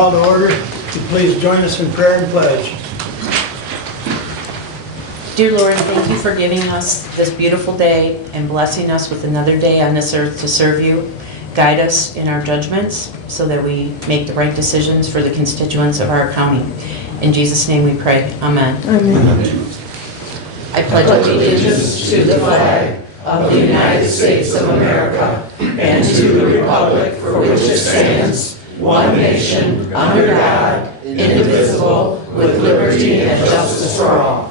call to order. Would you please join us in prayer and pledge? Dear Lord, thank you for giving us this beautiful day and blessing us with another day on this earth to serve you. Guide us in our judgments so that we make the right decisions for the constituents of our county. In Jesus' name we pray. Amen. Amen. I pledge allegiance to the flag of the United States of America and to the republic for which it stands, one nation, under God, indivisible, with liberty and justice for all.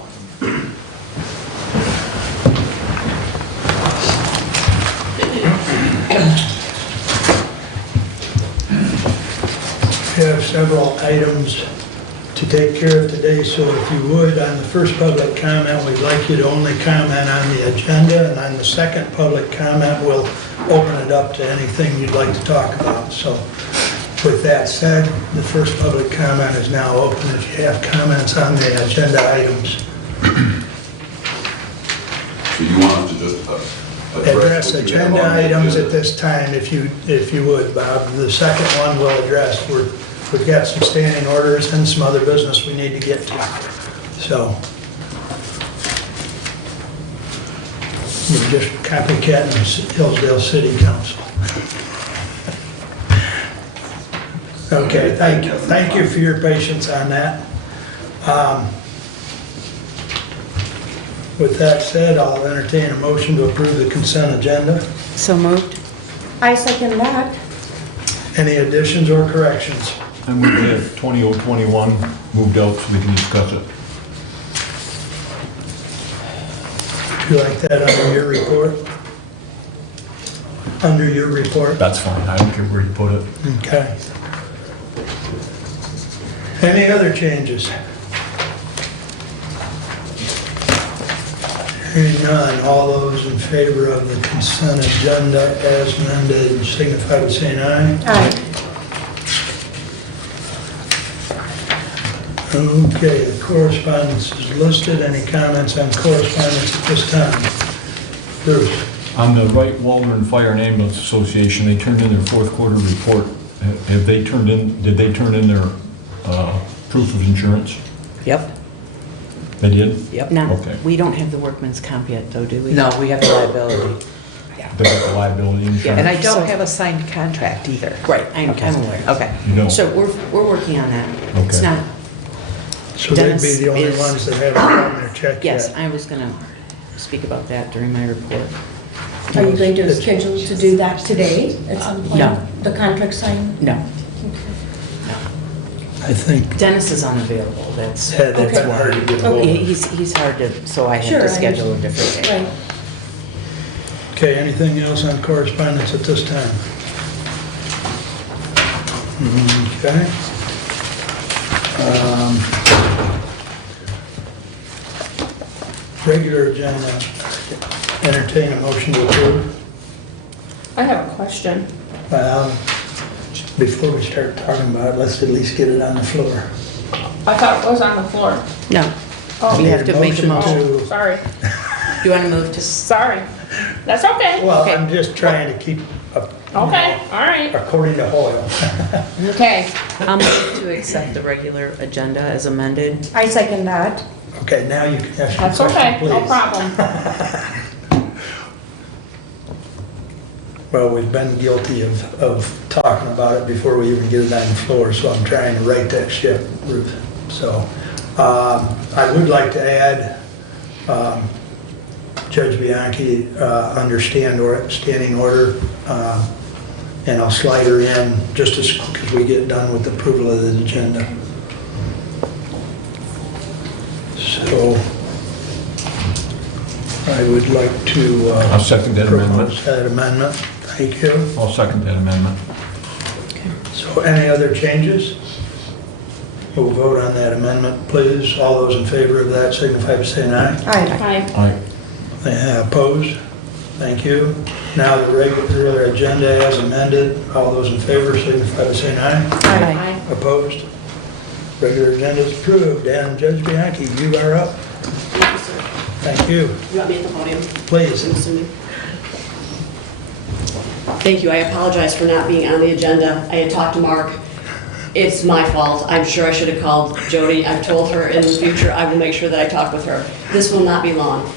We have several items to take care of today, so if you would, on the first public comment, we'd like you to only comment on the agenda, and on the second public comment, we'll open it up to anything you'd like to talk about. So with that said, the first public comment is now open if you have comments on the agenda items. So you want us to just Address agenda items at this time, if you would, Bob. The second one we'll address. We've got some standing orders and some other business we need to get to. So we're just copycatting Hillsdale City Council. Okay, thank you. Thank you for your patience on that. With that said, I'll entertain a motion to approve the consent agenda. So moved. I second that. Any additions or corrections? I move to have 2021 moved out so we can discuss it. Do you like that under your report? Under your report? That's fine, I don't care where you put it. Okay. Any other changes? Hearing none, all those in favor of the consent agenda as amended signify by saying aye. Aye. Okay, the correspondence is listed. Any comments on correspondence at this time? Bruce? On the Wright Waldron Fire and Ambulance Association, they turned in their fourth quarter report. Have they turned in, did they turn in their proof of insurance? Yep. They did? Yep. No, Okay. we don't have the workman's comp yet, though, do we? No, we have the liability. They got the liability insurance? And I So- don't have a signed contract either. Right, I'm Okay. aware. Okay. You don't? So we're working on that. It's Okay. not, So they'd be Dennis the only is- ones that haven't gotten their check yes, yet. I was gonna speak about that during my report. Are you going to schedule to do that today at some point? No. The contract sign? No, I think Dennis is unavailable, that's, that's Okay. hard to get he- hold of. he's hard to, so I Sure, have to I schedule a understand. different day. Right. Okay, anything else on correspondence at this time? Okay. Regular agenda, entertain a motion to approve. I have a question. Well, before we start talking about it, let's at least get it on the floor. I thought it was on the floor. No, Oh, you have to make a Motion motion. to- oh, sorry, Do you want to move to, sorry. That's okay. Well, Okay. I'm just trying to keep up. Okay, all right. According to Hoyle. Okay. I'll move to accept the regular agenda as amended. I second that. Okay, now you can ask your That's question, okay, please. no problem. Well, we've been guilty of talking about it before we even get it on the floor, so I'm trying to right that ship, Ruth. So, I would like to add, Judge Bianchi, standing order, and I'll slide her in just as quick as we get done with the approval of the agenda. So, I would like to I'll second that amendment. propose that amendment. Thank you. I'll second that amendment. So any other changes? We'll vote on that amendment, please. All those in favor of that signify by saying aye. Aye. Hi. Aye. Opposed? Thank you. Now the regular agenda as amended. All those in favor signify by saying aye. Aye. Hi. Opposed? Regular agenda is approved. And Judge Bianchi, you are up. Thank you. You want me at the podium? Please. I'm assuming. Thank you. I apologize for not being on the agenda. I had talked to Mark It's my fault. I'm sure I should have called Jody. I've told her in the future I will make sure that I talk with her. This will not be long.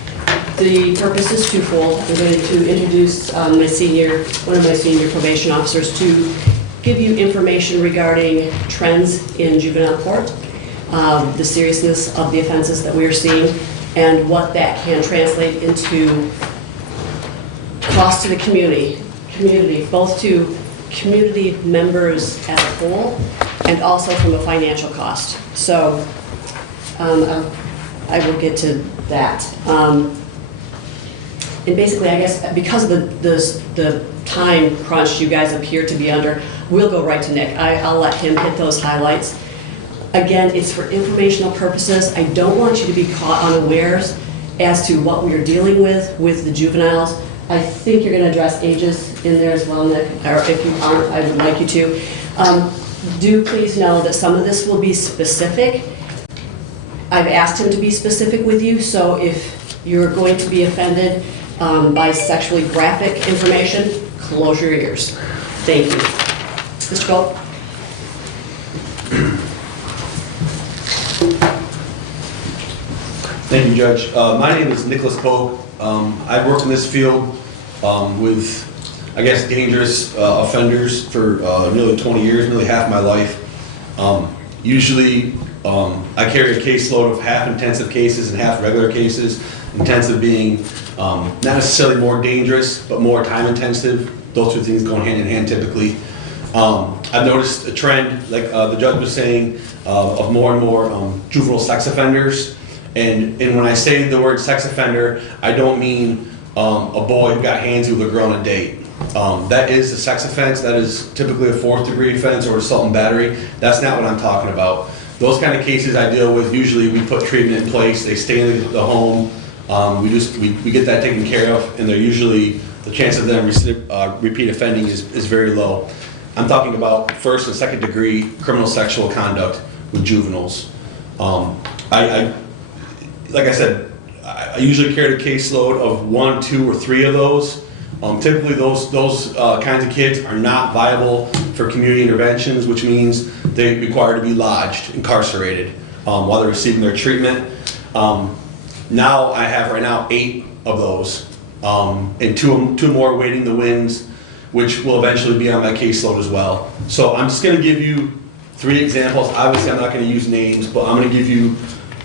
The purpose is twofold. I'm going to introduce one of my senior probation officers to give you information regarding trends in juvenile court, the seriousness of the offenses that we are seeing, and what that can translate into cost to the community, both to community members as a whole and also from a financial cost. So I will get to that. And basically, I guess, because of the time crunch you guys appear to be under, we'll go right to Nick. I'll let him hit those highlights. Again, it's for informational purposes. I don't want you to be caught unawares as to what we're dealing with the juveniles. I think you're going to address ages in there as well, Nick, or if you aren't, I would like you to. Do please know that some of this will be specific. I've asked him to be specific with you, so if you're going to be offended by sexually graphic information, close your ears. Thank you. Mr. Gold? Thank you, Judge. My name is Nicholas Pope. I've worked in this field with, I guess, dangerous offenders for nearly 20 years, nearly half my life. Usually, I carry a caseload of half intensive cases and half regular cases. Intensive being not necessarily more dangerous, but more time intensive. Those two things going hand in hand typically. I've noticed a trend, like the judge was saying, of more and more juvenile sex offenders. And when I say the word sex offender, I don't mean a boy who got handsy with a girl on a date. That is a sex offense. That is typically a 4th degree offense or assault and battery. That's not what I'm talking about. Those kind of cases I deal with, usually we put treatment in place. They stay in the home. We get that taken care of, and they're usually, the chance of them repeat offending is very low. I'm talking about 1st and 2nd degree criminal sexual conduct with juveniles. Like I said, I usually carry a caseload of 1, 2, or 3 of those. Typically, those kinds of kids are not viable for community interventions, which means they require to be lodged, incarcerated, while they're receiving their treatment. Now I have right now 8 of those, and two more waiting the wings, which will eventually be on my caseload as well. So I'm just going to give you 3 examples. Obviously, I'm not going to use names, but I'm going to give you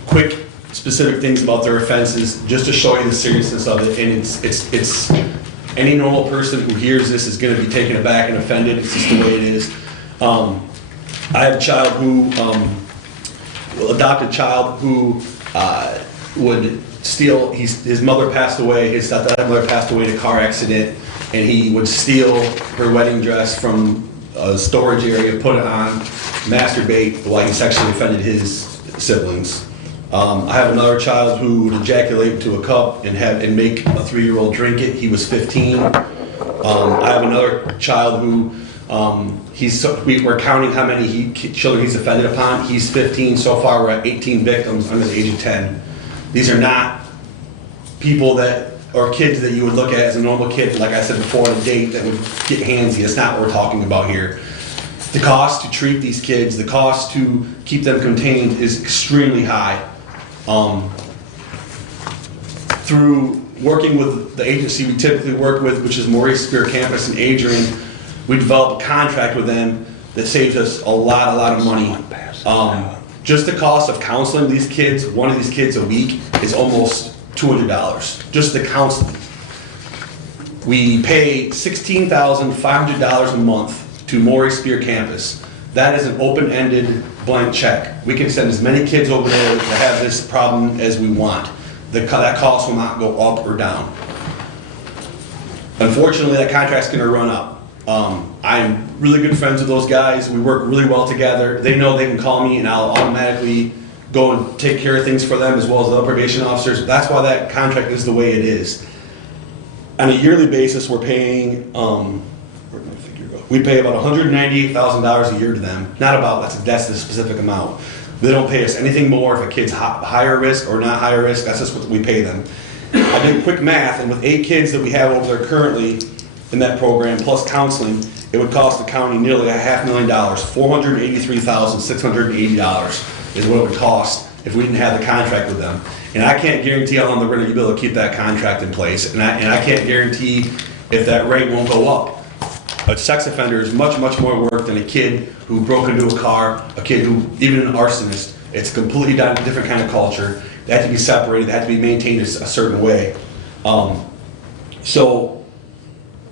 quick, specific things about their offenses just to show you the seriousness of it. And it's any normal person who hears this is going to be taken aback and offended. It's just the way it is. I have a child who, adopted child who would steal. His mother passed away. His stepmother passed away in a car accident, and he would steal her wedding dress from a storage area, put it on, masturbate while he sexually offended his siblings. I have another child who would ejaculate into a cup and make a 3-year-old drink it. He was 15. I have another child who we're counting how many children he's offended upon. He's 15. So far, we're at 18 victims under the age of 10. These are not people or kids that you would look at as a normal kid, like I said before, on a date that would get handsy. That's not what we're talking about here. The cost to treat these kids, the cost to keep them contained is extremely high. Through working with the agency we typically work with, which is Maurice Spear Campus in Adrian, we developed a contract with them that saves us a lot of money. Just the cost of counseling these kids, one of these kids a week, is almost $200. Just the counseling. We pay $16,500 a month to Maurice Spear Campus. That is an open-ended blank check. We can send as many kids over there that have this problem as we want. That cost will not go up or down. Unfortunately, that contract's going to run up. I'm really good friends with those guys. We work really well together. They know they can call me and I'll automatically go and take care of things for them as well as the other probation officers. That's why that contract is the way it is. On a yearly basis, we're paying, where'd my figure go? We pay about $198,000 a year to them. Not about, that's the specific amount. They don't pay us anything more if a kid's higher risk or not higher risk. That's just what we pay them. I did quick math, and with 8 kids that we have over there currently in that program, plus counseling, it would cost the county nearly $500,000, $483,680 is what it would cost if we didn't have the contract with them. And I can't guarantee how long they're going to be able to keep that contract in place, and I can't guarantee if that rate won't go up. A sex offender is much, much more work than a kid who broke into a car, a kid who, even an arsonist. It's a completely different kind of culture. They have to be separated, they have to be maintained a certain way. So,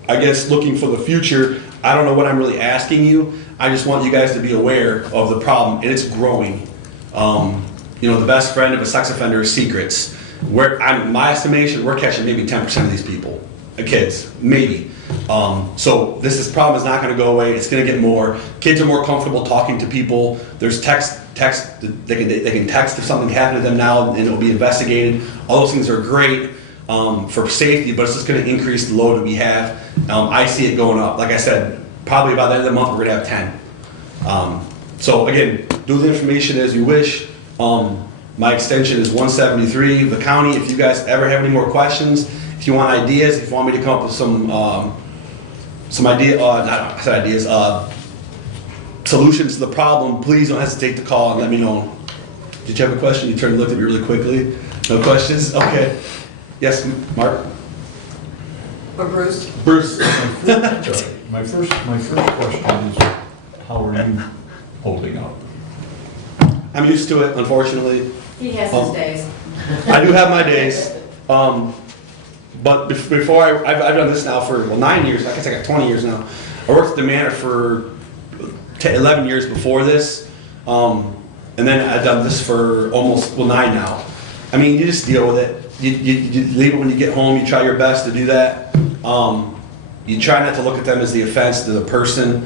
I guess looking for the future, I don't know what I'm really asking you. I just want you guys to be aware of the problem, and it's growing. The best friend of a sex offender is secrets. My estimation, we're catching maybe 10% of these people, kids, maybe. So this problem is not going to go away. It's going to get more. Kids are more comfortable talking to people. There's text. They can text if something happened to them now, and it'll be investigated. All those things are great for safety, but it's just going to increase the load that we have. I see it going up. Like I said, probably by the end of the month we're going to have 10. So again, do the information as you wish. My extension is 173. The county, if you guys ever have any more questions, if you want ideas, if you want me to come up with solutions to the problem, please don't hesitate to call and let me know. Did you have a question? You turned and looked at me really quickly. No questions? Okay. Yes, Mark? Or Bruce? Bruce? My first question is, how are you holding up? I'm used to it, unfortunately. He has his days. I do have my days. But before I've done this now for 9 years. I guess I got 20 years now. I worked at the manor for 11 years before this, and then I've done this for almost 9 now. I mean, you just deal with it. You leave it when you get home. You try your best to do that. You try not to look at them as the offense to the person.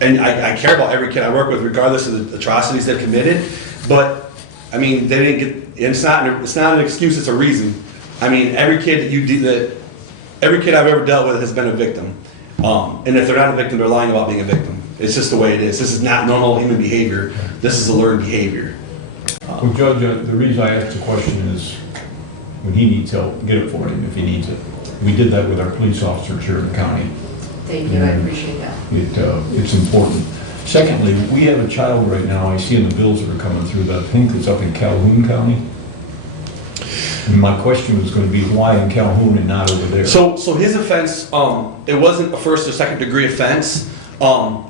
And I care about every kid I work with, regardless of the atrocities they've committed. But I mean, they didn't get. It's not an excuse. It's a reason. I mean, every kid I've ever dealt with has been a victim. And if they're not a victim, they're lying about being a victim. It's just the way it is. This is not normal human behavior. This is a learned behavior. Well, Judge, the reason I asked the question is, when he needs help, get it for him if he needs it. We did that with our police officers here in the county. Thank you, I appreciate that. It's important. Secondly, we have a child right now, I see in the bills that are coming through, that I think is up in Calhoun County. And my question was going to be, why in Calhoun and not over there? So his offense, it wasn't a first or second degree offense, and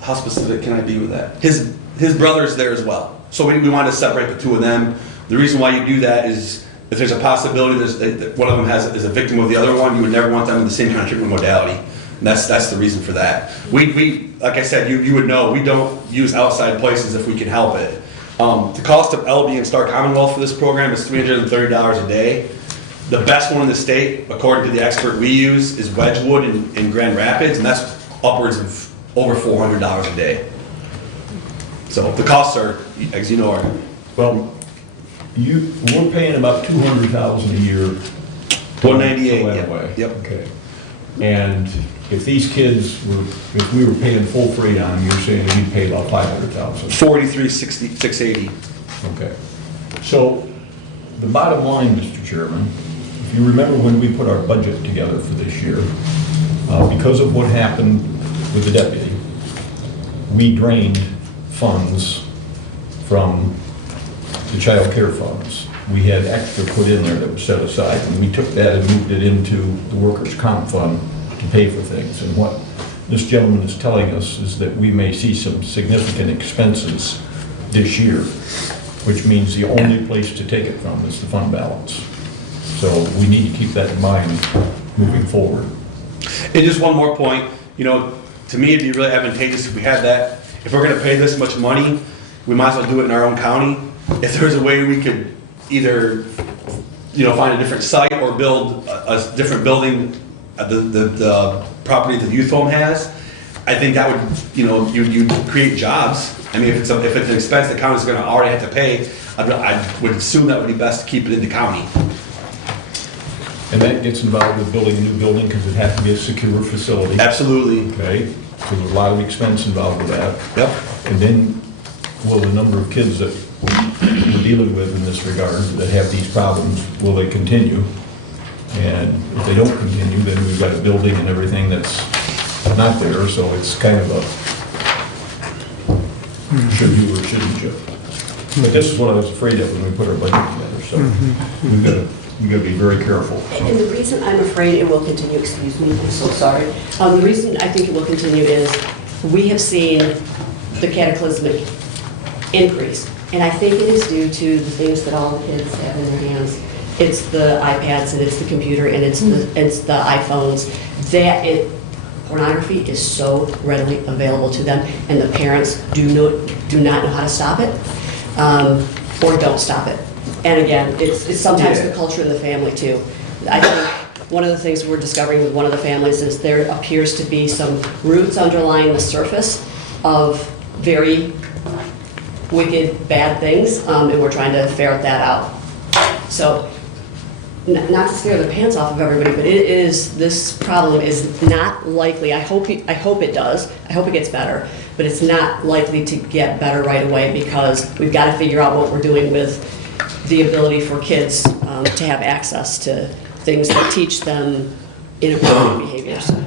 how specific can I be with that? His brother's there as well. So we wanted to separate the two of them. The reason why you do that is if there's a possibility that one of them is a victim of the other one, you would never want them in the same kind of treatment modality. And that's the reason for that. We like I said, you would know, we don't use outside places if we can help it. The cost of LB and Star Commonwealth for this program is $330 a day. The best one in the state, according to the expert we use, is Wedgwood in Grand Rapids, and that's upwards of over $400 a day. So the costs are, as you know, are. Well, we're paying about $200,000 a year. 198, that yep, way. yep. Okay. And if these kids if we were paying full freight on them, you're saying that we'd pay about $500,000. 43,680. Okay. So the bottom line, Mr. Chairman, if you remember when we put our budget together for this year, because of what happened with the deputy, we drained funds from the child care funds. We had extra put in there that was set aside, and we took that and moved it into the workers' comp fund to pay for things. And what this gentleman is telling us is that we may see some significant expenses this year, which means the only place to take it from is the fund balance. So we need to keep that in mind moving forward. And just one more point, to me it'd be really advantageous if we had that. If we're gonna pay this much money, we might as well do it in our own county. If there's a way we could either, find a different site or build a different building at the property that the youth home has, I think that would, you'd create jobs. I mean, if it's an expense the county's gonna already have to pay, I would assume that would be best to keep it in the county. And that gets involved with building a new building because it has to be a secure facility. Absolutely. Okay, so there's a lot of expense involved with that. Yep. And then, will the number of kids that we're dealing with in this regard that have these problems, will they continue? And if they don't continue, then we've got a building and everything that's not there, so it's kind of a should you or shouldn't you. But this is what I was afraid of when we put our budget together, so we've got to be very careful. So. And the reason I'm afraid it will continue, excuse me, I'm so sorry. The reason I think it will continue is we have seen the cataclysmic increase. And I think it is due to the things that all the kids have in their hands. It's the iPads and it's the computer and it's the iPhones. Pornography is so readily available to them, and the parents do not know how to stop it, or don't stop it. And again, it's sometimes the culture in the family too. I think one of the things we're discovering with one of the families is there appears to be some roots underlying the surface of very wicked, bad things, and we're trying to ferret that out. So, not to scare the pants off of everybody, but this problem is not likely, I hope it does, I hope it gets better, but it's not likely to get better right away because we've got to figure out what we're doing with the ability for kids to have access to things that teach them inappropriate behaviors. And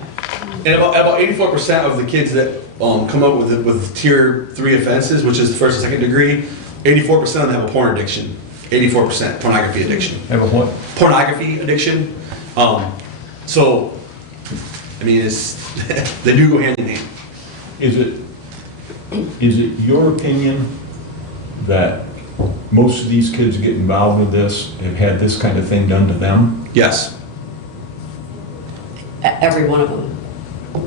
about 84% of the kids that come up with tier 3 offenses, which is first and second degree, 84% of them have a porn addiction. 84% pornography addiction. Have a what? Pornography addiction. So, I mean, they do go hand in hand. Is it your opinion that most of these kids that get involved with this have had this kind of thing done to them? Yes. Every one of them,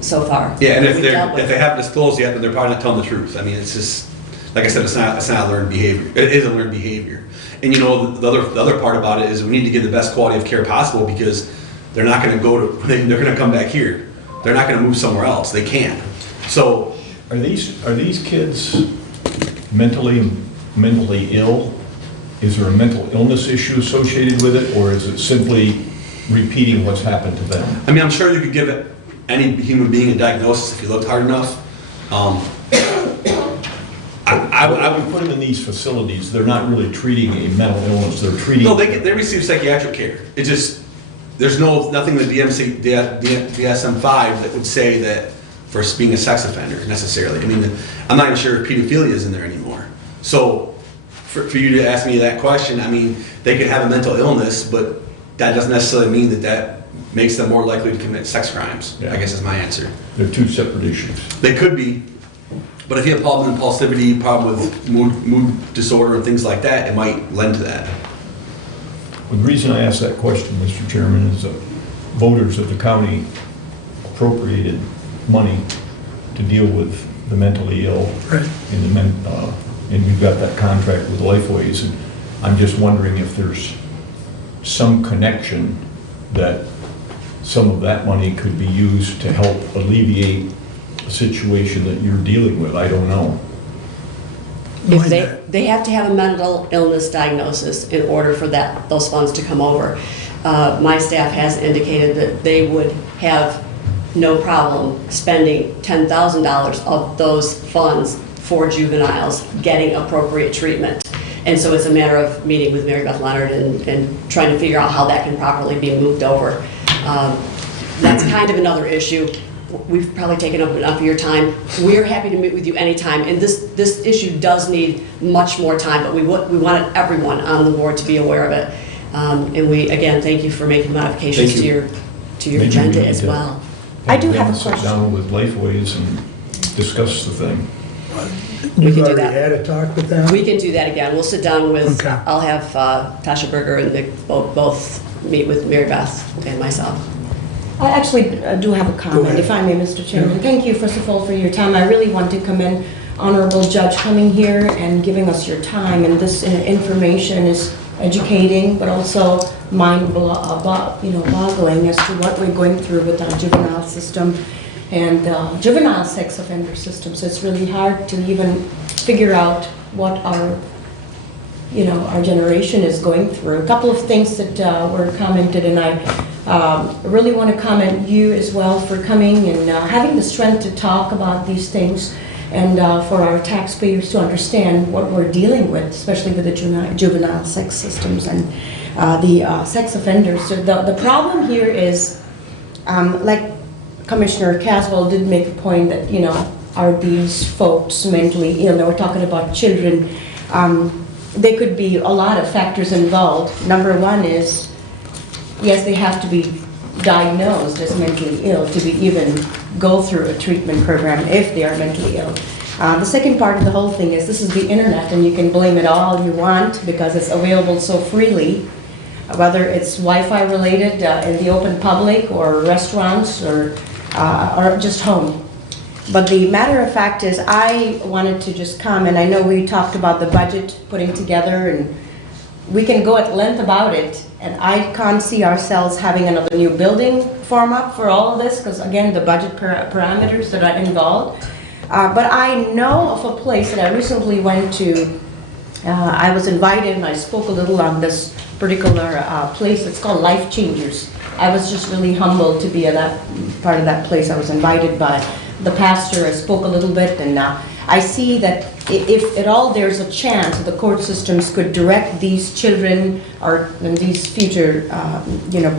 so far. Yeah, and if We've they haven't disclosed yet, then they're probably not telling the truth. I mean, it's just, like I said, it's not a learned behavior. It is a learned behavior. And you know, the other part about it is we need to give the best quality of care possible because they're not going to they're going to come back here. They're not going to move somewhere else. They can't. So, are these kids mentally ill? Is there a mental illness issue associated with it, or is it simply repeating what's happened to them? I mean, I'm sure you could give any human being a diagnosis if you looked hard enough. I would put them in these facilities. They're not really treating a mental illness. They're treating. No, they receive psychiatric care. It just there's nothing in the DSM-5 that would say that for being a sex offender necessarily. I mean, I'm not even sure if pedophilia is in there anymore. So for you to ask me that question, I mean, they could have a mental illness, but that doesn't necessarily mean that makes them more likely to commit sex crimes. Yeah. I guess is my answer. They're two separate issues. They could be. But if you have problem with impulsivity, problem with mood disorder and things like that, it might lend to that. Well, the reason I asked that question, Mr. Chairman, is that voters of the county appropriated money to deal with the mentally ill. Right. And we've got that contract with Lifeways. And I'm just wondering if there's some connection that some of that money could be used to help alleviate a situation that you're dealing with. I don't know. If they have to have a mental illness diagnosis in order for those funds to come over. My staff has indicated that they would have no problem spending $10,000 of those funds for juveniles getting appropriate treatment. And so it's a matter of meeting with Mary Beth Leonard and trying to figure out how that can properly be moved over. That's kind of another issue. We've probably taken up enough of your time. We're happy to meet with you anytime, and this issue does need much more time, but we wanted everyone on the board to be aware of it. And we, again, thank you for making modifications to your Maybe agenda we as need to well. I do have a Sit question. down with Lifeways and discuss the thing. We You've can do already that. had a talk with them? We can do that again. We'll sit down with, Okay. I'll have Tasha Berger and Nick both meet with Mary Beth and myself. I actually do have a comment, ahead. if I may, Mr. Chairman. Thank you, first of all, for your time. I really want to commend Honorable Judge coming here and giving us your time. And this information is educating, but also mind-boggling as to what we're going through with our juvenile system and juvenile sex offender system. So it's really hard to even figure out what our generation is going through. A couple of things that were commented, and I really want to comment you as well for coming and having the strength to talk about these things and for our taxpayers to understand what we're dealing with, especially with the juvenile sex systems. And the sex offenders. So the problem here is, like Commissioner Caswell did make a point that, you know, are these folks mentally ill? Now we're talking about children. There could be a lot of factors involved. Number one is, yes, they have to be diagnosed as mentally ill to be even go through a treatment program if they are mentally ill. The second part of the whole thing is this is the internet, and you can blame it all you want because it's available so freely, whether it's Wi-Fi related in the open public or restaurants or just home. But the matter of fact is I wanted to just comment. I know we talked about the budget putting together, and we can go at length about it, and I can't see ourselves having another new building form up for all of this because, again, the budget parameters that are involved. But I know of a place that I recently went to. I was invited and I spoke a little on this particular place. It's called Life Changers. I was just really humbled to be at that part of that place. I was invited by the pastor. I spoke a little bit, and I see that if at all there's a chance the court systems could direct these children or these future,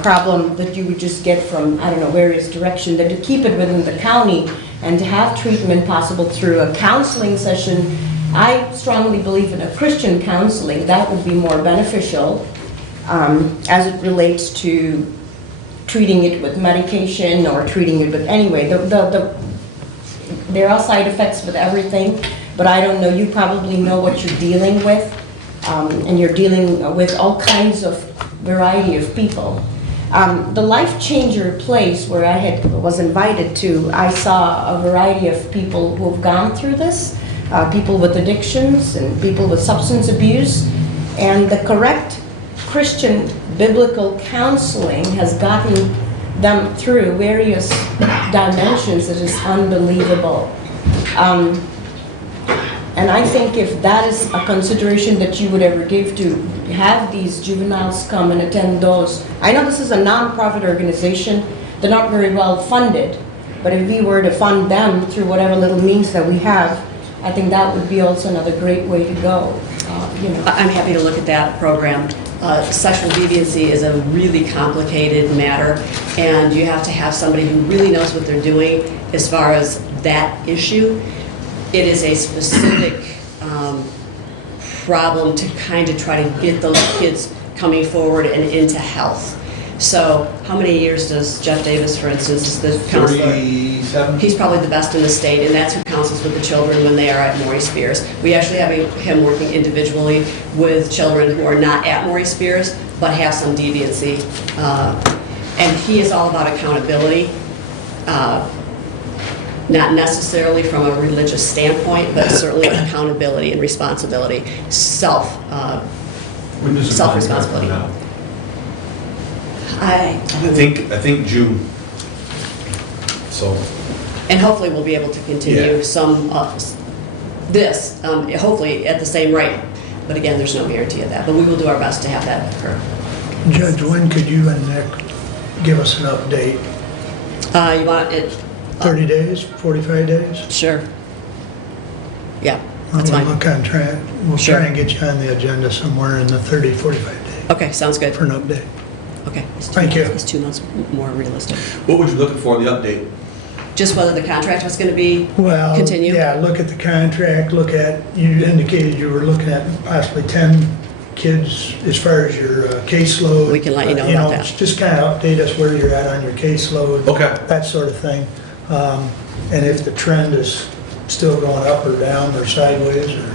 problem that you would just get from, I don't know, various direction, that to keep it within the county and to have treatment possible through a counseling session. I strongly believe in a Christian counseling. That would be more beneficial as it relates to treating it with medication or treating it with, anyway, there are side effects with everything, but I don't know, you probably know what you're dealing with, and you're dealing with all kinds of variety of people. The Life Changer place where I was invited to, I saw a variety of people who have gone through this, people with addictions and people with substance abuse, and the correct Christian biblical counseling has gotten them through various dimensions that is unbelievable. And I think if that is a consideration that you would ever give to have these juveniles come and attend those. I know this is a non-profit organization, they're not very well funded, but if we were to fund them through whatever little means that we have, I think that would be also another great way to go. I'm happy to look at that program. Sexual deviancy is a really complicated matter, and you have to have somebody who really knows what they're doing as far as that issue. It is a specific problem to kind of try to get those kids coming forward and into health. So how many years does Jeff Davis, for instance, is the counselor? 37. He's probably the best in the state, and that's who counsels with the children when they are at Maurice Spears. We actually have him working individually with children who are not at Maurice Spears, but have some deviancy. And he is all about accountability, not necessarily from a religious standpoint, but certainly accountability and responsibility, self-responsibility. I think June. So. And hopefully we'll be able to continue Yeah. some this, hopefully at the same rate. But again, there's no guarantee of that. But we will do our best to have that occur. Judge, when could you and Nick give us an update? You want it? 30 days, 45 days? Sure. Yeah, that's We'll fine. look on track. We'll Sure. try and get you on the agenda somewhere in the 30, 45 days Okay, sounds good. for an update. Okay. Thank you. It's 2 months more realistic. What would you looking for in the update? Just whether the contract was going to be Well, continue? yeah, look at the contract, you indicated you were looking at possibly 10 kids as far as your caseload. We can let you know about that. Just kind of update us where you're at on your caseload. Okay. That sort of thing. And if the trend is still going up or down or sideways or...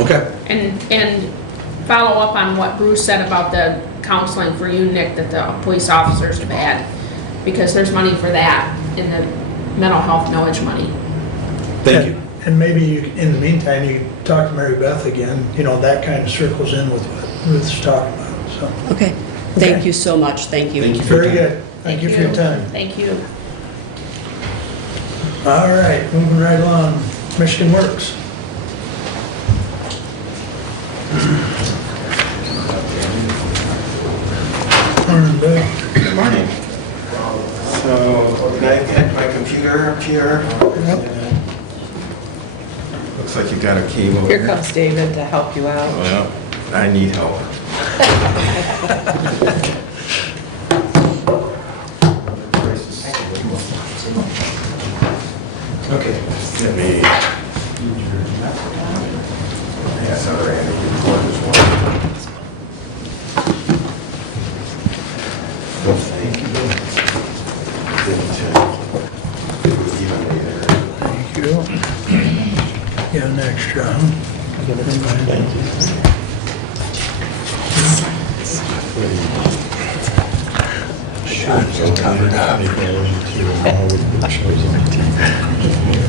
Okay. And follow up on what Bruce said about the counseling for you, Nick, that the police officers have had, because there's money for that in the mental health millage money. Thank you. And maybe in the meantime, you can talk to Mary Beth again, that kind of circles in with what Ruth's talking about, so. Okay. Thank you so much. Thank you. Thank you. Very good. Thank you for your time. Thank you. All right, moving right along. Michigan Works. Morning, Bill. Good morning. So, can I connect my computer up here? Yep. Looks like you got a cable. Here comes David to help you out. Well, I need help. Okay, let me. Yes, other annual report as well. Well, thank you. Didn't even either. Thank you. Got an extra, huh?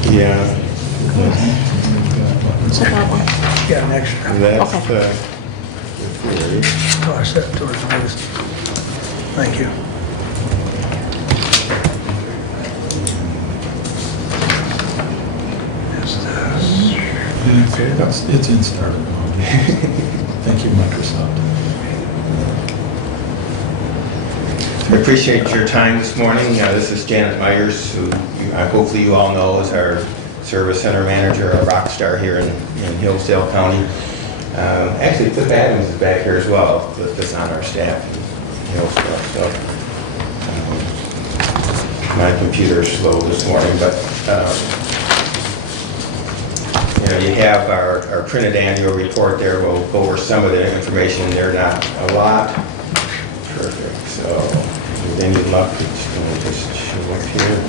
Yeah, Got an extra. that's the theory. Toss that towards Ruth. Thank you. Is this? It's in startup. Thank you, Microsoft. I appreciate your time this morning. This is Janet Myers, who hopefully you all know is our service center manager, a rock star here in Hillsdale County. Actually, Cliff Adams is back here as well. Cliff is on our staff in Hillsdale. So my computer's slow this morning, but you have our printed annual report there. We'll go over some of the information there, not a lot. Perfect. So with any luck, it's going to just show up here.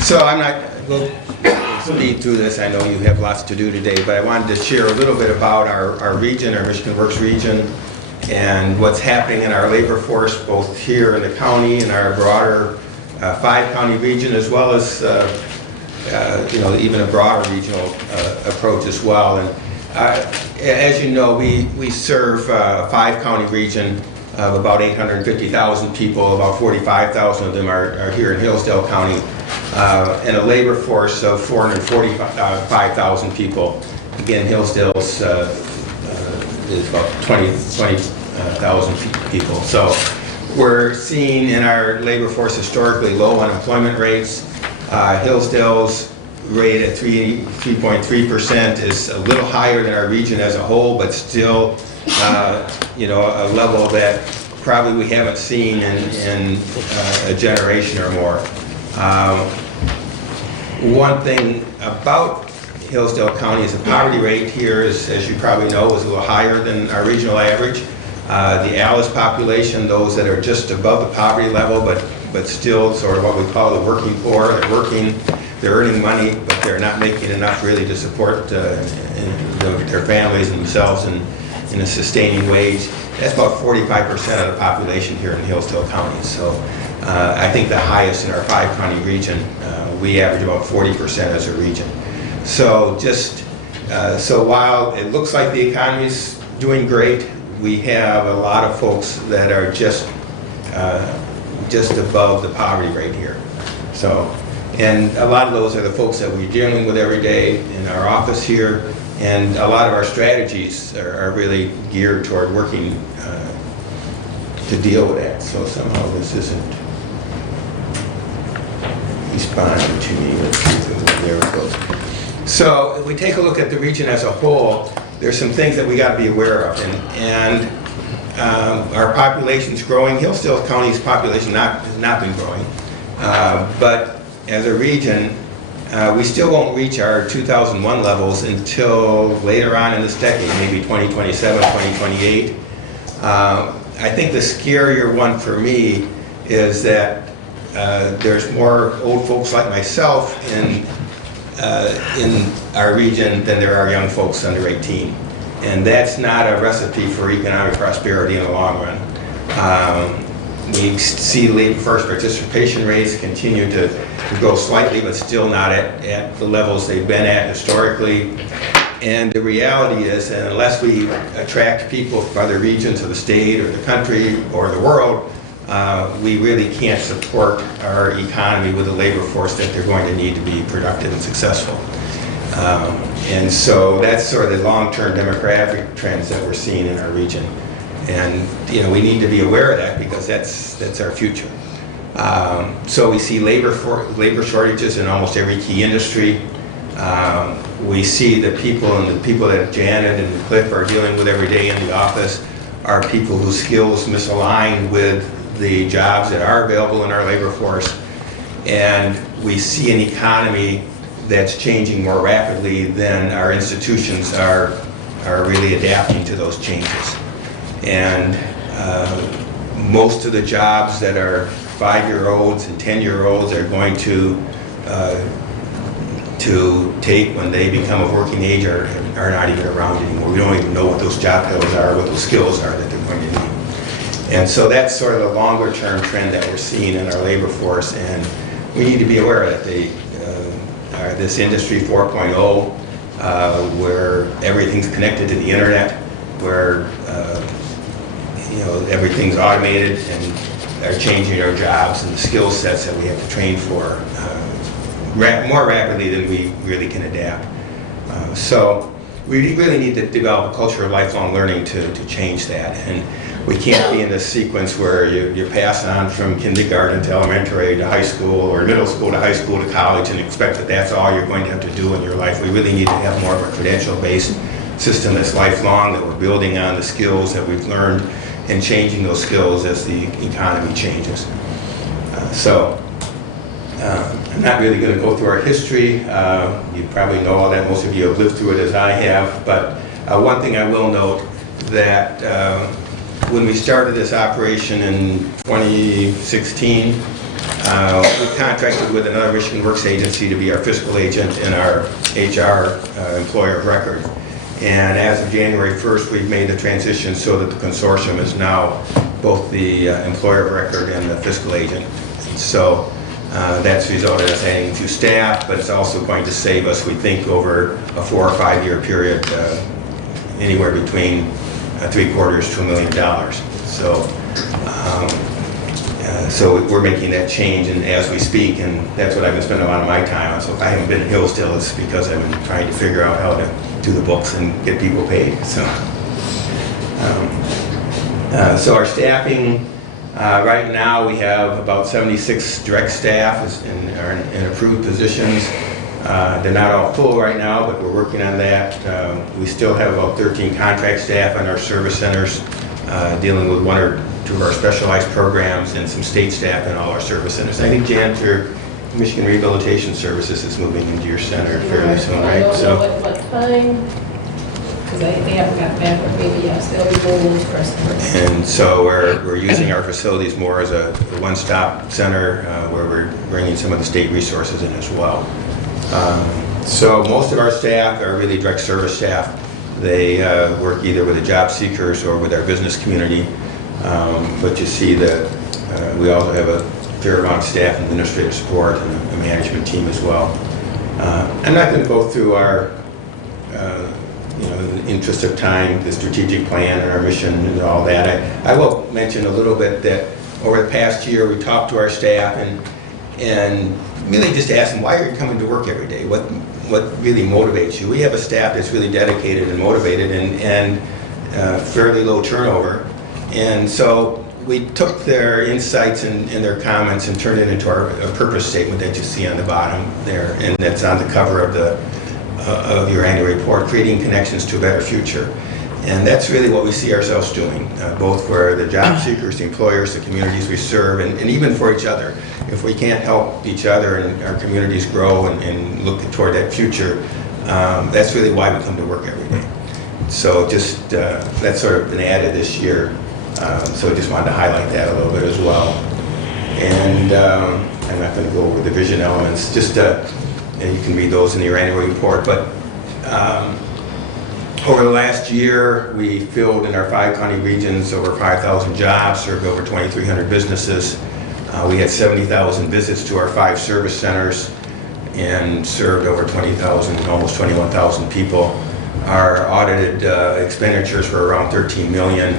So I'm not going to speed through this. I know you have lots to do today, but I wanted to share a little bit about our region, our Michigan Works region, and what's happening in our labor force, both here in the county and our broader 5-county region, as well as even a broader regional approach as well. And as you know, we serve a 5-county region of about 850,000 people. About 45,000 of them are here in Hillsdale County, and a labor force of 445,000 people. Again, Hillsdale's is about 20,000 people. So we're seeing in our labor force historically low unemployment rates. Hillsdale's rate at 3.3% is a little higher than our region as a whole, but still, a level that probably we haven't seen in a generation or more. One thing about Hillsdale County is the poverty rate here is, as you probably know, is a little higher than our regional average. The ALICE population, those that are just above the poverty level, but still sort of what we call the working poor, they're working, they're earning money, but they're not making enough really to support their families and themselves in a sustaining wage. That's about 45% of the population here in Hillsdale County. So I think the highest in our 5-county region. We average about 40% as a region. So so while it looks like the economy's doing great, we have a lot of folks that are just above the poverty rate here. So, and a lot of those are the folks that we're dealing with every day in our office here, and a lot of our strategies are really geared toward working to deal with that. So somehow this isn't responding to me. There it goes. So if we take a look at the region as a whole, there's some things that we got to be aware of, and our population's growing. Hillsdale County's population has not been growing, but as a region, we still won't reach our 2001 levels until later on in this decade, maybe 2027, 2028. I think the scarier one for me is that there's more old folks like myself in our region than there are young folks under 18. And that's not a recipe for economic prosperity in the long run. We see labor force participation rates continue to grow slightly, but still not at the levels they've been at historically. And the reality is that unless we attract people from other regions of the state or the country or the world, we really can't support our economy with the labor force that they're going to need to be productive and successful. And so that's sort of the long-term demographic trends that we're seeing in our region. And we need to be aware of that because that's our future. So we see labor shortages in almost every key industry. We see the people that Janet and Cliff are dealing with every day in the office are people whose skills misalign with the jobs that are available in our labor force. And we see an economy that's changing more rapidly than our institutions are really adapting to those changes. And most of the jobs that are 5-year-olds and 10-year-olds are going to take when they become of working age are not even around anymore. We don't even know what those job titles are, what those skills are that they're going to need. And so that's sort of the longer term trend that we're seeing in our labor force, and we need to be aware that this industry 4.0, where everything's connected to the internet, where everything's automated, and are changing our jobs and the skill sets that we have to train for more rapidly than we really can adapt. So we really need to develop a culture of lifelong learning to change that. And we can't be in this sequence where you pass on from kindergarten to elementary to high school, or middle school to high school to college, and expect that that's all you're going to have to do in your life. We really need to have more of a credential-based system that's lifelong, that we're building on the skills that we've learned and changing those skills as the economy changes. I'm not really going to go through our history. You probably know all that. Most of you have lived through it as I have. But one thing I will note, that when we started this operation in 2016, we contracted with another Michigan Works agency to be our fiscal agent and our HR employer of record. And as of January 1st, we've made the transition so that the consortium is now both the employer of record and the fiscal agent. So that's resulted in us adding 2 staff, but it's also going to save us, we think, over a 4 or 5 year period, anywhere between $750,000 to $1 million. So we're making that change, and as we speak, and that's what I've been spending a lot of my time on. So if I haven't been in Hillsdale, it's because I've been trying to figure out how to do the books and get people paid. So our staffing, right now we have about 76 direct staff in approved positions. They're not all full right now, but we're working on that. We still have about 13 contract staff in our service centers, dealing with 1 or 2 of our specialized programs, and some state staff in all our service centers. I think Jan, your Michigan Rehabilitation Services is moving into your center fairly soon, right? I don't know at what time, because they haven't got back with me, but yes, they'll be going into Preston. And so we're using our facilities more as a one-stop center, where we're bringing some of the state resources in as well. So most of our staff are really direct service staff. They work either with the job seekers or with our business community. But you see that we also have a fair amount of staff and administrative support and a management team as well. I'm not going to go through our, in the interest of time, the strategic plan and our mission and all that. I will mention a little bit that over the past year we talked to our staff and really just asked them, why are you coming to work every day? What really motivates you? We have a staff that's really dedicated and motivated and fairly low turnover. And so we took their insights and their comments and turned it into our purpose statement that you see on the bottom there, and that's on the cover of your annual report, creating connections to a better future. And that's really what we see ourselves doing, both for the job seekers, the employers, the communities we serve, and even for each other. If we can't help each other and our communities grow and look toward that future, that's really why we come to work every day. So just, that's sort of been added this year. So I just wanted to highlight that a little bit as well. And I'm not going to go over the vision elements, just and you can read those in your annual report. But over the last year, we filled in our 5 county regions over 5,000 jobs, served over 2,300 businesses. We had 70,000 visits to our 5 service centers and served over 20,000, almost 21,000 people. Our audited expenditures were around $13 million.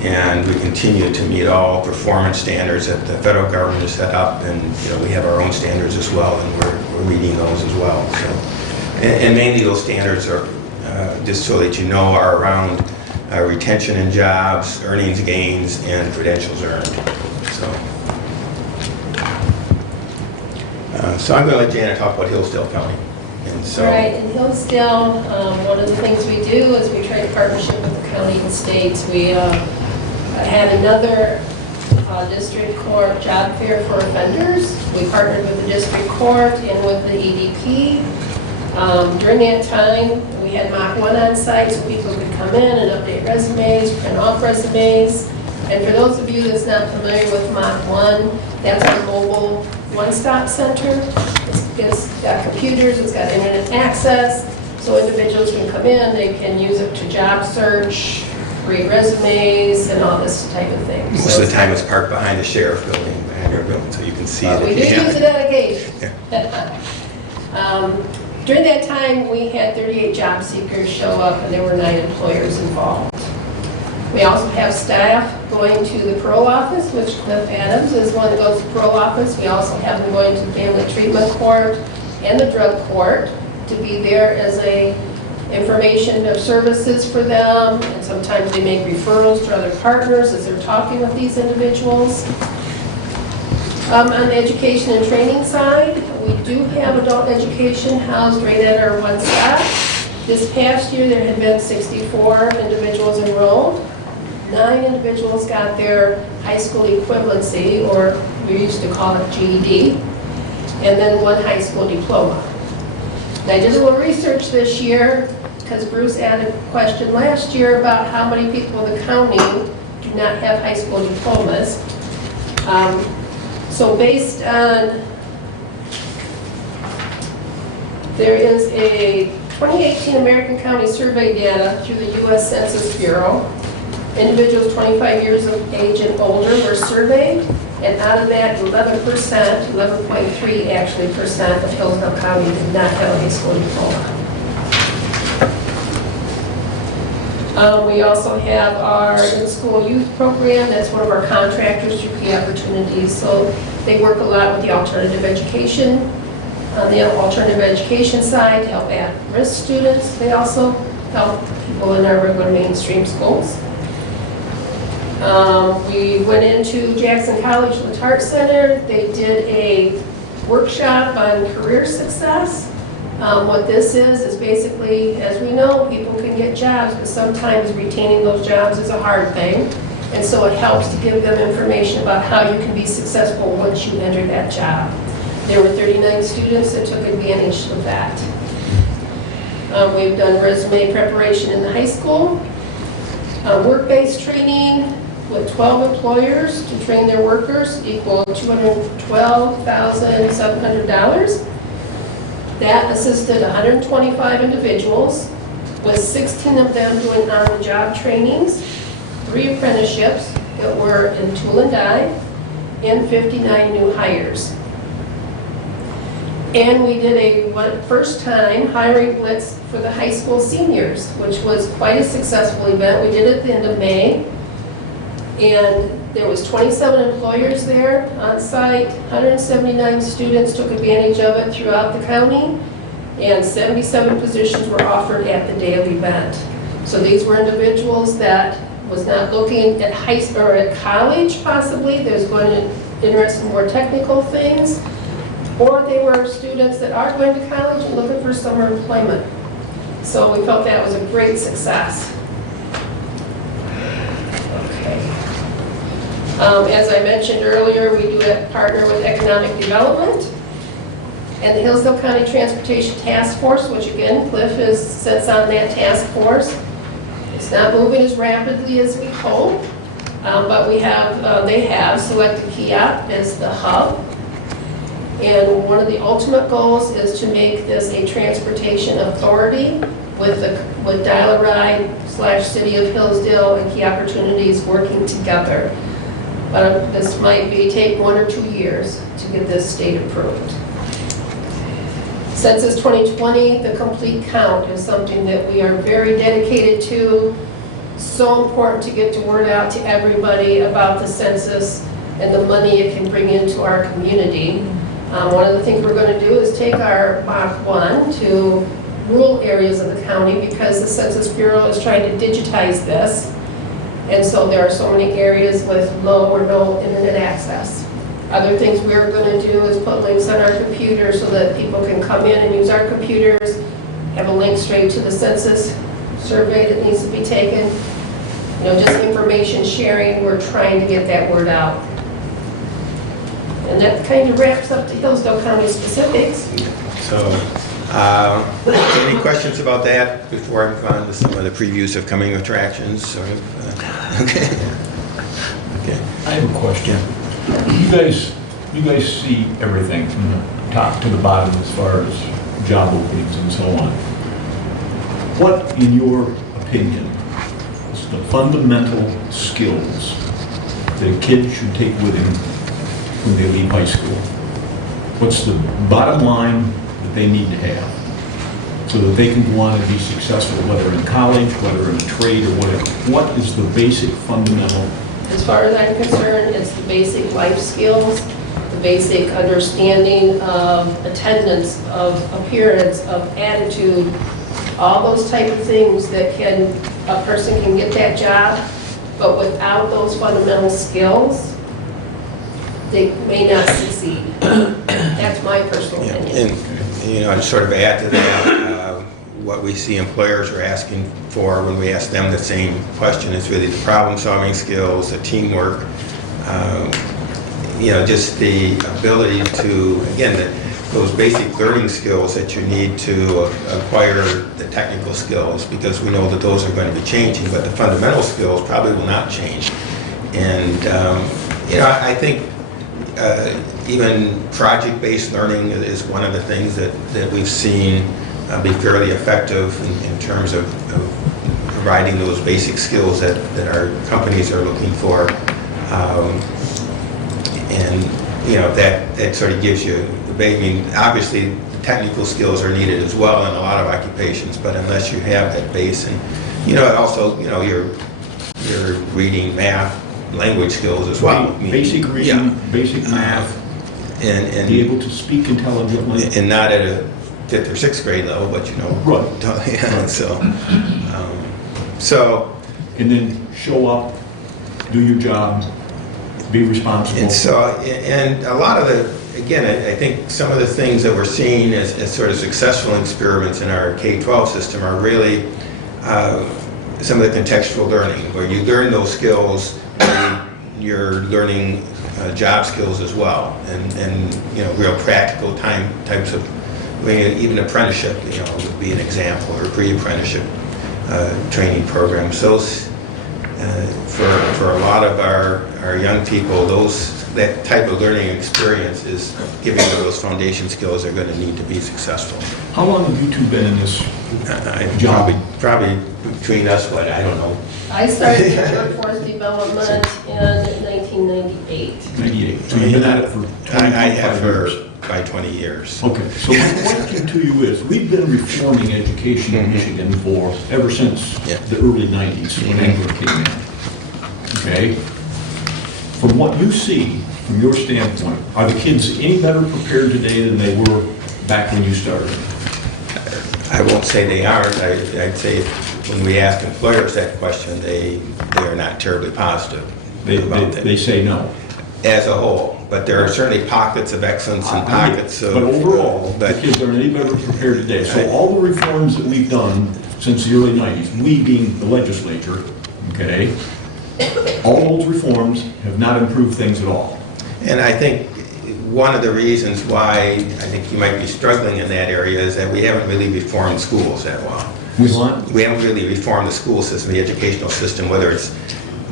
And we continue to meet all performance standards that the federal government has set up, and we have our own standards as well, and we're meeting those as well. So, and mainly those standards are just so that you know are around retention in jobs, earnings gains, and credentials earned. So So I'm going to let Janet talk about Hillsdale County. And so, Right, in Hillsdale, one of the things we do is we try to partnership with the county and states. We had another district court job fair for offenders. We partnered with the district court and with the EDP. During that time, we had Mach 1 on site so people could come in and update resumes, print off resumes. And for those of you that's not familiar with Mach 1, that's our mobile one-stop center. It's got computers, it's got internet access, so individuals can come in, they can use it to job search, create resumes, and all this type of thing. most of the time it's parked behind the sheriff building, behind our building, so you can see it We if do you have use it on occasion. During that time, we had 38 job seekers show up, and there were 9 employers involved. We also have staff going to the parole office, which Cliff Adams is one that goes to the parole office. We also have them going to the family treatment court and the drug court to be there as a information of services for them. And sometimes they make referrals to other partners as they're talking with these individuals. On the education and training side, we do have adult education housed right at our one stop. This past year, there had been 64 individuals enrolled. 9 individuals got their high school equivalency, or we used to call it GED, and then 1 high school diploma. And I did a little research this year, because Bruce added a question last year about how many people in the county do not have high school diplomas. So based on, there is a 2018 American County Survey data through the U.S. Census Bureau. Individuals 25 years of age and older were surveyed, and out of that, 11.3 actually percent of Hillsdale County did not have a high school diploma. We also have our in-school youth program. That's one of our contractors through Key Opportunities. So they work a lot with the alternative education. On the alternative education side, to help at-risk students. They also help people in our regular mainstream schools. We went into Jackson College Latart Center. They did a workshop on career success. What this is basically, as we know, people can get jobs, but sometimes retaining those jobs is a hard thing. And so it helps to give them information about how you can be successful once you enter that job. There were 39 students that took advantage of that. We've done resume preparation in the high school, work-based training with 12 employers to train their workers equal $212,700. That assisted 125 individuals, with 16 of them doing on-the-job trainings, 3 apprenticeships that were in tool and die, and 59 new hires. And we did a first-time hiring blitz for the high school seniors, which was quite a successful event. We did it at the end of May, and there was 27 employers there on site. 179 students took advantage of it throughout the county, and 77 positions were offered at the day of event. So these were individuals that was not looking at high school or at college possibly. There's going to interest in more technical things. Or they were students that are going to college and looking for summer employment. So we felt that was a great success. Okay. As I mentioned earlier, we do partner with economic development and the Hillsdale County Transportation Task Force, which again, Cliff sits on that task force. It's not moving as rapidly as we hope, but they have selected Kiop as the hub. And one of the ultimate goals is to make this a transportation authority with Dial-A-Ride / City of Hillsdale and Key Opportunities working together. But this might take 1 or 2 years to get this state approved. Census 2020, the complete count is something that we are very dedicated to. So important to get the word out to everybody about the census and the money it can bring into our community. One of the things we're going to do is take our Mach 1 to rural areas of the county because the Census Bureau is trying to digitize this. And so there are so many areas with low or no internet access. Other things we're going to do is put links on our computer so that people can come in and use our computers, have a link straight to the census survey that needs to be taken. You know, just information sharing, we're trying to get that word out. And that kind of wraps up the Hillsdale County specifics. So, any questions about that before I move on to some of the previews of coming attractions? Okay. Okay. I have a question. You guys see everything from the top to the bottom as far as job openings and so on. What, in your opinion, is the fundamental skills that a kid should take with him when they leave high school? What's the bottom line that they need to have so that they can go on and be successful, whether in college, whether in a trade or whatever? What is the basic fundamental? As far as I'm concerned, it's the basic life skills, the basic understanding of attendance, of appearance, of attitude, all those type of things that a person can get that job, but without those fundamental skills, they may not succeed. That's my personal opinion. And, you know, to sort of add to that, what we see employers are asking for when we ask them the same question is really the problem-solving skills, the teamwork, you know, just the ability to, again, those basic learning skills that you need to acquire the technical skills, because we know that those are going to be changing, but the fundamental skills probably will not change. And, you know, I think even project-based learning is one of the things that we've seen be fairly effective in terms of providing those basic skills that our companies are looking for. And, you know, that sort of gives you, I mean, obviously the technical skills are needed as well in a lot of occupations, but unless you have that base, and, you know, also, you know, your reading, math, language skills as well. I mean, Basic reading, yeah. basic math, and be able to speak intelligently. and not at a 5th or 6th grade level, but you know, Right. Yeah, so, And then show up, do your job, be responsible. and so, and a lot of the, again, I think some of the things that we're seeing as sort of successful experiments in our K-12 system are really some of the contextual learning, where you learn those skills, you're learning job skills as well, and you know, real practical types of, I mean, even apprenticeship, you know, would be an example, or pre-apprenticeship training programs. Those, for a lot of our young people, that type of learning experience is giving them those foundation skills they're going to need to be successful. How long have you two been in this job? Probably between us, what, I don't know. I started in workforce development in 1998. 98. So you've been at it for 25 I have years. by 20 years. Okay, so my question to you is, we've been reforming education in Michigan ever since Yeah. the early 90s, when Engler came in. Okay? From what you see, from your standpoint, are the kids any better prepared today than they were back when you started? I won't say they aren't. I'd say when we ask employers that question, they are not terribly positive about that. They say no. As a whole, but there are certainly pockets of excellence and pockets of... But overall, the but kids are any better prepared today. So all the reforms that we've done since the early 90s, we being the legislature, okay, all those reforms have not improved things at all. And I think one of the reasons why I think you might be struggling in that area is that we haven't really reformed schools that well. We haven't really reformed the school system, the educational system, whether it's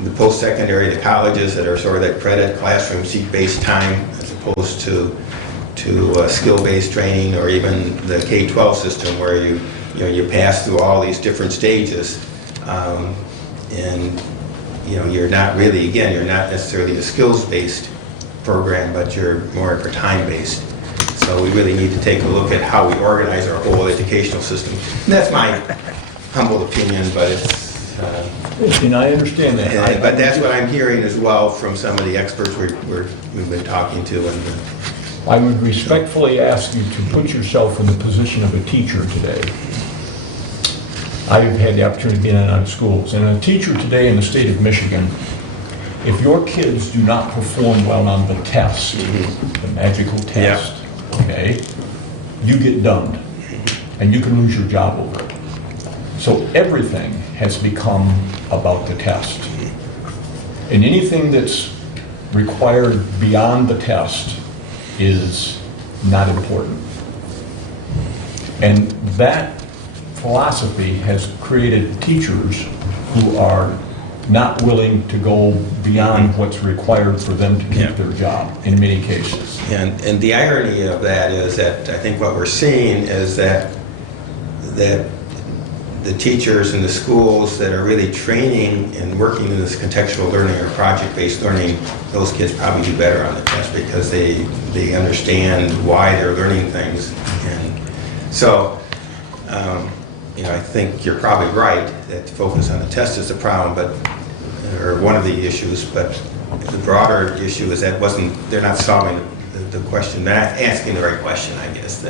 the post-secondary, the colleges that are sort of that credit classroom seat-based time as opposed to skill-based training, or even the K-12 system where you pass through all these different stages, and you're not really, again, you're not necessarily a skills-based program, but you're more of a time-based. So we really need to take a look at how we organize our whole educational system. And that's my humble opinion, but it's... And I understand that. but that's what I'm hearing as well from some of the experts we've been talking to. And I would respectfully ask you to put yourself in the position of a teacher today. I've had the opportunity to be in and out of schools, and a teacher today in the state of Michigan If your kids do not perform well on the test, the magical test, okay, you get dumped, and you can lose your job over it. So everything has become about the test. And anything that's required beyond the test is not important. And that philosophy has created teachers who are not willing to go beyond what's required for them to keep their job in many cases. And the irony of that is that I think what we're seeing is that the teachers in the schools that are really training and working in this contextual learning or project-based learning, those kids probably do better on the test because they understand why they're learning things. And so, I think you're probably right that focus on the test is the problem, or one of the issues, but the broader issue is that they're not solving the question, they're not asking the right question, I guess.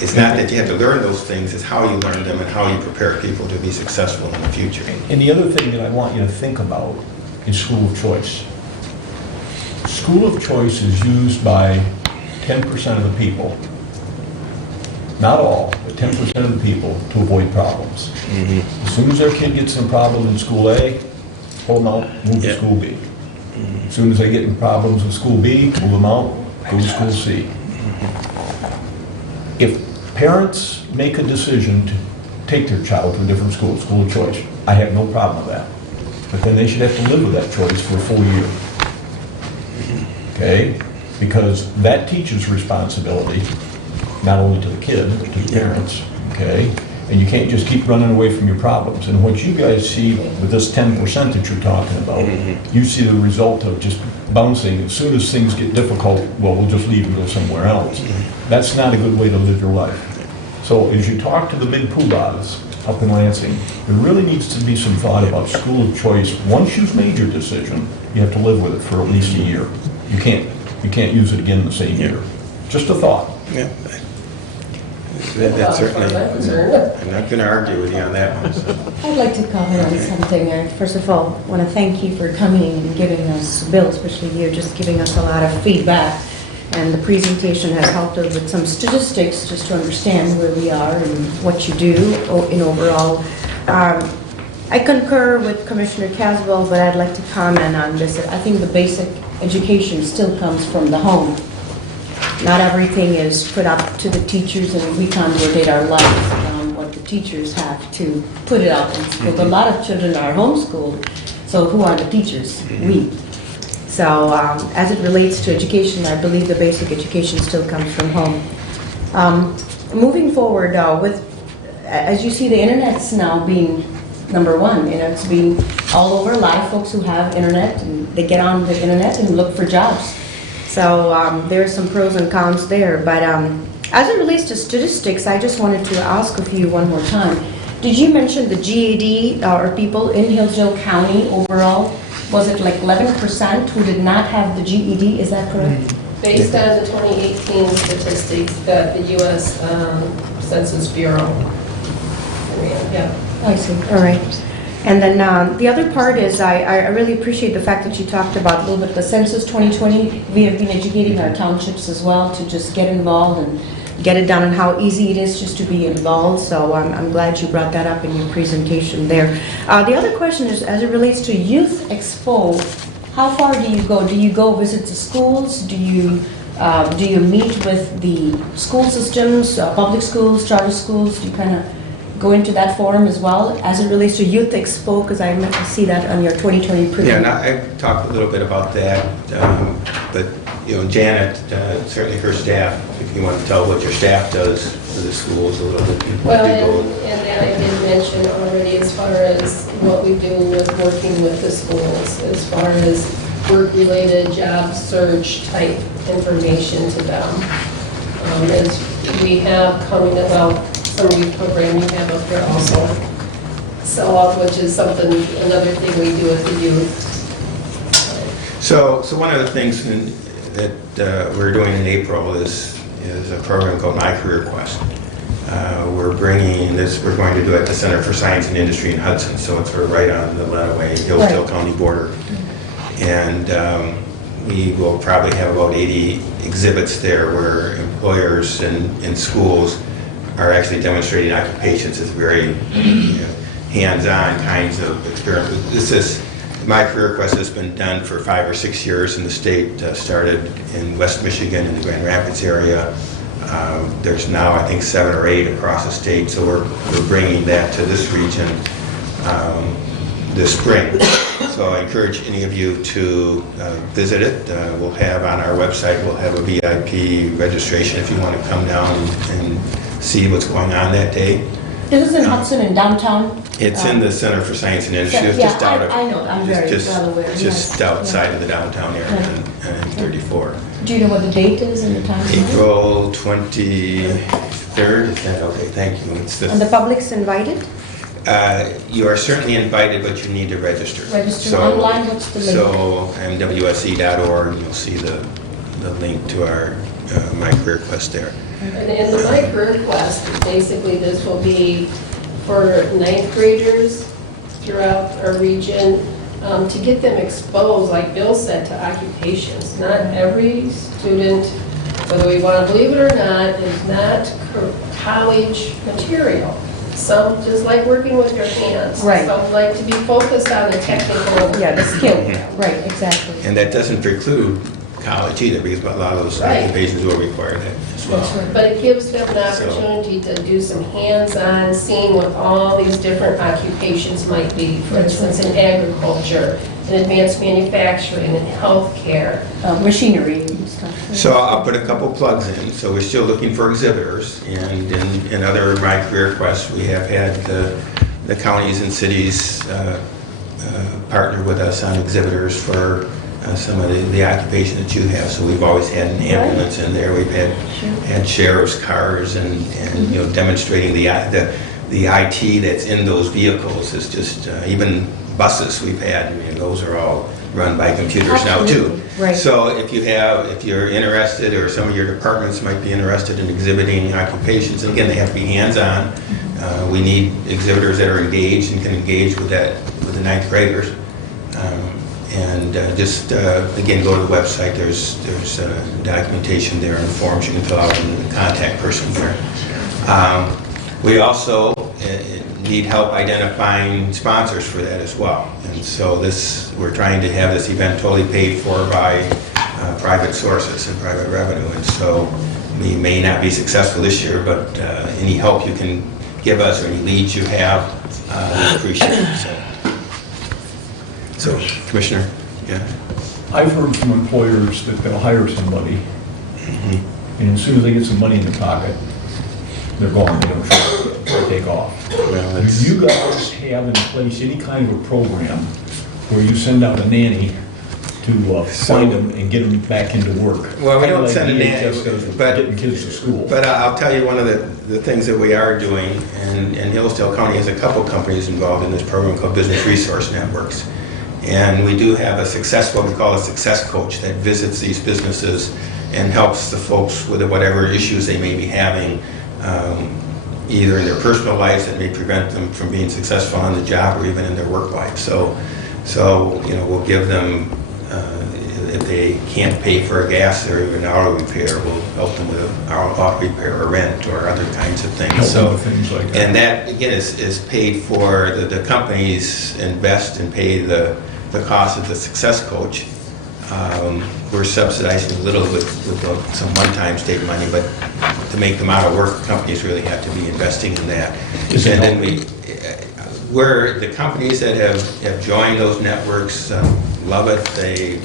It's not that you have to learn those things, it's how you learn them and how you prepare people to be successful in the future. And the other thing that I want you to think about is school of choice. School of choice is used by 10% of the people, not all, but 10% of the people to avoid problems. As soon as their kid gets in a problem in school A, pull them out, move to school B. As soon as they get in problems with school B, move them out, go to school C. If parents make a decision to take their child to a different school of choice, I have no problem with that. But then they should have to live with that choice for a full year. Okay? Because that teaches responsibility, not only to the kid, but to the parents. Okay? And you can't just keep running away from your problems. And what you guys see with this 10% that you're talking about, you see the result of just bouncing. As soon as things get difficult, well, we'll just leave and go somewhere else. That's not a good way to live your life. So as you talk to the big poobahs up in Lansing, there really needs to be some thought about school of choice. Once you've made your decision, you have to live with it for at least a year. You can't use it again the same year. Just a thought. Yeah. That's certainly, I'm not going to argue with you on that one. So. I'd like to comment on something. I first of all want to thank you for coming and giving us, Bill, especially you, just giving us a lot of feedback. And the presentation has helped us with some statistics just to understand where we are and what you do in overall. I concur with Commissioner Caswell, but I'd like to comment on this. I think the basic education still comes from the home. Not everything is put up to the teachers, and we consolidate our lives around what the teachers have to put it out in school. A lot of children are homeschooled, so who are the teachers? We. So as it relates to education, I believe the basic education still comes from home. Moving forward, as you see, the internet's now being number one. It's being all over. A lot of folks who have internet, and they get on the internet and look for jobs. So there's some pros and cons there. But as it relates to statistics, I just wanted to ask of you one more time. Did you mention the GAD or people in Hillsdale County overall? Was it like 11% who did not have the GED? Is that correct? Based on the 2018 statistics that the U.S. Census Bureau ran, yeah. I see, all right. And then the other part is I really appreciate the fact that you talked about a little bit the Census 2020. We have been educating our townships as well to just get involved and get it done and how easy it is just to be involved. So I'm glad you brought that up in your presentation there. The other question is, as it relates to Youth Expo, how far do you go? Do you go visit the schools? Do you meet with the school systems, public schools, charter schools? Do you kind of go into that forum as well as it relates to Youth Expo? Because I meant to see that on your 2020 presentation. Yeah, and I talked a little bit about that, but Janet, certainly her staff, if you want to tell what your staff does for the schools a little bit. Well, and that I did mention already as far as what we do with working with the schools, as far as work-related job search type information to them. As we have coming up, well, some youth program we have up here also, which is another thing we do with the youth. So one of the things that we're doing in April is a program called My Career Quest. We're bringing this, we're going to do it at the Center for Science and Industry in Hudson, so it's right on the Lenawee, Hillsdale County border. And we will probably have about 80 exhibits there where employers and schools are actually demonstrating occupations as very hands-on kinds of experience. My career quest has been done for 5 or 6 years in the state. Started in West Michigan in the Grand Rapids area. There's now, I think, 7 or 8 across the state, so we're bringing that to this region this spring. So I encourage any of you to visit it. We'll have on our website, we'll have a VIP registration if you want to come down and see what's going on that day. This is in Hudson in downtown? It's in the Center for Science and Industry. It's Yeah, just out of, I know, I'm very well aware. just yes. outside of the downtown area in 34. Do you know what the date is and the time? April 23rd, is that okay? Thank you. It's And the public's invited? You are certainly invited, but you need to register. Register online, what's the link? So, mwse.org, and you'll see the link to our My Career Quest there. And in the My Career Quest, basically this will be for 9th graders throughout our region to get them exposed, like Bill said, to occupations. Not every student, whether we want to believe it or not, is not college material. Some just like working with their hands. Right. Some like to be focused on the technical. Yeah, the skill, right, exactly. And that doesn't preclude college either, because a lot of those Right. occupations will require that as well. That's right. But it gives them an opportunity to do some hands-on, seeing what all these different occupations might be. For instance, in agriculture, in advanced manufacturing, in healthcare. Machinery and stuff. So I'll put a couple plugs in. So we're still looking for exhibitors, and in other My Career Quests, we have had the counties and cities partner with us on exhibitors for some of the occupation that you have. So we've always had an ambulance in there. We've had sheriff's cars, and demonstrating the IT that's in those vehicles is just even buses we've had. Those are all run by computers now too. Right. So if you're interested, or some of your departments might be interested in exhibiting occupations, and again, they have to be hands-on. We need exhibitors that are engaged and can engage with the 9th graders. Just again, go to the website. There's documentation there and forms you can fill out, and the contact person there. We also need help identifying sponsors for that as well. And so we're trying to have this event totally paid for by private sources and private revenue. And so we may not be successful this year, but any help you can give us, or any leads you have, we appreciate it. So, Commissioner, yeah. I've heard from employers that they'll hire somebody, and as soon as they get some money in their pocket, they're gone, they don't show up, they take off. Well, Do you guys have in place any kind of a program where you send out a nanny to find them and get them back into work? Well, we Kinda don't like send a nanny, DHS does with but- getting kids to school. But I'll tell you one of the things that we are doing, and Hillsdale County has a couple companies involved in this program called Business Resource Networks. And we do have what we call a success coach that visits these businesses and helps the folks with whatever issues they may be having, either in their personal lives that may prevent them from being successful on the job, or even in their work life. So we'll give them, if they can't pay for a gas or even auto repair, we'll help them with an auto repair or rent or other kinds of things. Help them with things like that. And that, again, is paid for. The companies invest and pay the cost of the success coach. We're subsidizing a little with some one-time state money, but to make them out of work, companies really have to be investing in that. Is it And then where the companies that have joined those networks love it.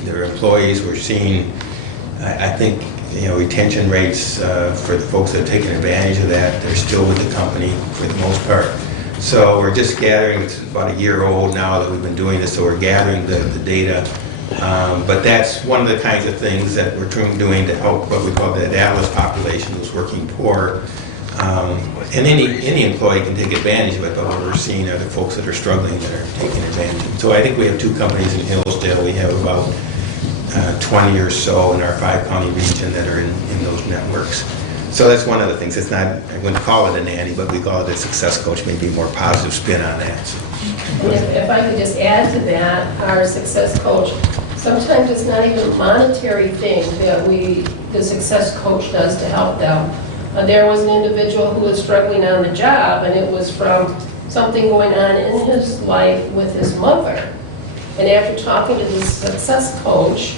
Their employees, we're seeing, I think, retention rates for the folks that have taken advantage of that, they're still with the company for the most part. So we're just gathering, it's about a year old now that we've been doing this, so we're gathering the data. But that's one of the kinds of things that we're doing to help what we call the Atlas population, those working poor. And any employee can take advantage of it, but what we're seeing are the folks that are struggling that are taking advantage of it. So I think we have 2 companies in Hillsdale. We have about 20 or so in our 5-county region that are in those networks. So that's one of the things. It's not, I wouldn't call it a nanny, but we call it a success coach, maybe a more positive spin on that. So. And if I could just add to that, our success coach sometimes it's not even a monetary thing that the success coach does to help them. There was an individual who was struggling on the job, and it was from something going on in his life with his mother. And after talking to the success coach,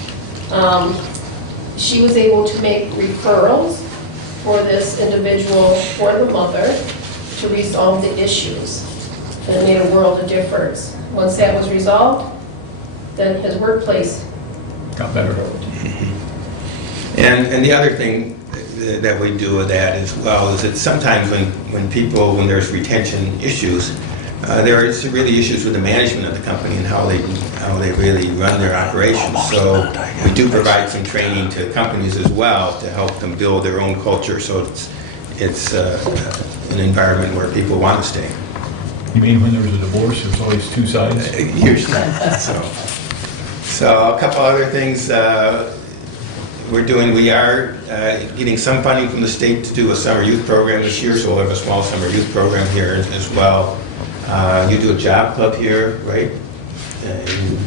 she was able to make referrals for this individual, for the mother, to resolve the issues. And it made a world of difference. Once that was resolved, then his workplace. Got better. And the other thing that we do with that as well is that sometimes when there's retention issues, there is really issues with the management of the company and how they really run their operations. So we do provide some training to companies as well to help them build their own culture. So it's an environment where people want to stay. You mean when there's a divorce, there's always two sides? Usually. So a couple other things we're doing. We are getting some funding from the state to do a summer youth program this year, so we'll have a small summer youth program here as well. You do a job club here, right? In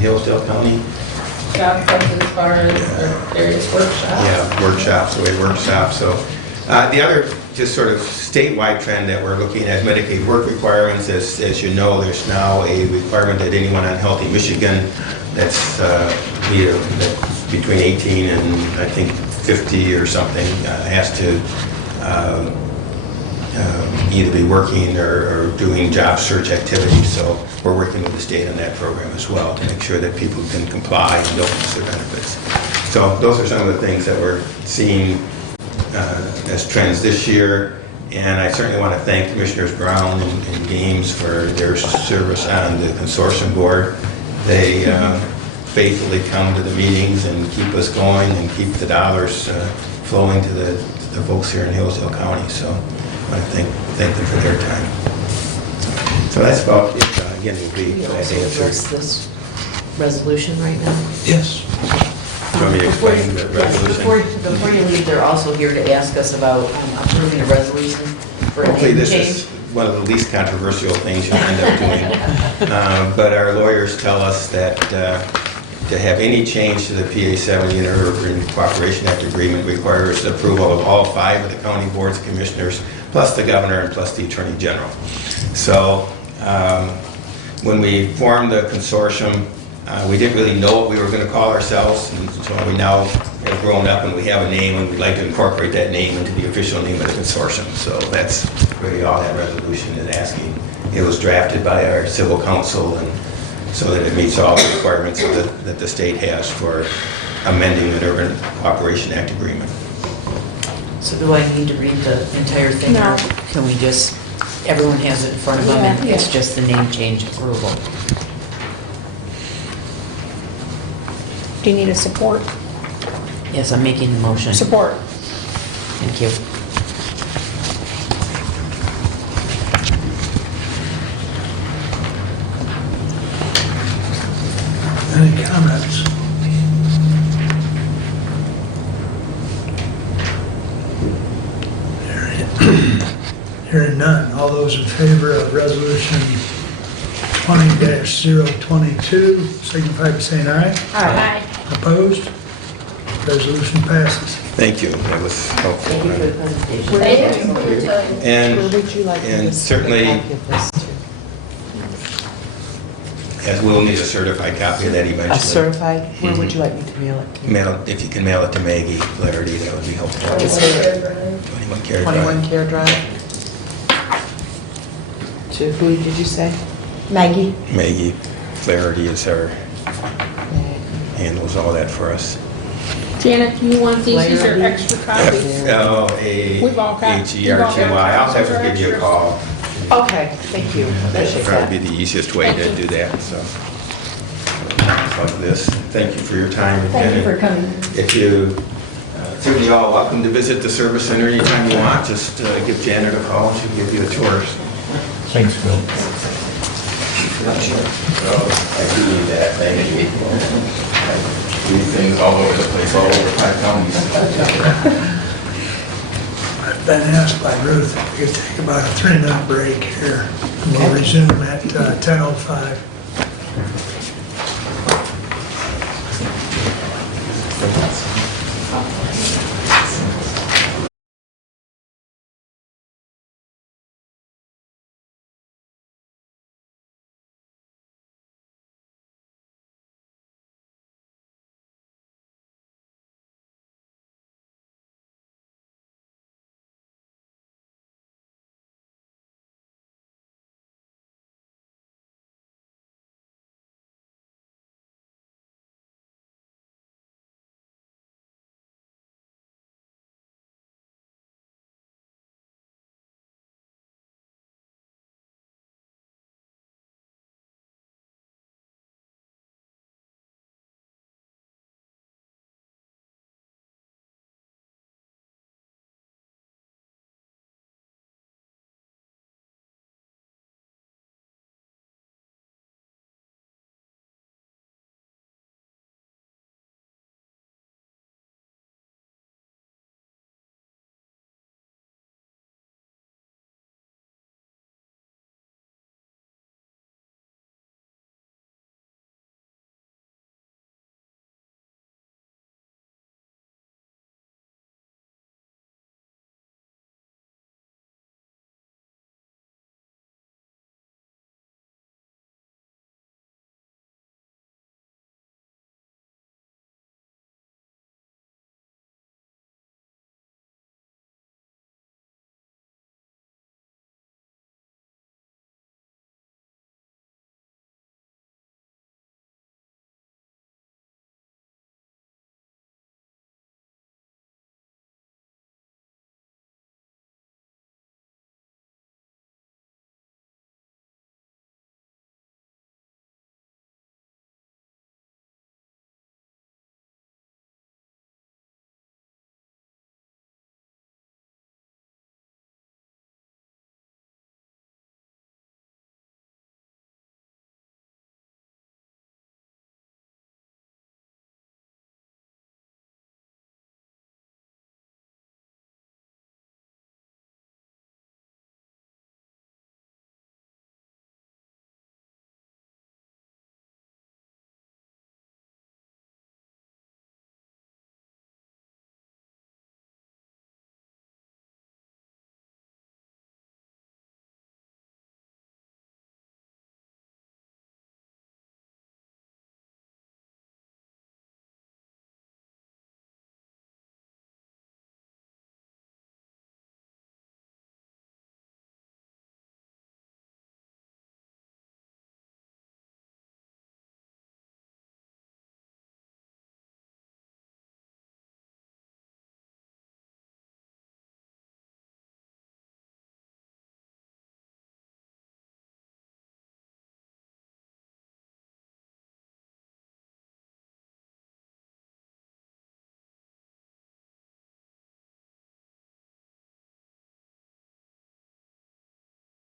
Hillsdale County? Job clubs as far as various workshops. Yeah, workshops, the way workshops. So the other just sort of statewide trend that we're looking at Medicaid work requirements. As you know, there's now a requirement that anyone on Healthy Michigan that's between 18 and I think 50 or something has to either be working or doing job search activities. So we're working with the state on that program as well to make sure that people can comply and don't miss their benefits. So those are some of the things that we're seeing as trends this year. And I certainly want to thank Commissioners Brown and Games for their service on the consortium board. They faithfully come to the meetings and keep us going and keep the dollars flowing to the folks here in Hillsdale County. So I want to thank them for their time. So that's about it. Again, we'll be We glad also to answer. address this resolution right now. Yes. Do you want me to explain the resolution? Before you leave, they're also here to ask us about approving a resolution for a Hopefully name this change. is one of the least controversial things you'll end up doing. But our lawyers tell us that to have any change to the PA7 Interurban Cooperation Act agreement requires the approval of all 5 of the county boards of commissioners, plus the governor and plus the attorney general. So when we formed the consortium, we didn't really know what we were going to call ourselves, and so we now have grown up and we have a name, and we'd like to incorporate that name into the official name of the consortium. So that's really all that resolution is asking. It was drafted by our civil counsel, and so that it meets all the requirements that the state has for amending the Urban Cooperation Act agreement. So do I need to read the entire thing? No. Or can we just, everyone has it in front of them and Yeah. it's just the name change approval? Do you need a support? Yes, I'm making the motion. Support. Thank you. Any comments? Hearing none. All those in favor of resolution 20-022, signify by saying aye. Aye. Opposed? Resolution passes. Thank you. That was helpful. Thank you for the presentation. Thank you for your time. And Where would you like me to and send certainly, a copy of this to? as we'll need a certified copy of that eventually. A certified, where would you like me to mail it to? Mail, if you can mail it to Maggie Flaherty, that would be helpful. Is it 21 Carrot 21 Drive. Care Drive? To who did you say? Maggie? Maggie Flaherty is our, handles all that for us. Janet, do you want these or extra copies? We've all got- F-L-A-H-E-R-T-Y. I'll have her give you a call. Okay, thank you. That'd Appreciate probably that. be the easiest way to do that, so. Like this. Thank you for your time. Thank you for And coming. if you, certainly all welcome to visit the service center anytime you want. Just give Janet a call, she'll give you a tour. Thanks, Phil. So, I do need that, thank you. Do things all over the place, all over 5 counties. I've been asked by Ruth if we could take about a 3-minute break here. And we'll resume at 10:05.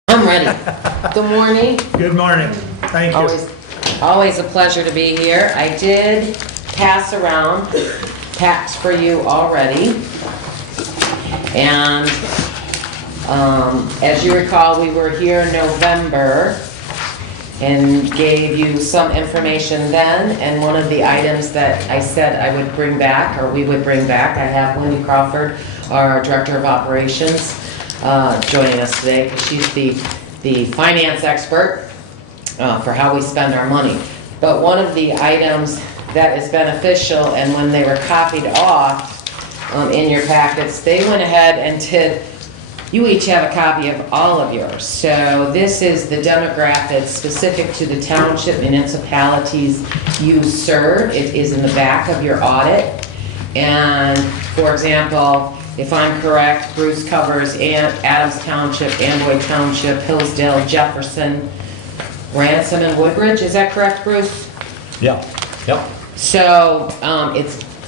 I'm ready. Good morning. Good morning. Thank you. Always a pleasure to be here. I did pass around packs for you already. And as you recall, we were here in November and gave you some information then. And one of the items that I said I would bring back, or we would bring back, I have Wendy Crawford, our Director of Operations, joining us today because she's the finance expert for how we spend our money. But one of the items that is beneficial, and when they were copied off in your packets, they went ahead and did, you each have a copy of all of yours. So this is the demographics specific to the township municipalities you serve. It is in the back of your audit. And for example, if I'm correct, Bruce covers Adams Township, Amboy Township, Hillsdale, Jefferson, Ransom, and Woodbridge. Is that correct, Bruce? Yeah, yep. So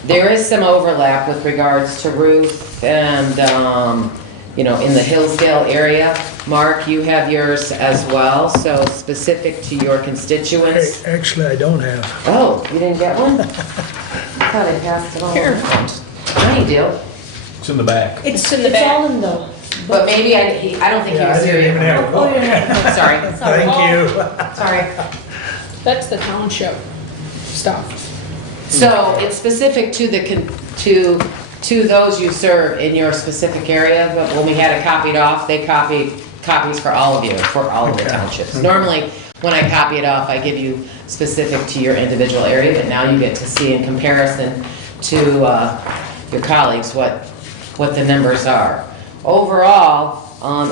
there is some overlap with regards to Ruth and, in the Hillsdale area. Mark, you have yours as well, so specific to your constituents. Hey, actually, I don't have. Oh, you didn't get one? I thought I passed it on. Here. No, you do. It's in the back. It's in the back. It's all in the. But maybe I don't think he Yeah, was I here didn't even yet. have. Oh, you didn't. Sorry, Thank you. sorry. That's the township stuff. So it's specific to to those you serve in your specific area, but when we had it copied off, they copied copies for all of you, for all of the townships. Normally, when I copy it off, I give you specific to your individual area, but now you get to see in comparison to your colleagues what the numbers are. Overall,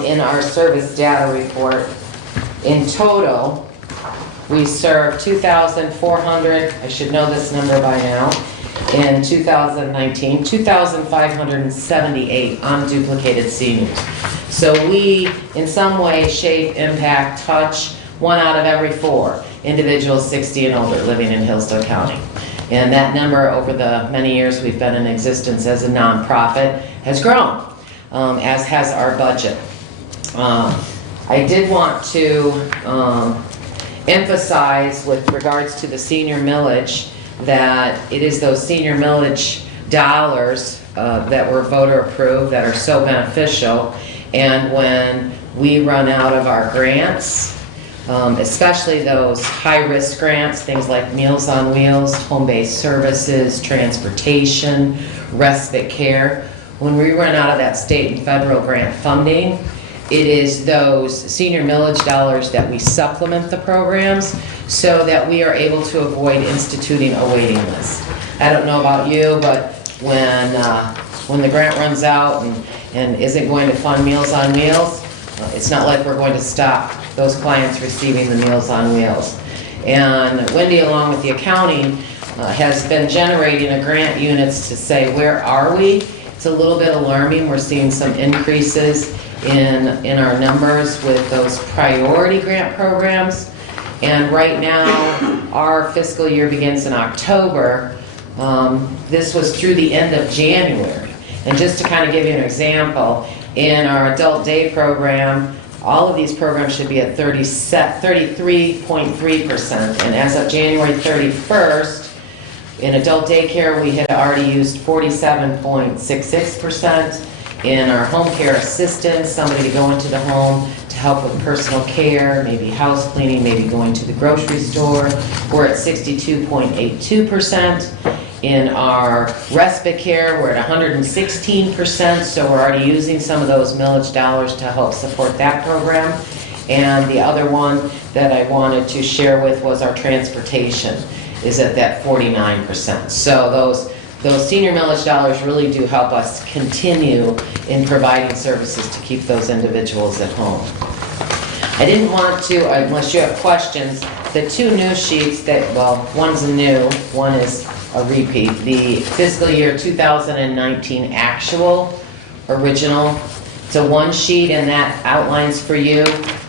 in our service data report, in total, we served 2,400, I should know this number by now, in 2019, 2,578 unduplicated seniors. So we, in some way, shape, impact, touch 1 out of every 4 individuals 60 and older living in Hillsdale County. And that number over the many years we've been in existence as a nonprofit has grown, as has our budget. I did want to emphasize with regards to the senior millage that it is those senior millage dollars that were voter approved that are so beneficial. And when we run out of our grants, especially those high-risk grants, things like Meals on Wheels, home-based services, transportation, respite care, when we run out of that state and federal grant funding, it is those senior millage dollars that we supplement the programs so that we are able to avoid instituting a waiting list. I don't know about you, but when the grant runs out and isn't going to fund Meals on Wheels, it's not like we're going to stop those clients receiving the Meals on Wheels. And Wendy, along with the accounting, has been generating a grant units to say, where are we? It's a little bit alarming. We're seeing some increases in our numbers with those priority grant programs. And right now, our fiscal year begins in October. This was through the end of January. And just to kind of give you an example, in our adult day program, all of these programs should be at 33.3%. And as of January 31st, in adult daycare, we had already used 47.66%. In our home care assistance, somebody to go into the home to help with personal care, maybe house cleaning, maybe going to the grocery store, we're at 62.82%. In our respite care, we're at 116%, so we're already using some of those millage dollars to help support that program. And the other one that I wanted to share with was our transportation is at that 49%. So those senior millage dollars really do help us continue in providing services to keep those individuals at home. I didn't want to, unless you have questions, the 2 new sheets that, well, one's new, one is a repeat. The fiscal year 2019 actual, original. It's a 1 sheet and that outlines for you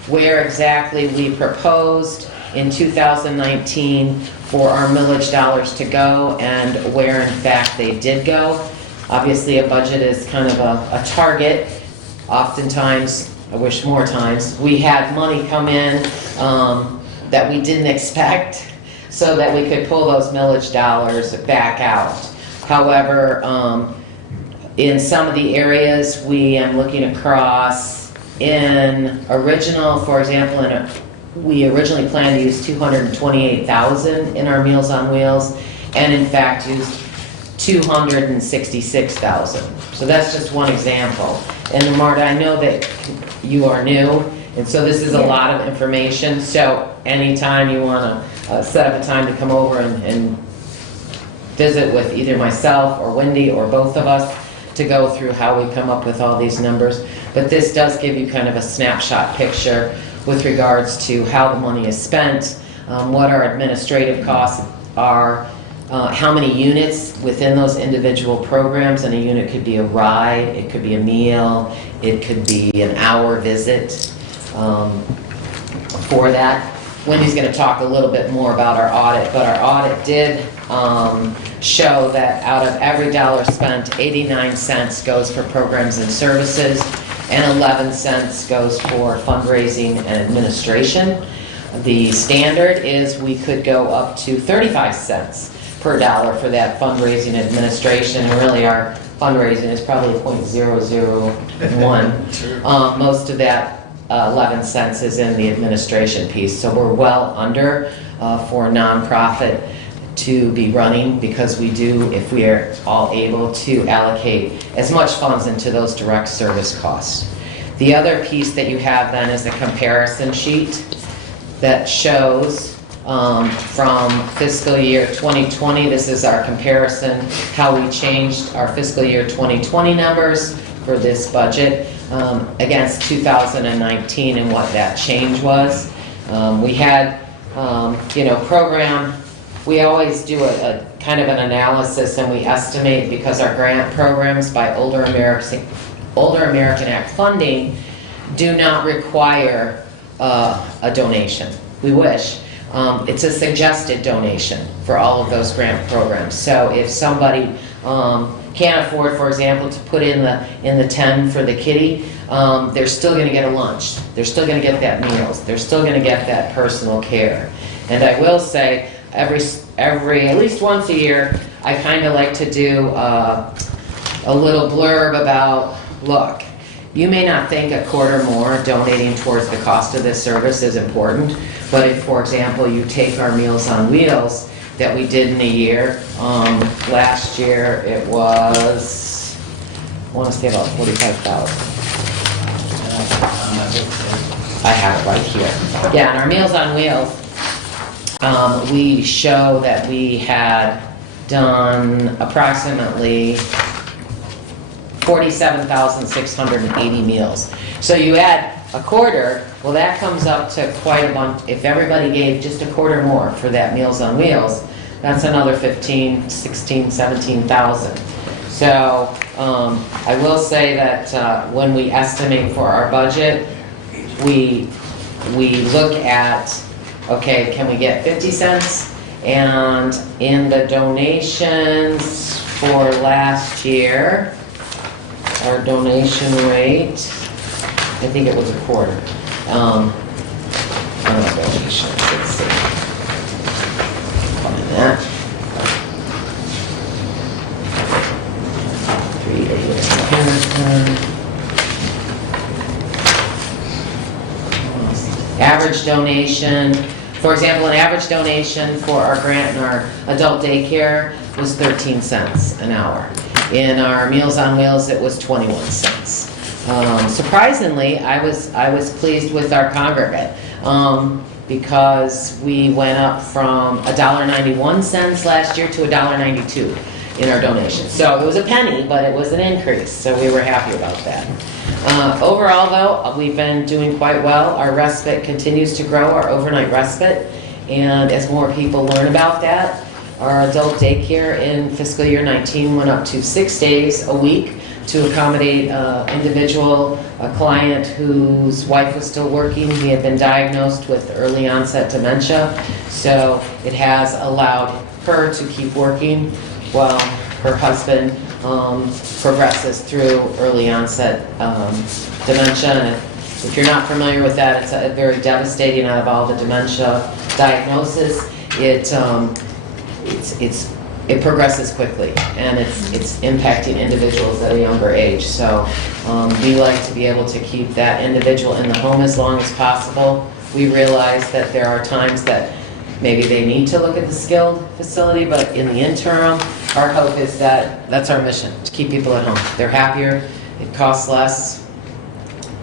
where exactly we proposed in 2019 for our millage dollars to go and where in fact they did go. Obviously a budget is kind of a target. Oftentimes, I wish more times, we had money come in that we didn't expect so that we could pull those millage dollars back out. However, in some of the areas we am looking across in original, for example, we originally planned to use $228,000 in our Meals on Wheels, and in fact used $266,000. So that's just one example. And Marta, I know that you are new, and so this is a lot of information. So anytime you want to set up a time to come over and visit with either myself or Wendy or both of us to go through how we come up with all these numbers. But this does give you kind of a snapshot picture with regards to how the money is spent, what our administrative costs are, how many units within those individual programs, and a unit could be a ride, it could be a meal, it could be an hour visit for that. Wendy's going to talk a little bit more about our audit, but our audit did show that out of every dollar spent, 89 cents goes for programs and services, and 11 cents goes for fundraising and administration. The standard is we could go up to 35 cents per dollar for that fundraising and administration, and really our fundraising is probably 0.001. Most of that 11 cents is in the administration piece, so we're well under for a nonprofit to be running, because we do, if we are all able to allocate as much funds into those direct service costs. The other piece that you have then is a comparison sheet that shows from fiscal year 2020, this is our comparison, how we changed our fiscal year 2020 numbers for this budget against 2019 and what that change was. We had, program, we always do a kind of an analysis, and we estimate, because our grant programs by Older American Act funding do not require a donation. We wish. It's a suggested donation for all of those grant programs. So if somebody can't afford, for example, to put in the 10 for the kitty, they're still going to get a lunch. They're still going to get that meals. They're still going to get that personal care. And I will say, every at least once a year, I kind of like to do a little blurb about, look, you may not think a quarter more donating towards the cost of this service is important, but if, for example, you take our Meals on Wheels that we did in a year, last year it was, I want to say about $45,000. I have it right here. Yeah, and our Meals on Wheels, we show that we had done approximately 47,680 meals. So you add a quarter, well, that comes up to quite a bunch. If everybody gave just a quarter more for that Meals on Wheels, that's another 15, 16, 17,000. So I will say that when we estimate for our budget, we look at, okay, can we get 50 cents? And in the donations for last year, our donation rate, I think it was a quarter. Donation, let's see. Find that. 380. Average donation, for example, an average donation for our grant and our adult daycare was 13 cents an hour. In our Meals on Wheels, it was 21 cents. Surprisingly, I was pleased with our congregate because we went up from $1.91 last year to $1.92 in our donation. So it was a penny, but it was an increase, so we were happy about that. Overall, though, we've been doing quite well. Our respite continues to grow, our overnight respite, and as more people learn about that, our adult daycare in fiscal year 19 went up to 6 days a week to accommodate a client whose wife was still working. He had been diagnosed with early onset dementia, so it has allowed her to keep working while her husband progresses through early onset dementia. And if you're not familiar with that, it's a very devastating. Out of all the dementia diagnosis, it progresses quickly, and it's impacting individuals at a younger age. So we like to be able to keep that individual in the home as long as possible. We realize that there are times that maybe they need to look at the skilled facility, but in the interim, our hope is that that's our mission, to keep people at home. They're happier, it costs less,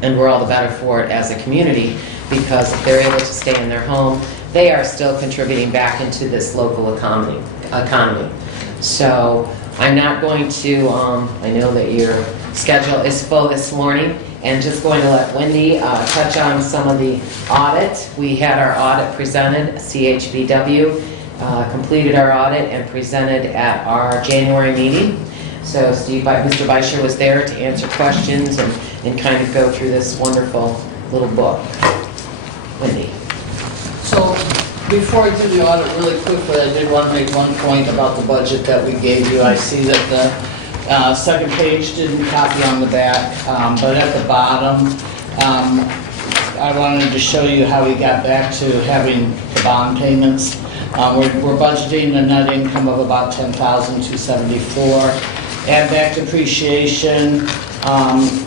and we're all the better for it as a community, because if they're able to stay in their home, they are still contributing back into this local economy. So I'm not going to, I know that your schedule is full this morning, and just going to let Wendy touch on some of the audit. We had our audit presented, CHBW, completed our audit and presented at our January meeting. So Mr. Beischer was there to answer questions and kind of go through this wonderful little book. Wendy. So before I do the audit really quickly, I did want to make one point about the budget that we gave you. I see that the second page didn't copy on the back, but at the bottom, I wanted to show you how we got back to having the bond payments. We're budgeting a net income of about $10,274. Add back depreciation,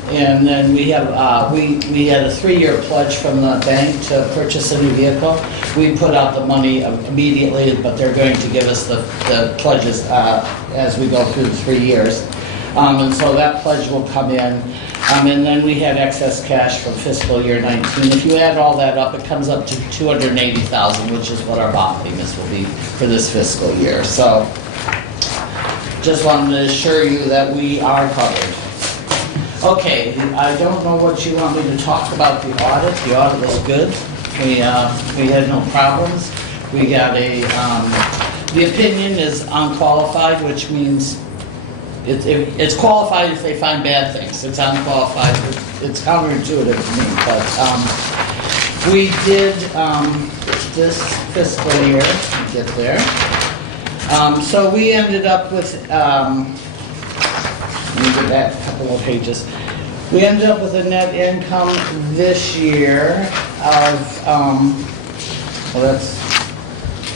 And then we have, we had a 3-year pledge from the bank to purchase a new vehicle. We put out the money immediately, but they're going to give us the pledges as we go through the 3 years. And so that pledge will come in. And then we had excess cash from fiscal year 19. If you add all that up, it comes up to $280,000, which is what our bond payments will be for this fiscal year. So just wanted to assure you that we are covered. Okay, I don't know what you want me to talk about the audit. The audit was good. We had no problems. We got the opinion is unqualified, which means it's qualified if they find bad things. It's unqualified. It's counterintuitive to me, but we did this fiscal year. Let me get there. So we ended up with. Let me get back a couple more pages. We ended up with a net income this year of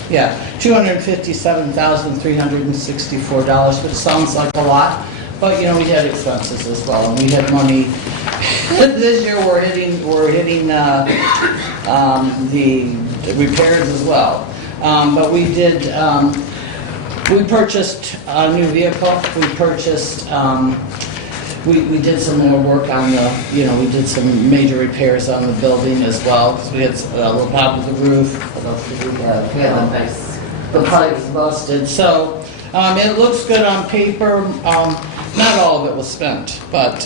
$257,364, which sounds like a lot, but we had expenses as well, and we had money. This year we're hitting the repairs as well, but we did. We purchased a new vehicle. We purchased. We did some more work on the, we did some major repairs on the building as well. So we had a little problem with the roof. What else did we have? The pipes busted. So it looks good on paper. Not all of it was spent, but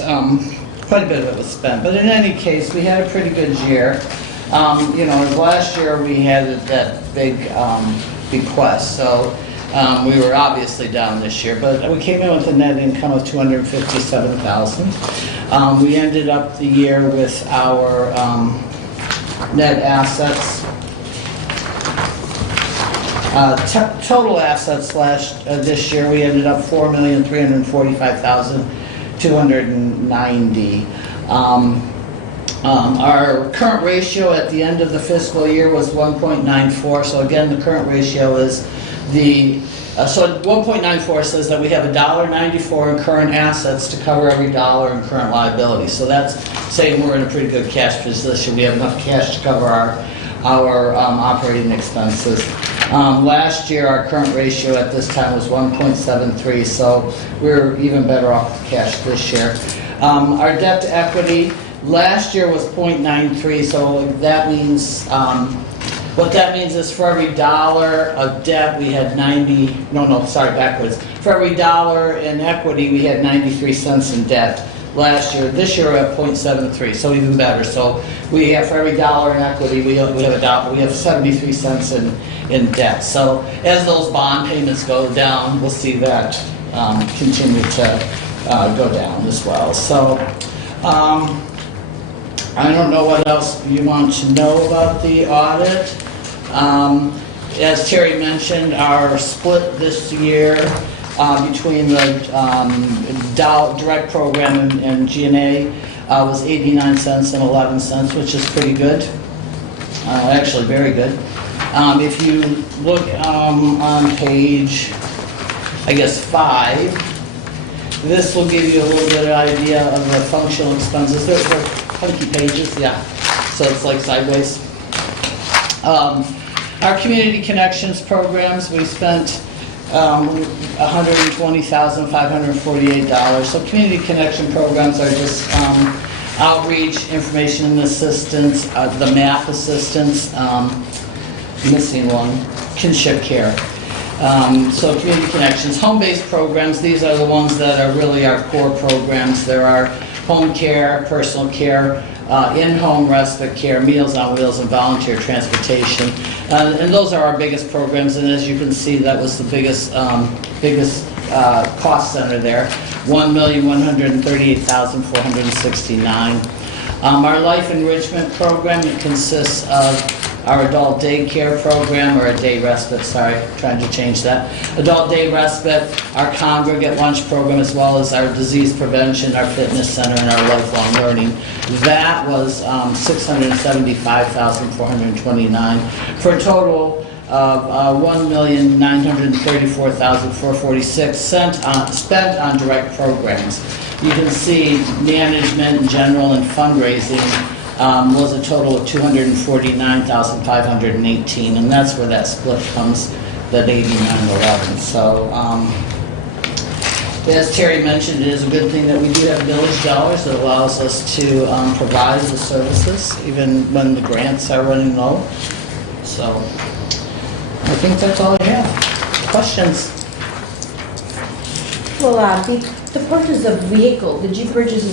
quite a bit of it was spent. But in any case, we had a pretty good year. Last year we had that big bequest. So we were obviously down this year, but we came in with a net income of $257,000. We ended up the year with our net assets. Total assets this year, we ended up $4,345,290. Our current ratio at the end of the fiscal year was 1.94. So again, the current ratio is so 1.94 says that we have $1.94 in current assets to cover every dollar in current liability. So that's saying we're in a pretty good cash position. We have enough cash to cover our operating expenses. Last year, our current ratio at this time was 1.73, so we're even better off with cash this year. Our debt to equity last year was 0.93, so that means what that means is for every dollar of debt, we had for every dollar in equity, we had 93 cents in debt last year. This year, we're at 0.73, so even better. So we have, for every dollar in equity, we have 73 cents in debt. So as those bond payments go down, we'll see that continue to go down as well. So I don't know what else you want to know about the audit. As Terry mentioned, our split this year between the direct program and G&A was 89 cents and 11 cents, which is pretty good. Actually, very good. If you look on page, 5, this will give you a little bit of idea of the functional expenses. They're funky pages, yeah. So it's like sideways. Our community connections programs, we spent $120,548. So community connection programs are just outreach, information assistance, the math assistance, missing one, kinship care. So community connections, home-based programs, these are the ones that are really our core programs. There are home care, personal care, in-home respite care, Meals on Wheels, and volunteer transportation. And those are our biggest programs, and as you can see, that was the biggest cost center there, $1,138,469. Our life enrichment program, it consists of our adult day care program, or a day respite, sorry, trying to change that. Adult day respite, our congregate lunch program, as well as our disease prevention, our fitness center, and our lifelong learning. That was $675,429 for a total of $1,934,446 spent on direct programs. you can see management, general, and fundraising was a total of $249,518, and that's where that split comes, that 8911. So, as Terry mentioned, it is a good thing that we do have village dollars that allows us to provide the services, even when the grants are running low. So, I think that's all I have. Questions? Well, the purchase of vehicle, did you purchase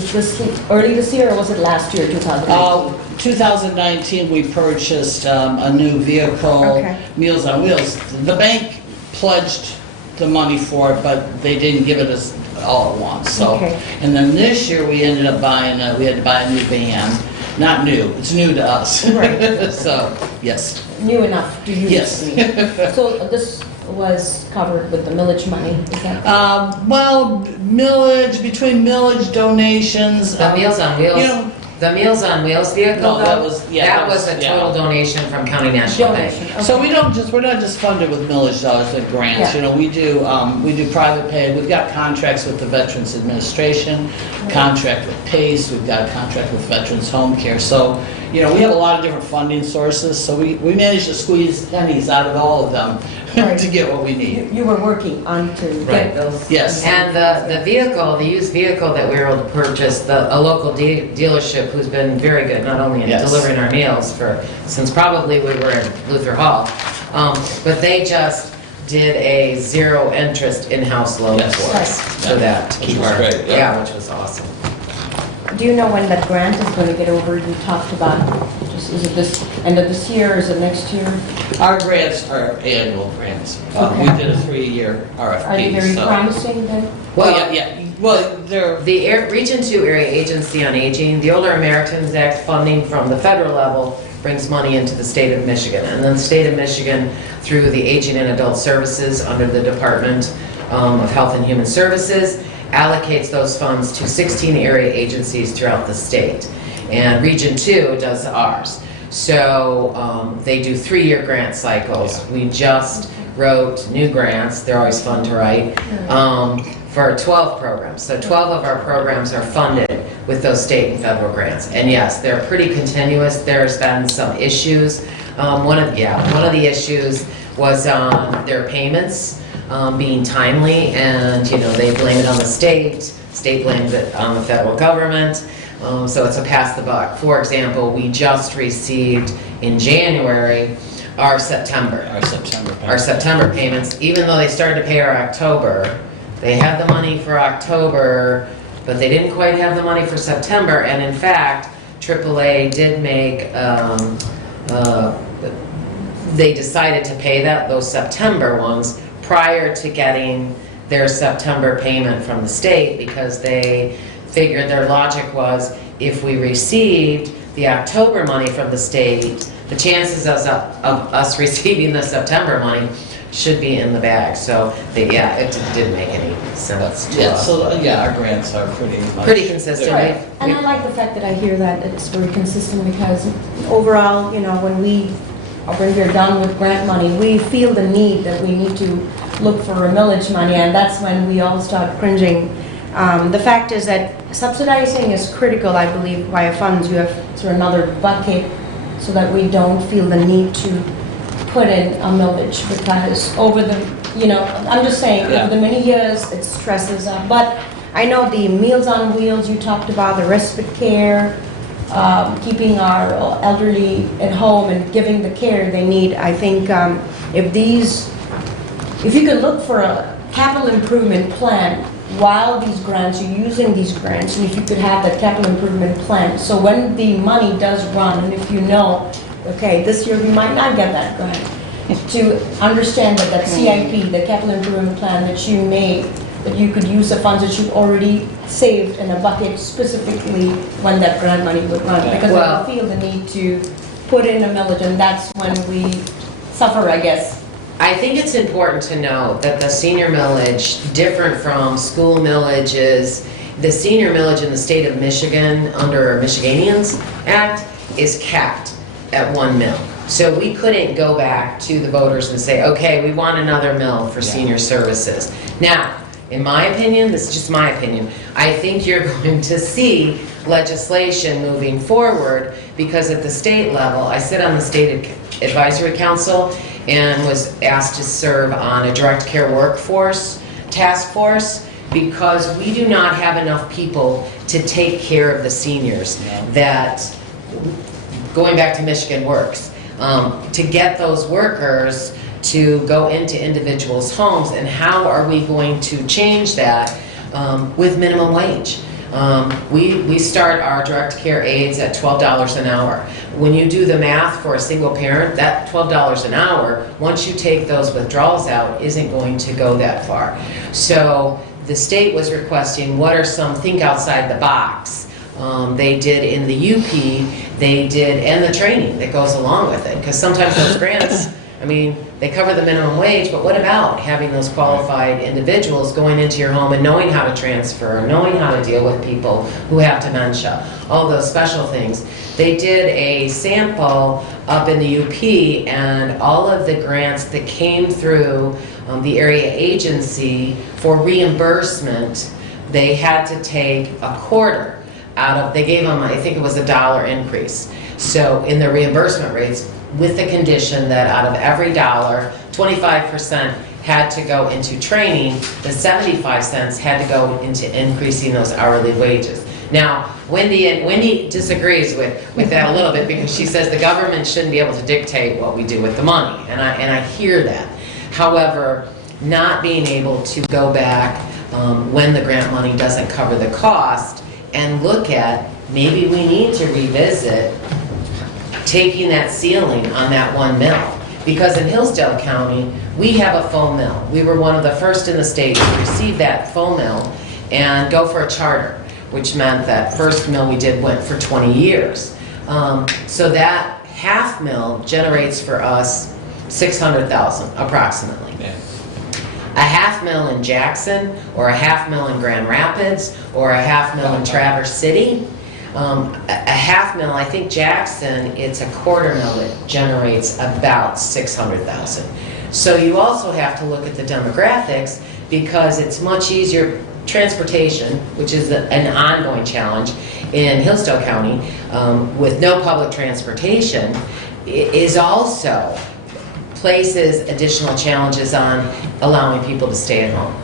it early this year, or was it last year, 2019? 2019, we purchased a new vehicle, Okay. Meals on Wheels. The bank pledged the money for it, but they didn't give it us all at once, so. Okay. And then this year, we ended up buying, we had to buy a new van. Not new, it's new to us. Right. So, yes. New enough to use? Yes. So this was covered with the millage money, is that? Well, between millage donations. The Meals on Wheels, You know, the Meals on Wheels vehicle, No, that though, was- yeah, that that was was- a yeah. total donation from County National Bank. Donation, So okay. we're not just funded with millage dollars and grants, Yeah. you know, we do private pay, we've got contracts with the Veterans Administration, contract with PACE, we've got a contract with Veterans Home Care, so, you know, we have a lot of different funding sources, so we manage to squeeze pennies out of all of them Right. to get what we need. You were working on to Right, get those. Yes. And the vehicle, the used vehicle that we were able to purchase, a local dealership who's been very good, not only in Yes. delivering our meals since probably we were in Luther Hall, but they just did a zero interest in-house loan Yes. for us, for that, to Which keep was our, great, yeah. yeah, which was awesome. Do you know when that grant is going to get over? You talked about, is it this, end of this year, is it next year? Our grants are annual grants. We Okay. did a 3-year RFP. Are they very so- promising then? Well, yeah, well, they're, The Region 2 Area Agency on Aging, the Older Americans Act funding from the federal level brings money into the state of Michigan. And then the state of Michigan, through the Aging and Adult Services under the Department of Health and Human Services, allocates those funds to 16 area agencies throughout the state. And Region 2 does ours. So they do 3-year grant cycles. We just wrote new grants, they're always fun to write, for 12 programs. So 12 of our programs are funded with those state and federal grants. And yes, they're pretty continuous. There's been some issues. One of the issues was their payments being timely, and they blame it on the state blames it on the federal government. So it's a pass the buck. For example, we just received in January our September payments, even though they started to pay our October. They had the money for October, but they didn't quite have the money for September. And in fact, AAA did make, they decided to pay those September ones prior to getting their September payment from the state, because they figured, their logic was, if we received the October money from the state, the chances of us receiving the September money should be in the bag. So, it didn't make any sense to yeah, us. so, our grants are Pretty consistent. Right. And I like the fact that I hear that it's very consistent, because overall, when we're done with grant money, we feel the need that we need to look for a millage money, and that's when we all start cringing. The fact is that subsidizing is critical, I believe, via funds. You have through another bucket so that we don't feel the need to put in a millage, because over the, I'm just saying, Yeah. over the many years, it stresses up. But I know the Meals on Wheels you talked about, the respite care, keeping our elderly at home and giving the care they need. I think if you could look for a capital improvement plan while these grants, you're using these grants, and if you could have that capital improvement plan, so when the money does run, and if okay, this year we might not get that grant, to understand that CIP, the capital improvement plan that you made, that you could use the funds that you've already saved in a bucket specifically when that grant money would run. Because I feel the need to put in a millage, and that's when we suffer, I guess. I think it's important to note that the senior millage, different from school millages, the senior millage in the state of Michigan under Michiganians Act is capped at 1 mil. So we couldn't go back to the voters and say, okay, we want another mill for senior services. Now, in my opinion, this is just my opinion, I think you're going to see legislation moving forward because at the state level, I sit on the State Advisory Council and was asked to serve on a direct care workforce task force because we do not have enough people to take care of the seniors that, going back to Michigan Works, to get those workers to go into individuals' homes, and how are we going to change that with minimum wage? We start our direct care aides at $12 an hour. When you do the math for a single parent, that $12 an hour, once you take those withdrawals out, isn't going to go that far. So the state was requesting what are some think outside the box. They did in the UP, they did, and the training that goes along with it, because sometimes those grants, I mean, they cover the minimum wage, but what about having those qualified individuals going into your home and knowing how to transfer, knowing how to deal with people who have dementia, all those special things. They did a sample up in the UP, and all of the grants that came through the area agency for reimbursement, they had to take a quarter out of, they gave them, I think it was $1 increase. So in the reimbursement rates, with the condition that out of every dollar, 25% had to go into training, the 75 cents had to go into increasing those hourly wages. Now, Wendy disagrees with that a little bit because she says the government shouldn't be able to dictate what we do with the money, and I hear that. However, not being able to go back when the grant money doesn't cover the cost and look at, maybe we need to revisit taking that ceiling on that 1 mil. Because in Hillsdale County, we have a faux mill. We were one of the first in the state to receive that faux mill and go for a charter, which meant that first mill we did went for 20 years. So that half mill generates for us $600,000 approximately. A half mill in Jackson, or a half mill in Grand Rapids, or a half mill in Traverse City, a half mill, I think Jackson, it's a quarter mill that generates about $600,000. So you also have to look at the demographics because it's much easier. Transportation, which is an ongoing challenge in Hillsdale County, with no public transportation, is also places additional challenges on allowing people to stay at home.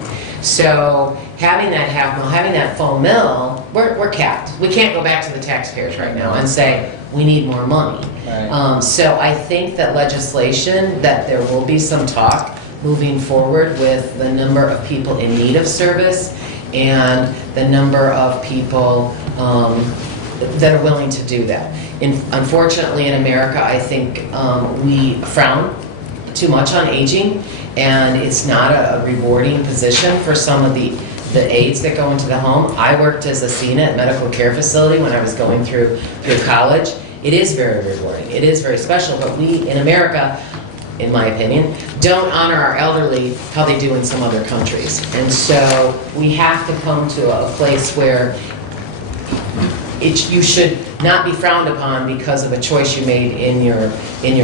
So having that half mill, having that full mill, we're capped. We can't go back to the taxpayers right now and say, we need more money. Right. So I think that legislation, that there will be some talk moving forward with the number of people in need of service and the number of people that are willing to do that. Unfortunately, in America, I think we frown too much on aging, and it's not a rewarding position for some of the aides that go into the home. I worked as a CNA medical care facility when I was going through college. It is very rewarding. It is very special, but we in America, in my opinion, don't honor our elderly how they do in some other countries. And so we have to come to a place where you should not be frowned upon because of a choice you made in your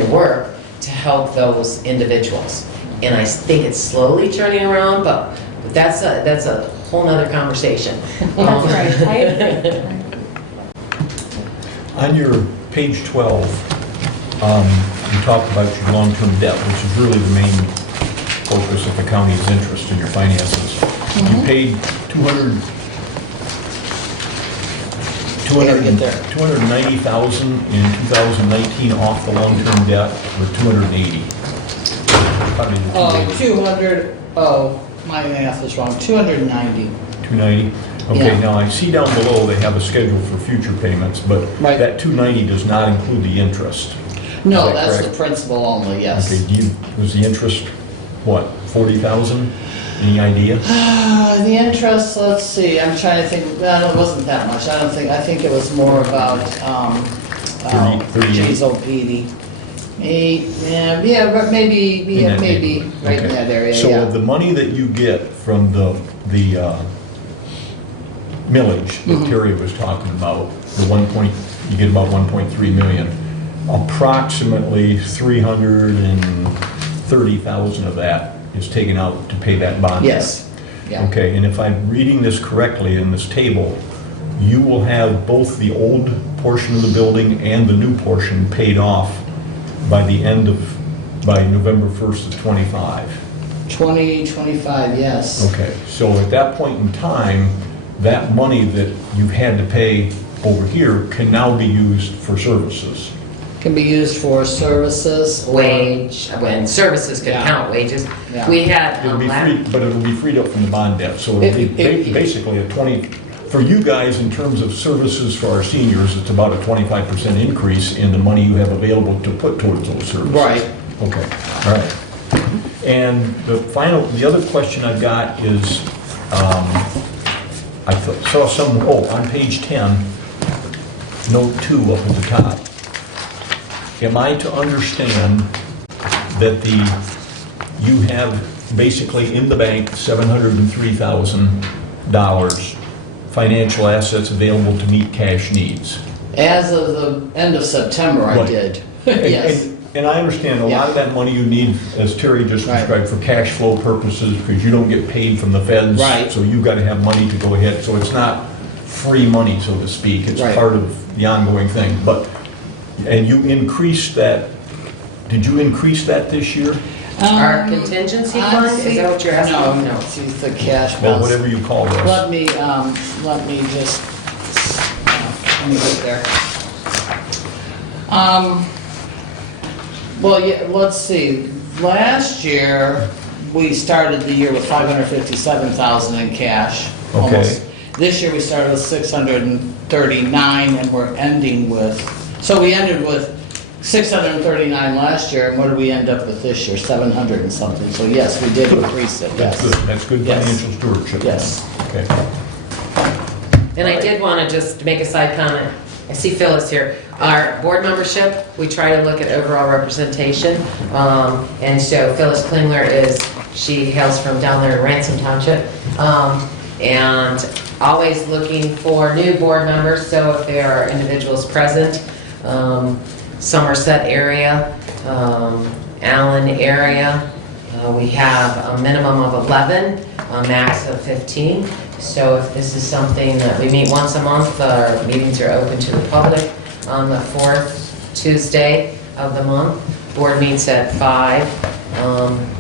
work to help those individuals. And I think it's slowly turning around, but that's a whole nother conversation. That's right, I agree. On your page 12, you talked about your long-term debt, which is really the main focus of the county's interest in your finances. You paid $290,000 in 2019 off the long-term debt, or $280,000. Probably the 200, my math is wrong, 290. 290. Okay, Yeah. now I see down below they have a schedule for future payments, but Right. that 290 does not include the interest. No, Is that that's the correct? principal only, yes. Okay, was the interest, what, 40,000? Any idea? The interest, let's see, I'm trying to think, well, it wasn't that much, I think it was more about, 38. geez, oh, Petey. Yeah, but maybe, In that maybe, neighborhood. right in Okay. that area, So yeah. of the money that you get from the millage Mm-hmm. that Terry was talking about, you get about 1.3 million, approximately 330,000 of that is taken out to pay that bond. Yes, Yeah. Okay, and if I'm reading this correctly in this table, you will have both the old portion of the building and the new portion paid off by November 1st of '25. 2025, yes. Okay, so at that point in time, that money that you've had to pay over here can now be used for services. Can be used for services. or- Wage, when services could Yeah. count wages. Yeah. We had, It'll be free, but it'll be freed up from the bond debt, so it'll be basically a 20, for you guys, in terms of services for our seniors, it's about a 25% increase in the money you have available to put towards those services. Right. Okay, all right. And the other question I've got is, I saw on page 10, note 2 up at the top. Am I to understand that you have basically in the bank $703,000 financial assets available to meet cash needs? As of the end of September, I Right. did. And- Yes. And I understand a lot of that money you need, as Terry just Right. described, for cash flow purposes, because you don't get paid from the feds. Right. So you've got to have money to go ahead. So it's not free money, so to speak. It's Right. part of the ongoing thing. And you increased that, did you increase that this year? our contingency fund, is that what you're asking? No, it's the cash Well, balance. whatever you call this. Let me just, let me get there. Well, yeah, let's see, last year, we started the year with 557,000 in cash. Okay. almost. This year, we started with 639, and we're ending with, so we ended with 639 last year, and what did we end up with this year? 700 and something, so yes, we did increase it, That's yes. good. That's good Yes. financial stewardship. Yes. Okay. And I did want to just make a side comment. I see Phyllis here. Our board membership, we try to look at overall representation. And so Phyllis Klingler she hails from down there in Ransom Township. And always looking for new board members, so if there are individuals present, Somerset area, Allen area, we have a minimum of 11, a max of 15. So if this is something that we meet once a month, our meetings are open to the public on the 4th Tuesday of the month. Board meets at 5,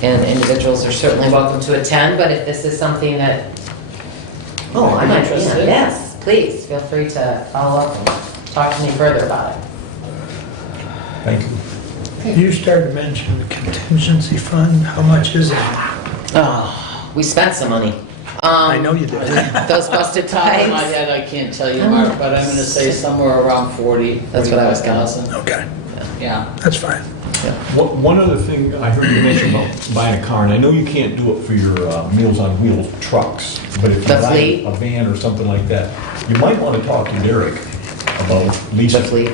and individuals are certainly welcome to attend, but if this is something that, I might be Interested? yes, please, feel free to follow up and talk to me further about it. Thank you. You started to mention the contingency fund, how much is it? We spent some money. I know you did. Those busted Top of my pipes. head, I can't tell you, Mark, but I'm gonna say somewhere around 40. That's what I was gonna- 45,000. Okay, Yeah. that's fine. One other thing I heard you mention about buying a car, and I know you can't do it for your Meals on Wheels trucks, but if you The buy fleet? a van or something like that, you might want to talk to Derek about The leasing. fleet.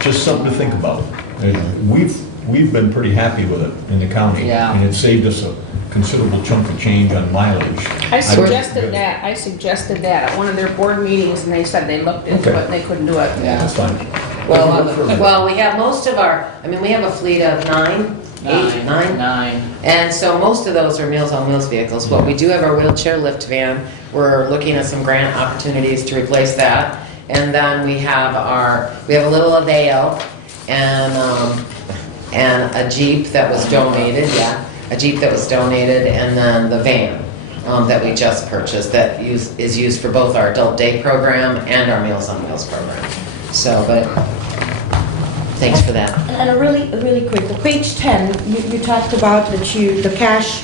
Just something to think about. And we've been pretty happy with it in the county. Yeah. And it saved us a considerable chunk of change on mileage. I suggested that at one of their board meetings, and they said they looked into Okay. it and they couldn't do it. Yeah. That's fine. Well, Let's look further. Well, we have most of we have a fleet of 9. Nine. And so most of those are Meals on Wheels vehicles. But we do have our wheelchair lift van. We're looking at some grant opportunities to replace that. And then we have a little Aveo and a Jeep that was donated, a Jeep that was donated, and then the van that we just purchased that is used for both our adult day program and our Meals on Wheels program. So, but thanks for that. And really quick, the page 10, you talked about the cash,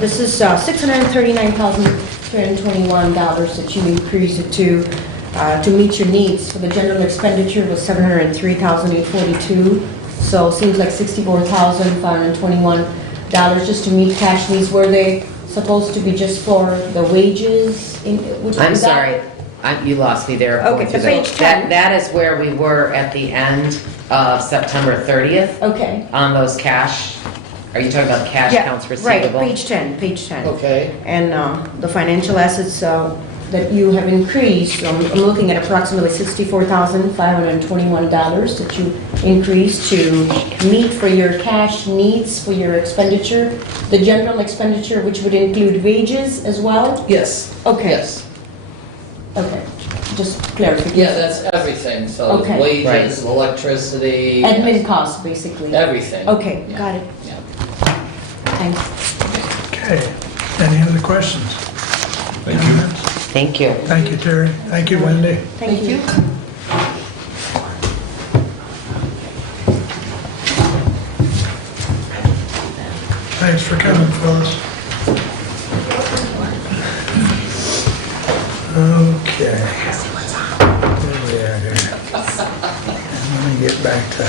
this is $639,321 that you increased it to meet your needs. For the general expenditure was $703,842, so it seems like $64,521 just to meet cash needs. Were they supposed to be just for the wages? I'm sorry, you lost me there. Okay, the page 10. That is where we were at the end of September 30th Okay. on those cash. Are you talking about the cash Yeah, accounts right, receivable? page 10. Okay. And the financial assets, that you have increased, I'm looking at approximately $64,521 that you increased to meet for your cash needs for your expenditure, the general expenditure, which would include wages as well? Yes. Okay. Yes. Okay, just clarification. Yeah, that's everything, so Okay. wages, electricity. Admin costs, basically. Everything. Okay, Yeah. got it. Yeah. Thanks. Okay, any other questions? Thank you. Thank you. Thank you, Terry. Thank you, Wendy. Thank you. Thanks for coming, Phyllis. Okay. Where we at here? Let me get back to,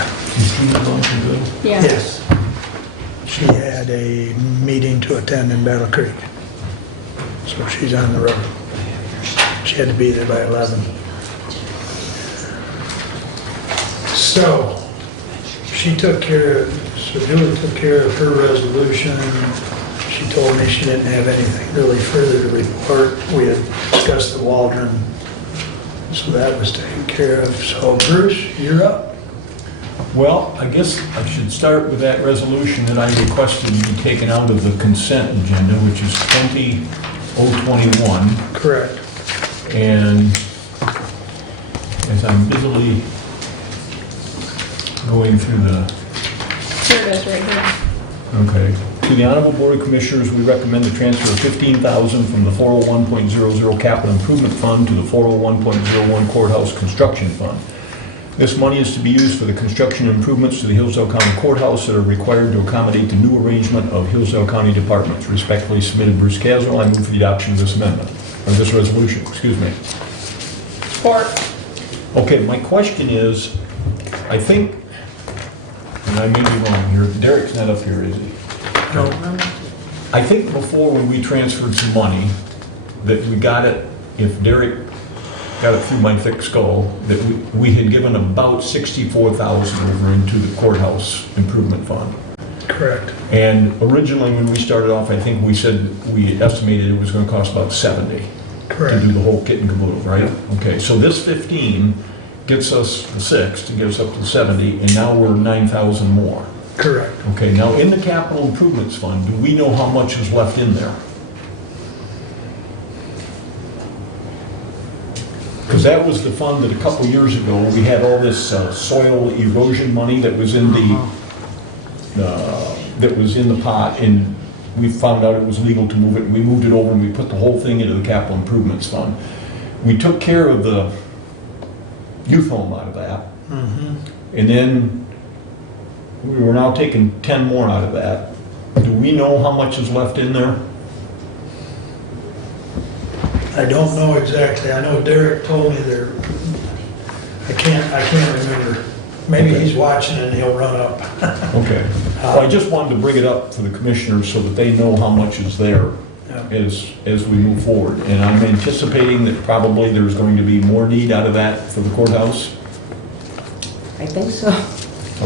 Yeah. yes. She had a meeting to attend in Battle Creek. So she's on the road. She had to be there by 11. So, she took care of, so Julie took care of her resolution. She told me she didn't have anything really further to report. We had discussed the Waldron, so that was taken care of. So Bruce, you're up. Well, I guess I should start with that resolution that I requested to be taken out of the consent agenda, which is 20021. Correct. And as I'm busily going through the, Here it is, right here. okay. To the Honorable Board of Commissioners, we recommend the transfer of $15,000 from the 401.00 Capital Improvement Fund to the 401.01 Courthouse Construction Fund. This money is to be used for the construction improvements to the Hillsdale County Courthouse that are required to accommodate the new arrangement of Hillsdale County departments. Respectfully submitted, Bruce Caswell. I move for the adoption of this amendment, or this resolution, excuse me. Support. Okay, my question is, I think, and I may be wrong here, Derek's not up here, is he? No. I think before when we transferred some money, that we got it, if Derek got it through my thick skull, that we had given about $64,000 over into the courthouse improvement fund. Correct. And originally, when we started off, I think we said, we estimated it was gonna cost about 70 to Correct. do the whole kit and caboodle, right? Okay, so this 15 gets us the 6 to get us up to 70, and now we're 9,000 more. Correct. Okay, now in the capital improvements fund, do we know how much is left in there? Because that was the fund that a couple years ago, we had all this soil erosion money that was in the pot, and we found out it was legal to move it, and we moved it over and we put the whole thing into the capital improvements fund. We took care of the youth home out of that, and then we were now taking 10 more out of that. Do we know how much is left in there? I don't know exactly. I know Derek told me there, I can't remember. Maybe Okay. he's watching and he'll run up. Okay. Well, I just wanted to bring it up for the commissioners so that they know how much is there Yeah. as we move forward. And I'm anticipating that probably there's going to be more need out of that for the courthouse. I think so.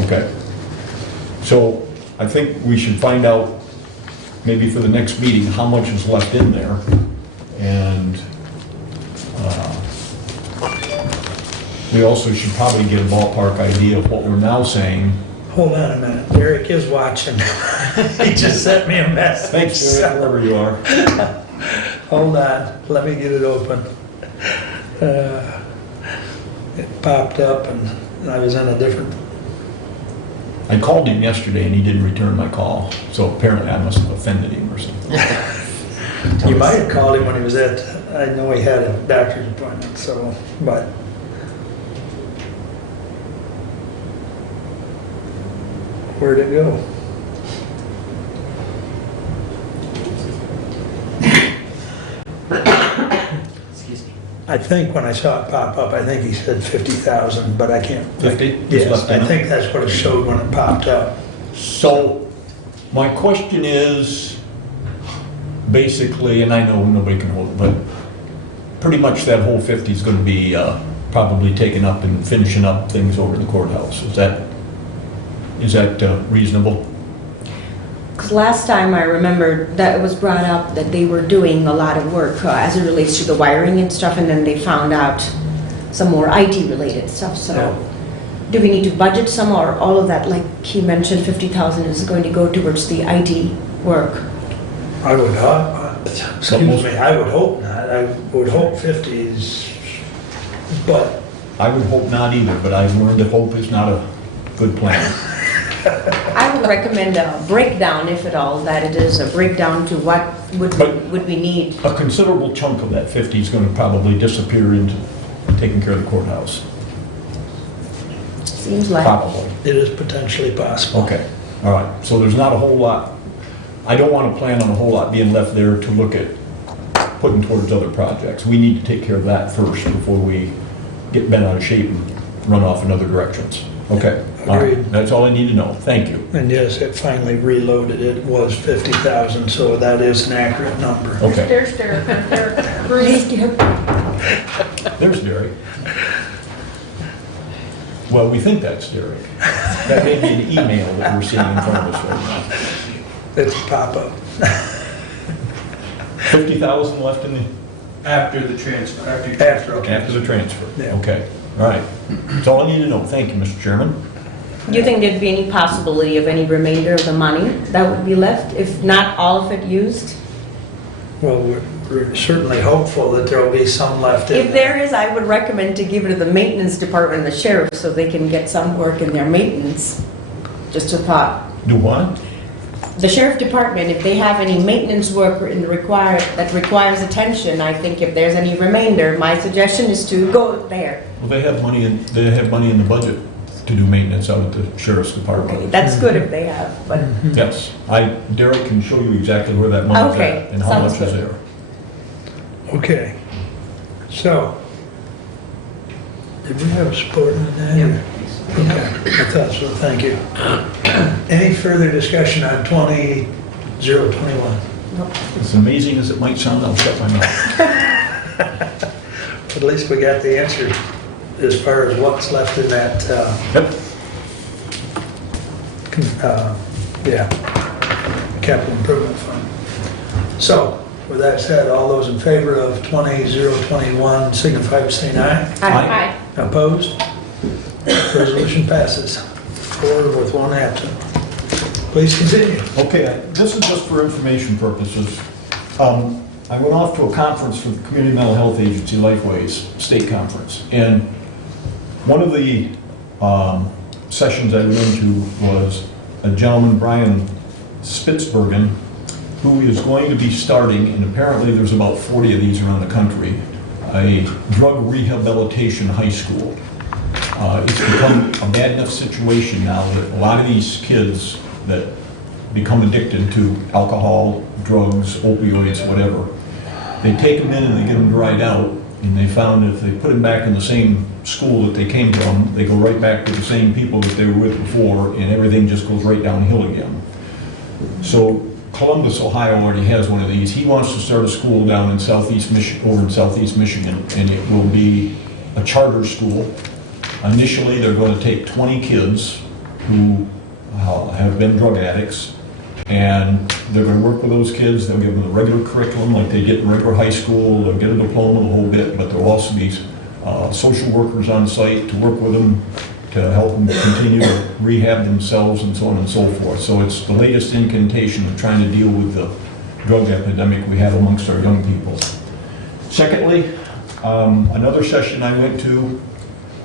Okay. So I think we should find out, maybe for the next meeting, how much is left in there. And we also should probably get a ballpark idea of what we're now saying. Hold on a minute. Derek is watching. He just sent me a message. Thanks, Eric, wherever you are. Hold on. Let me get it open. It popped up and I was in a different, I called him yesterday and he didn't return my call, so apparently I must have offended him or something. you might have called him when he was at, I know he had a doctor's appointment, so, but. Where'd it go? Excuse me. I think when I saw it pop up, I think he said 50,000, but I can't. 50 is Yes, left in I it? think that's what it showed when it popped up. So, my question is, basically, and I know nobody can hold it, but pretty much that whole 50 is going to be probably taken up and finishing up things over the courthouse. Is that reasonable? Because last time I remember that it was brought up that they were doing a lot of work as it relates to the wiring and stuff, and then they found out some more IT related stuff, so. Yeah. Do we need to budget some or all of that, like he mentioned, 50,000 is going to go towards the IT work? I would, excuse me, I would hope not. I would hope 50 is, but I would hope not either, but I've learned that hope is not a good plan. I would recommend a breakdown, if at all, that it is a breakdown to what would we need. A considerable chunk of that 50 is going to probably disappear into taking care of the courthouse. Seems like. Probably. it is potentially possible. Okay, all right. So there's not a whole lot, I don't want to plan on a whole lot being left there to look at putting towards other projects. We need to take care of that first before we get bent out of shape and run off in other directions. Okay, all right. Agreed. That's all I need to know. Thank you. And yes, it finally reloaded. It was 50,000, so that is an accurate number. Okay, There's Bruce. there's Derek. Well, we think that's Derek. That may be an email that we're seeing in front of us right now. It's a pop-up. 50,000 left in the, After the transfer, after the transfer? Yeah. Okay, all right. That's all I need to know. Thank you, Mr. Chairman. Do you think there'd be any possibility of any remainder of the money that would be left, if not all of it used? Well, we're certainly hopeful that there'll be some left in If there is, I would recommend to give it to the maintenance department and the sheriff so they can get some work in their maintenance. Just a thought. Do what? The sheriff department, if they have any maintenance work that requires attention, I think if there's any remainder, my suggestion is to go there. Well, they have money in the budget to do maintenance out at the sheriff's department. That's good if they have, but Yes, Derek can show you exactly where that money's Okay, at and how sounds much is good. there. Okay. So, did we have support on that? Okay, I thought so, thank you. Any further discussion on 20-021? As amazing as it might sound, I'll shut my mouth. At least we got the answer as far as what's left in that, Yep. capital improvement fund. So, with that said, all those in favor of 20-021 signify by saying aye. Hi. Opposed? Resolution passes. 4 with 1 absent. Please continue. Okay, this is just for information purposes. I went off to a conference for the Community Mental Health Agency, Lifeways State Conference, and one of the sessions I went into was a gentleman, Brian Spitzbergen, who is going to be starting, and apparently there's about 40 of these around the country, a drug rehabilitation high school. It's become a bad enough situation now that a lot of these kids that become addicted to alcohol, drugs, opioids, whatever, they take them in and they get them dried out, and they found that if they put them back in the same school that they came from, they go right back to the same people that they were with before, and everything just goes right downhill again. So Columbus, Ohio already has one of these. He wants to start a school down in southeast Michigan, over in southeast Michigan, and it will be a charter school. Initially, they're going to take 20 kids who have been drug addicts, and they're going to work with those kids. They'll give them the regular curriculum like they get in regular high school. They'll get a diploma, the whole bit, but there'll also be social workers on site to work with them, to help them continue to rehab themselves and so on and so forth. So it's the latest incantation of trying to deal with the drug epidemic we have amongst our young people. Secondly, another session I went to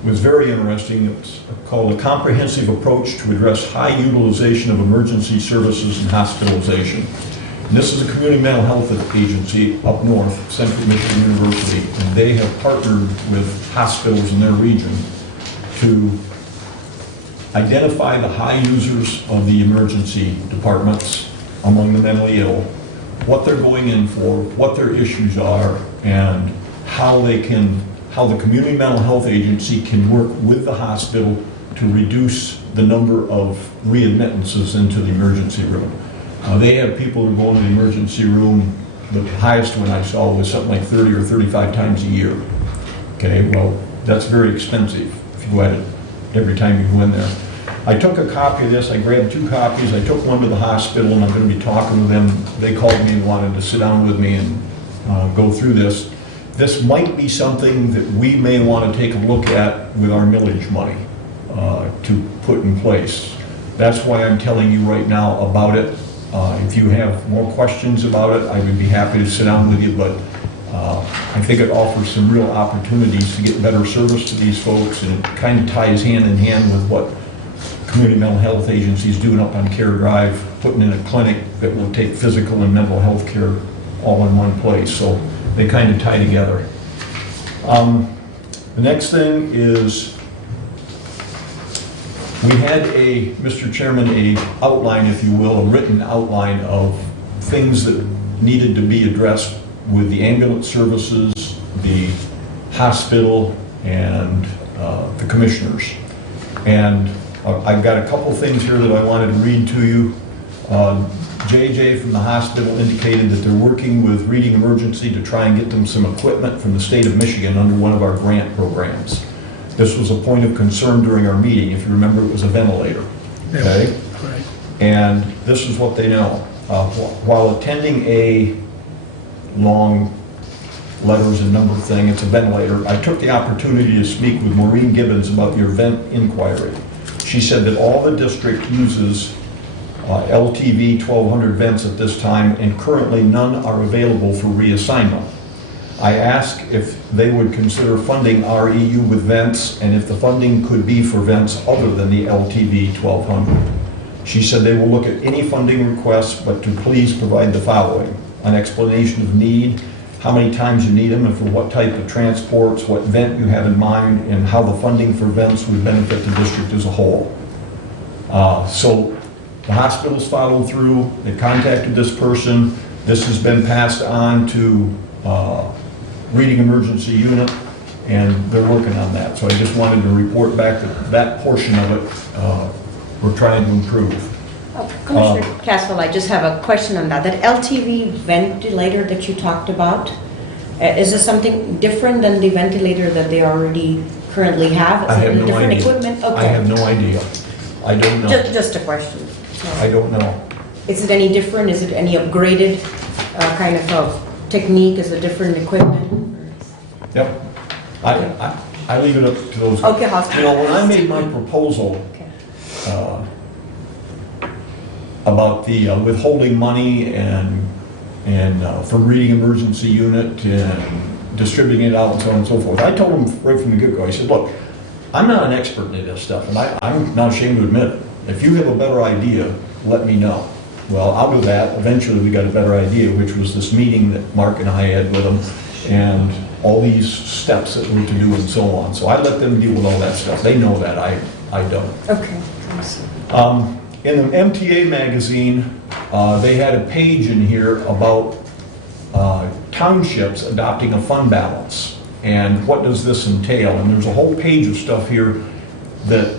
was very interesting. It's called A Comprehensive Approach to Address High Utilization of Emergency Services and Hospitalization. And this is a community mental health agency up north, Central Michigan University, and they have partnered with hospitals in their region to identify the high users of the emergency departments among the mentally ill, what they're going in for, what their issues are, and how the community mental health agency can work with the hospital to reduce the number of readmittances into the emergency room. They have people who go into the emergency room, the highest one I saw was something like 30 or 35 times a year. Okay, well, that's very expensive if you go at it every time you go in there. I took a copy of this, I grabbed 2 copies, I took one to the hospital, and I'm going to be talking with them. They called me and wanted to sit down with me and go through this. This might be something that we may want to take a look at with our millage money to put in place. That's why I'm telling you right now about it. If you have more questions about it, I would be happy to sit down with you, but I think it offers some real opportunities to get better service to these folks, and it kind of ties hand in hand with what community mental health agencies doing up on Care Drive, putting in a clinic that will take physical and mental health care all in one place. So they kind of tie together. The next thing is we had Mr. Chairman, a outline, if you will, a written outline of things that needed to be addressed with the ambulance services, the hospital, and the commissioners. And I've got a couple things here that I wanted to read to you. JJ from the hospital indicated that they're working with Reading Emergency to try and get them some equipment from the state of Michigan under one of our grant programs. This was a point of concern during our meeting. If you remember, it was a ventilator. Okay? Right. And this is what they know. While attending a long letters and number thing, it's a ventilator, I took the opportunity to speak with Maureen Gibbons about your vent inquiry. She said that all the district uses LTV 1200 vents at this time, and currently none are available for reassignment. I asked if they would consider funding REU with vents, and if the funding could be for vents other than the LTV 1200. She said they will look at any funding requests, but to please provide the following: an explanation of need, how many times you need them, and for what type of transports, what vent you have in mind, and how the funding for vents would benefit the district as a whole. So the hospital's followed through, they contacted this person, this has been passed on to Reading Emergency Unit, and they're working on that. So I just wanted to report back that that portion of it we're trying to improve. Commissioner Caswell, I just have a question on that. That LTV ventilator that you talked about, is this something different than the ventilator that they already currently have? I have Is it no different idea. equipment? Okay. I have no idea. I don't know. Just a question. I don't know. Is it any different? Is it any upgraded kind of technique? Is it different equipment? Yep. I leave it up to those. Okay, hospital. You know, when I made my proposal Okay. about the withholding money and for Reading Emergency Unit and distributing it out and so on and so forth, I told them right from the get-go, I said, look, I'm not an expert in any of this stuff, and I'm not ashamed to admit it. If you have a better idea, let me know. Well, I'll do that. Eventually, we got a better idea, which was this meeting that Mark and I had with them, and all these steps that we're to do and so on. So I let them deal with all that stuff. They know that, I don't. Okay. Thanks. In the MTA magazine, they had a page in here about townships adopting a fund balance. And what does this entail? And there's a whole page of stuff here that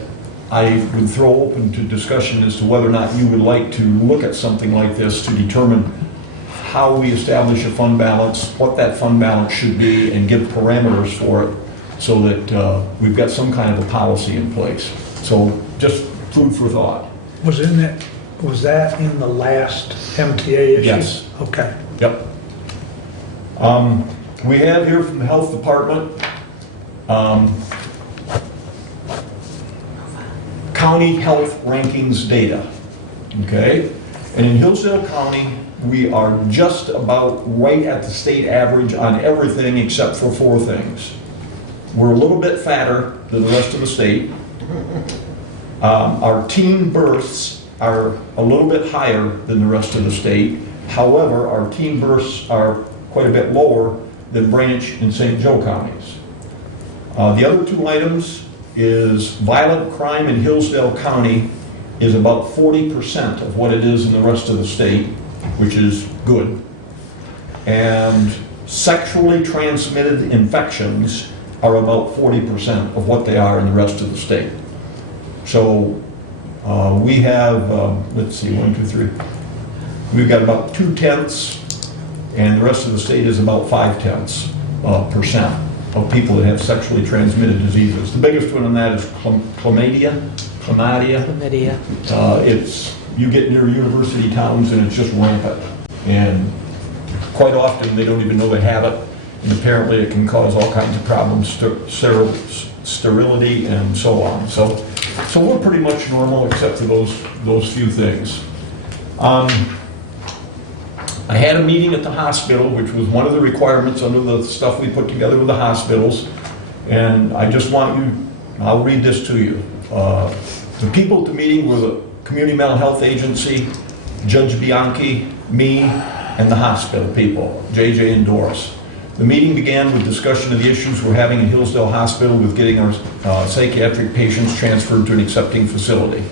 I would throw open to discussion as to whether or not you would like to look at something like this to determine how we establish a fund balance, what that fund balance should be, and give parameters for it so that we've got some kind of a policy in place. So just food for thought. Was that in the last MTA issue? Yes. Okay. Yep. We have here from the Health Department, county health rankings data, okay? And in Hillsdale County, we are just about right at the state average on everything except for 4 things. We're a little bit fatter than the rest of the state. Our teen births are a little bit higher than the rest of the state. However, our teen births are quite a bit lower than Branch and St. Joe counties. The other 2 items is violent crime in Hillsdale County is about 40% of what it is in the rest of the state, which is good. And sexually transmitted infections are about 40% of what they are in the rest of the state. So we have, let's see, 1, 2, 3. We've got about 2/10, and the rest of the state is about 5/10%. of people that have sexually transmitted diseases. The biggest one on that is chlamydia. You get near university towns and it's just rampant. And quite often they don't even know they have it. And apparently it can cause all kinds of problems, sterility and so on. So we're pretty much normal except for those few things. I had a meeting at the hospital, which was one of the requirements under the stuff we put together with the hospitals. And I just want you, I'll read this to you. The people at the meeting were the Community Mental Health Agency, Judge Bianchi, me, and the hospital people, JJ and Doris. The meeting began with discussion of the issues we're having at Hillsdale Hospital with getting our psychiatric patients transferred to an accepting facility.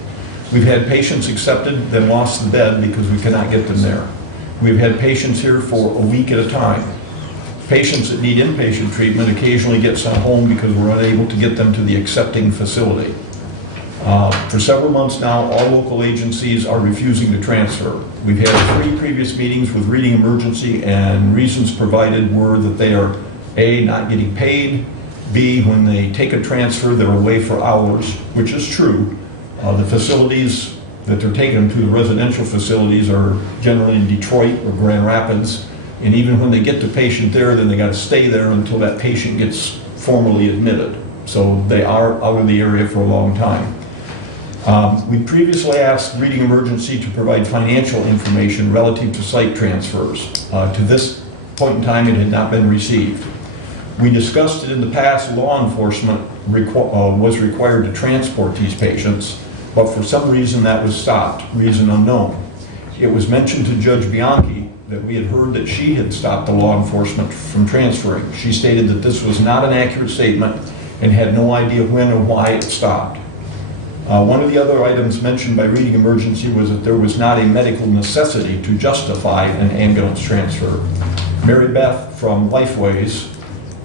We've had patients accepted, then lost the bed because we cannot get them there. We've had patients here for a week at a time. Patients that need inpatient treatment occasionally get sent home because we're unable to get them to the accepting facility. For several months now, all local agencies are refusing to transfer. We've had 3 previous meetings with Reading Emergency, and reasons provided were that they are A, not getting paid, B, when they take a transfer, they're away for hours, which is true. The facilities that they're taking them to, the residential facilities, are generally in Detroit or Grand Rapids, and even when they get the patient there, then they got to stay there until that patient gets formally admitted. So they are out of the area for a long time. We previously asked Reading Emergency to provide financial information relative to site transfers. To this point in time, it had not been received. We discussed that in the past, law enforcement was required to transport these patients, but for some reason that was stopped, reason unknown. It was mentioned to Judge Bianchi that we had heard that she had stopped the law enforcement from transferring. She stated that this was not an accurate statement and had no idea when or why it stopped. One of the other items mentioned by Reading Emergency was that there was not a medical necessity to justify an ambulance transfer. Mary Beth from Lifeways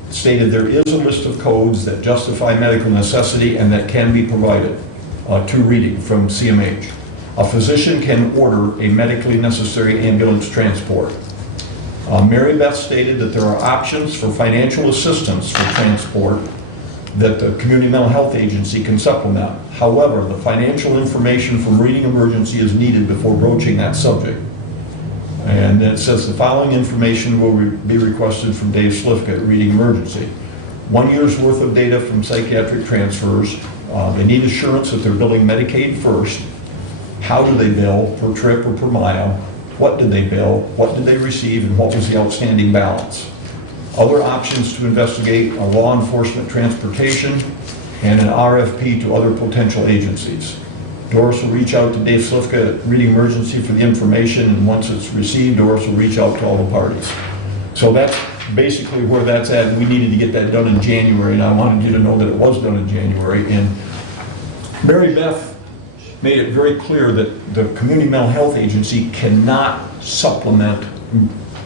stated there is a list of codes that justify medical necessity and that can be provided to Reading from CMH. A physician can order a medically necessary ambulance transport. Mary Beth stated that there are options for financial assistance for transport that the Community Mental Health Agency can supplement. However, the financial information from Reading Emergency is needed before broaching that subject. And it says the following information will be requested from Dave Slifka at Reading Emergency. 1 year's worth of data from psychiatric transfers. They need assurance that they're billing Medicaid first. How do they bill, per trip or per mile? What did they bill? What did they receive? And what was the outstanding balance? Other options to investigate are law enforcement transportation and an RFP to other potential agencies. Doris will reach out to Dave Slifka at Reading Emergency for the information, and once it's received, Doris will reach out to all the parties. So that's basically where that's at. We needed to get that done in January, and I wanted you to know that it was done in January. And Mary Beth made it very clear that the Community Mental Health Agency cannot supplement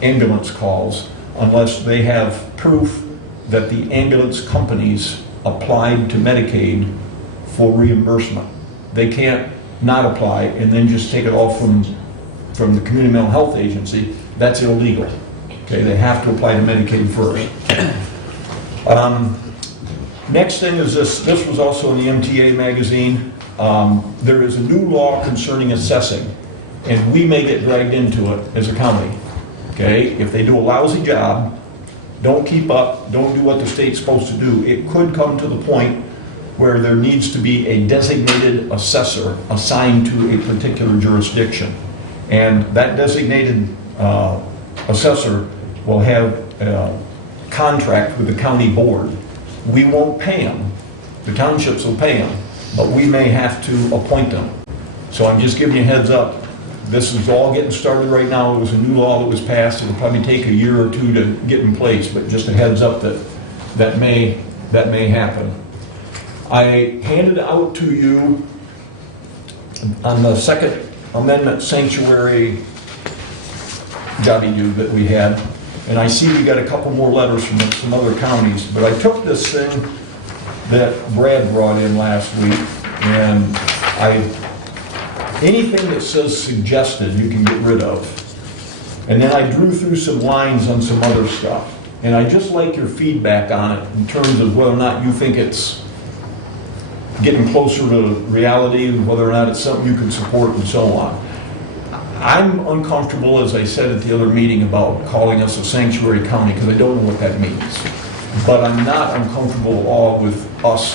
ambulance calls unless they have proof that the ambulance companies applied to Medicaid for reimbursement. They can't not apply and then just take it all from the Community Mental Health Agency. That's illegal. Okay, they have to apply to Medicaid first. Next thing is this. This was also in the MTA magazine. There is a new law concerning assessing, and we may get dragged into it as a county. Okay, if they do a lousy job, don't keep up, don't do what the state's supposed to do, it could come to the point where there needs to be a designated assessor assigned to a particular jurisdiction. And that designated assessor will have a contract with the county board. We won't pay them, the townships will pay them, but we may have to appoint them. So I'm just giving you a heads up. This is all getting started right now. It was a new law that was passed. It'll probably take a year or two to get in place, but just a heads up that may happen. I handed out to you on the Second Amendment sanctuary jobby-do that we had, and I see we got a couple more letters from some other counties, but I took this thing that Brad brought in last week, and anything that says suggested, you can get rid of. And then I drew through some lines on some other stuff. And I just like your feedback on it in terms of whether or not you think it's getting closer to reality and whether or not it's something you can support and so on. I'm uncomfortable, as I said at the other meeting, about calling us a sanctuary county because I don't know what that means. But I'm not uncomfortable at all with us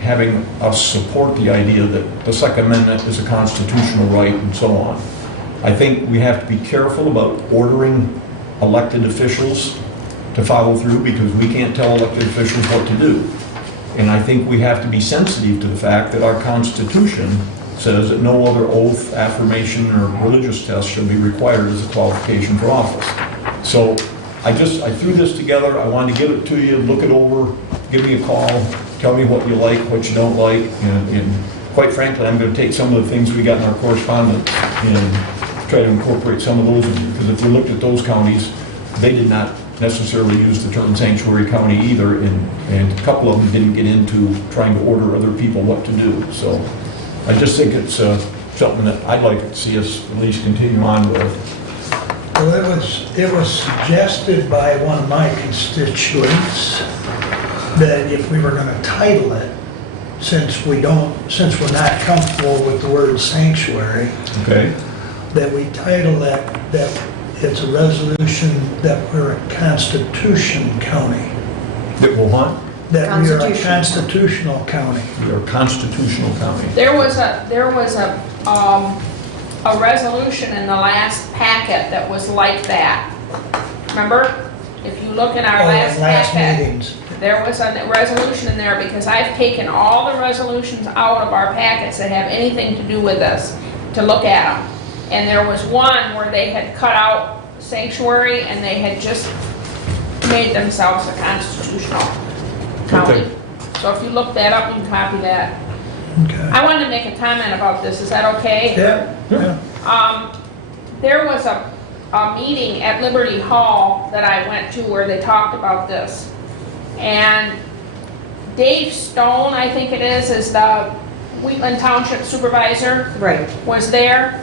having us support the idea that the Second Amendment is a constitutional right and so on. I think we have to be careful about ordering elected officials to follow through because we can't tell elected officials what to do. And I think we have to be sensitive to the fact that our Constitution says that no other oath, affirmation, or religious test shall be required as a qualification for office. So I threw this together, I wanted to give it to you, look it over, give me a call, tell me what you like, what you don't like, and quite frankly, I'm going to take some of the things we got in our correspondence and try to incorporate some of those, because if we looked at those counties, they did not necessarily use the term sanctuary county either, and a couple of them didn't get into trying to order other people what to do. So I just think it's something that I'd like to see us at least continue on with. Well, it was suggested by one of my constituents that if we were going to title it, since we're not comfortable with the word sanctuary, Okay. that we title that it's a resolution that we're a Constitution county, That will hunt? that we are a Constitution. constitutional county. We are a constitutional county. There was a resolution in the last packet that was like that. Remember? If you look in our Oh, last in last packet, meetings. there was a resolution in there because I've taken all the resolutions out of our packets that have anything to do with this to look at them. And there was one where they had cut out sanctuary and they had just made themselves a constitutional county. Okay. So if you look that up, you can copy that. Okay. I wanted to make a comment about this, is that okay? Yeah. There was a meeting at Liberty Hall that I went to where they talked about this. And Dave Stone, I think it is the Wheatland Township Supervisor, Right. was there.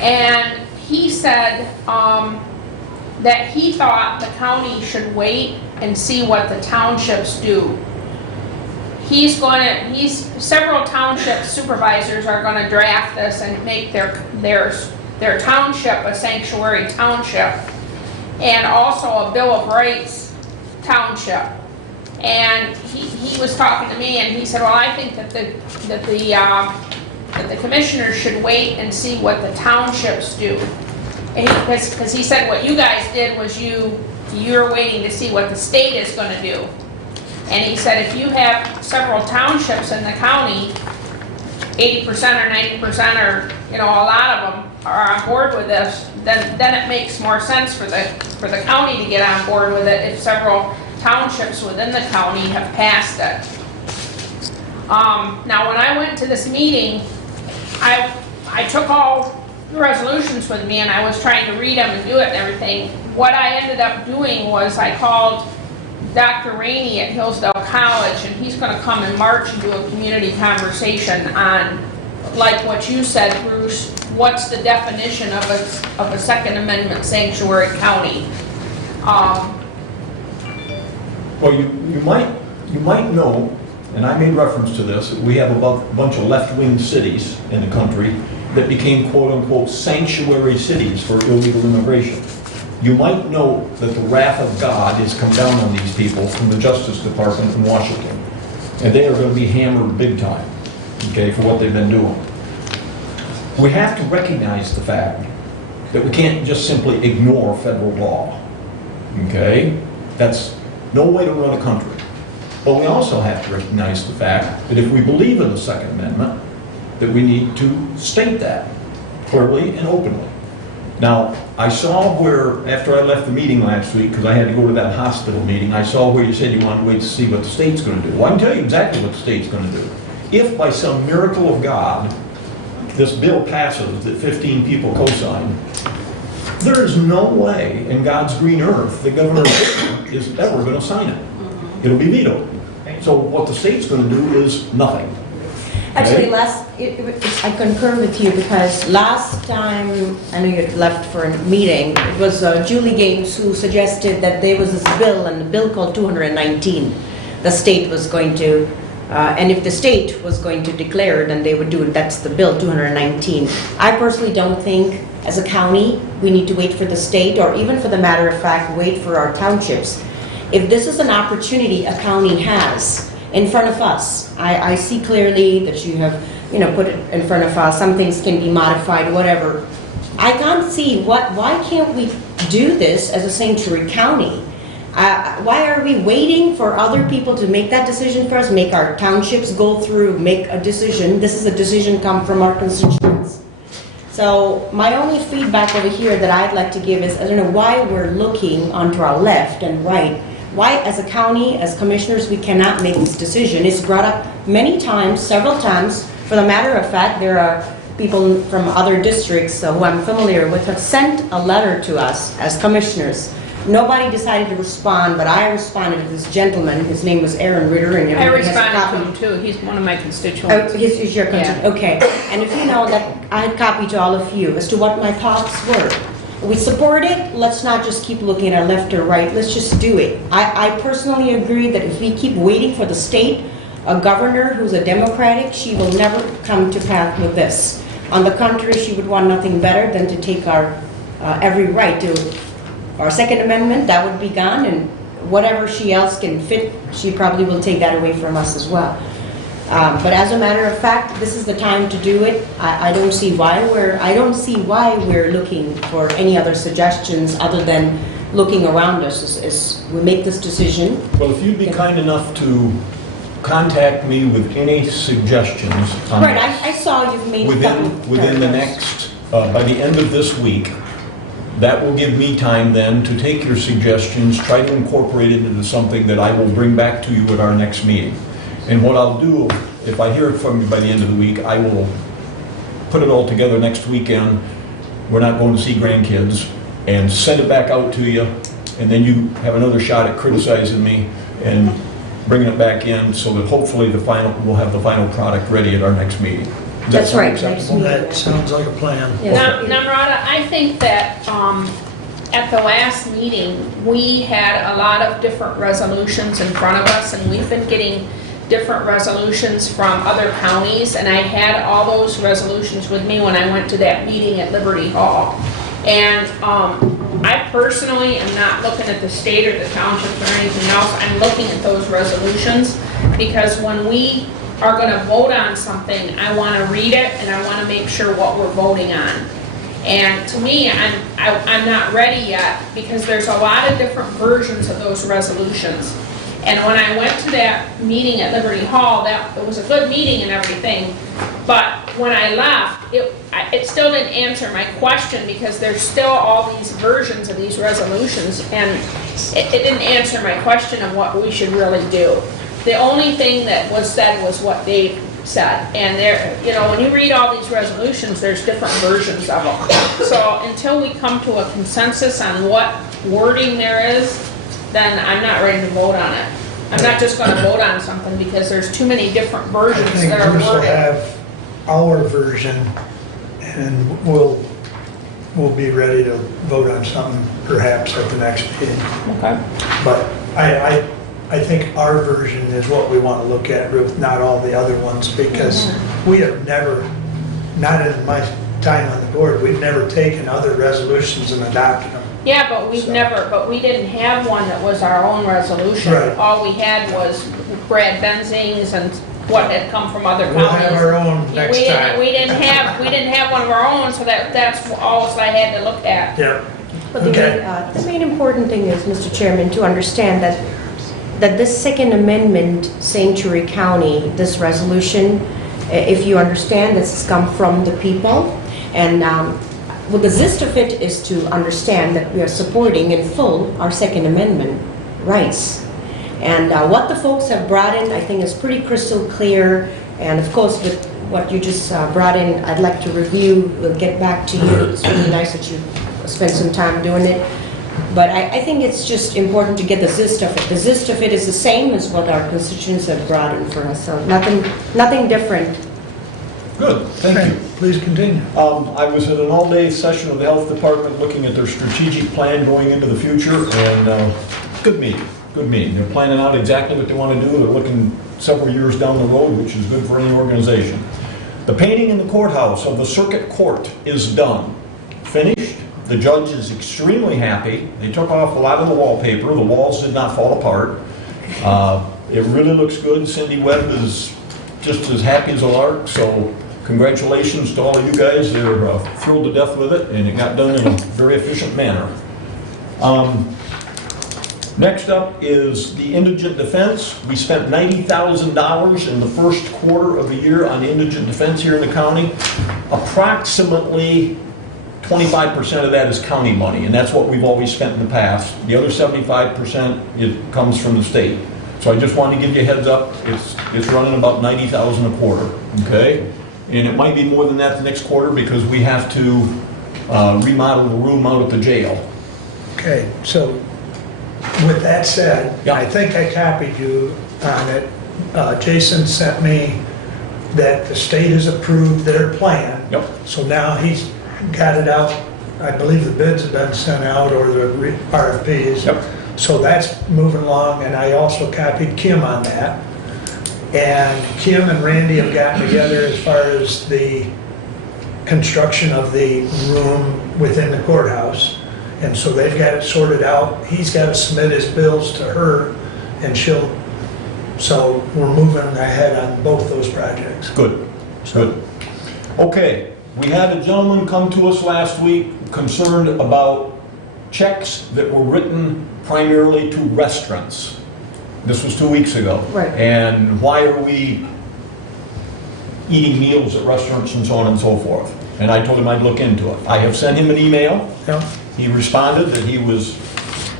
And he said that he thought the county should wait and see what the townships do. Several township supervisors are gonna draft this and make their township a sanctuary township, and also a Bill of Rights township. And he was talking to me and he said, well, I think that the commissioners should wait and see what the townships do. And because he said what you guys did was you're waiting to see what the state is gonna do. And he said if you have several townships in the county, 80% or 90% or, a lot of them are on board with this, then it makes more sense for the county to get on board with it if several townships within the county have passed it. Now, when I went to this meeting, I took all the resolutions with me and I was trying to read them and do it and everything. What I ended up doing was I called Dr. Rainey at Hillsdale College, and he's going to come in March and do a community conversation on, like what you said, Bruce, what's the definition of a Second Amendment sanctuary county? Well, you might know, and I made reference to this, that we have a bunch of left-wing cities in the country that became quote-unquote sanctuary cities for illegal immigration. You might know that the wrath of God has come down on these people from the Justice Department in Washington. And they are going to be hammered big time, okay, for what they've been doing. We have to recognize the fact that we can't just simply ignore federal law, okay? That's no way to run a country. But we also have to recognize the fact that if we believe in the Second Amendment, that we need to state that clearly and openly. Now, I saw where, after I left the meeting last week, because I had to go to that hospital meeting, I saw where you said you wanted to wait to see what the state's going to do. Well, I can tell you exactly what the state's going to do. If by some miracle of God, this bill passes that 15 people co-sign, there is no way in God's green earth that Governor Whitmer is ever going to sign it. It'll be vetoed. So what the state's going to do is nothing. Actually, I concur with you because last time, I know you had left for a meeting, it was Julie Gaines who suggested that there was this bill, and the bill called 219. The state was going to, and if the state was going to declare it, then they would do it. That's the bill, 219. I personally don't think, as a county, we need to wait for the state, or even for the matter of fact, wait for our townships. If this is an opportunity a county has in front of us, I see clearly that you have, put it in front of us, some things can be modified, whatever. I can't see why can't we do this as a sanctuary county? Why are we waiting for other people to make that decision for us, make our townships go through, make a decision? This is a decision come from our constituents. So my only feedback over here that I'd like to give is, I don't know why we're looking onto our left and right. Why, as a county, as commissioners, we cannot make this decision? It's brought up many times, several times. For the matter of fact, there are people from other districts who I'm familiar with have sent a letter to us as commissioners. Nobody decided to respond, but I responded to this gentleman. His name was Aaron Ritter, and I everybody has a responded to copy. him too, he's one of my constituents. Oh, he's your constituent, Yeah. okay. And if you know that, I had copied to all of you as to what my thoughts were. We support it, let's not just keep looking at our left or right, let's just do it. I personally agree that if we keep waiting for the state, a governor who's a Democratic, she will never come to pass with this. On the contrary, she would want nothing better than to take our every right to our Second Amendment, that would be gone, and whatever she else can fit, she probably will take that away from us as well. But as a matter of fact, this is the time to do it. I don't see why we're looking for any other suggestions other than looking around us as we make this decision. Well, if you'd be kind enough to contact me with any suggestions on Right, I saw you've made a couple within the paragraphs. next, by the end of this week, that will give me time then to take your suggestions, try to incorporate it into something that I will bring back to you at our next meeting. And what I'll do, if I hear from you by the end of the week, I will put it all together next weekend. We're not going to see grandkids, and send it back out to you, and then you have another shot at criticizing me and bringing it back in so that hopefully we'll have the final product ready at our next meeting. Does that That's sound right, acceptable? That sounds like a plan. Now, Namrata, I think that at the last meeting, we had a lot of different resolutions in front of us, and we've been getting different resolutions from other counties, and I had all those resolutions with me when I went to that meeting at Liberty Hall. And I personally am not looking at the state or the townships or anything else. I'm looking at those resolutions, because when we are going to vote on something, I want to read it and I want to make sure what we're voting on. And to me, I'm not ready yet, because there's a lot of different versions of those resolutions. And when I went to that meeting at Liberty Hall, it was a good meeting and everything, but when I left, it still didn't answer my question, because there's still all these versions of these resolutions, and it didn't answer my question of what we should really do. The only thing that was said was what Dave said, and when you read all these resolutions, there's different versions of them. So until we come to a consensus on what wording there is, then I'm not ready to vote on it. I'm not just gonna vote on something because there's too many different I versions think that are Bruce will worded. have our version, and we'll be ready to vote on something perhaps at the next meeting. Okay. But I think our version is what we want to look at, Ruth, not all the other ones, because we have never, not in my time on the board, we've never taken other resolutions and adopted them. Yeah, but we didn't have one that was our own resolution. Right. All we had was Brad Benzing's and what had come from other counties. We'll have our own next time. We didn't have one of our own, so that's all I had to look at. Yep. But Okay. the main important thing is, Mr. Chairman, to understand that this Second Amendment, Sanctuary County, this resolution, if you understand, this has come from the people. And well, the gist of it is to understand that we are supporting in full our Second Amendment rights. And what the folks have brought in, I think, is pretty crystal clear. And of course, with what you just brought in, I'd like to review. We'll get back to you. It's really nice that you spent some time doing it. But I think it's just important to get the gist of it. The gist of it is the same as what our constituents have brought in for us. So nothing different Good, thank you. Please continue. I was at an all-day session of the health department looking at their strategic plan going into the future, and good meeting, good meeting. They're planning out exactly what they want to do. They're looking several years down the road, which is good for any organization. The painting in the courthouse of the circuit court is done, finished. The judge is extremely happy. They took off a lot of the wallpaper. The walls did not fall apart. It really looks good. Cindy Webb is just as happy as a lark, so congratulations to all of you guys. They're thrilled to death with it, and it got done in a very efficient manner. Next up is the indigent defense. We spent $90,000 in the first quarter of the year on indigent defense here in the county. Approximately 25% of that is county money, and that's what we've always spent in the past. The other 75% it comes from the state. So I just wanted to give you a heads up. It's running about $90,000 a quarter, okay? And it might be more than that the next quarter because we have to remodel the room out at the jail. Okay, so with that said, Yeah. I think I copied you on it. Jason sent me that the state has approved their plan. Yep. So now he's got it out. I believe the bids have been sent out or the RFPs. Yep. So that's moving along, and I also copied Kim on that. And Kim and Randy have gotten together as far as the construction of the room within the courthouse. And so they've got it sorted out. He's got to submit his bills to her, and so we're moving ahead on both those projects. Good, good. Okay, we had a gentleman come to us last week concerned about checks that were written primarily to restaurants. This was 2 weeks ago. Right. And why are we eating meals at restaurants and so on and so forth? And I told him I'd look into it. I have sent him an email. Yeah. He responded that he was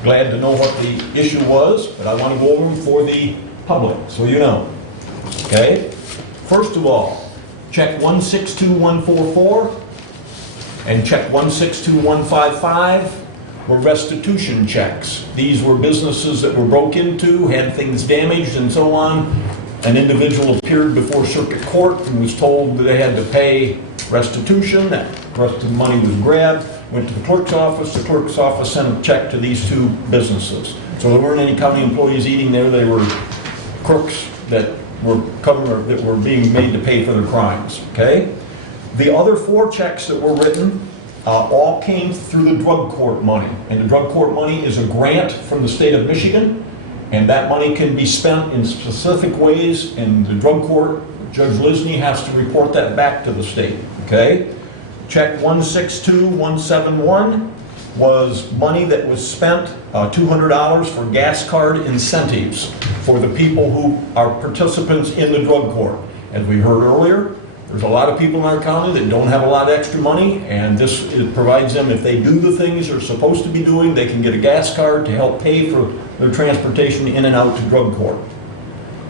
glad to know what the issue was, but I want to go over them for the public, so you know. Okay? First of all, check 162144 and check 162155 were restitution checks. These were businesses that were broke into, had things damaged and so on. An individual appeared before circuit court and was told that they had to pay restitution. That rest of the money was grabbed, went to the clerk's office. The clerk's office sent a check to these two businesses. So there weren't any county employees eating there. They were crooks that were being made to pay for their crimes. Okay? The other 4 checks that were written all came through the drug court money. And the drug court money is a grant from the state of Michigan, and that money can be spent in specific ways, and the drug court, Judge Lisney has to report that back to the state, okay? Check 162171 was money that was spent, $200 for gas card incentives for the people who are participants in the drug court. As we heard earlier, there's a lot of people in our county that don't have a lot of extra money, and it provides them, if they do the things they're supposed to be doing, they can get a gas card to help pay for their transportation in and out to drug court.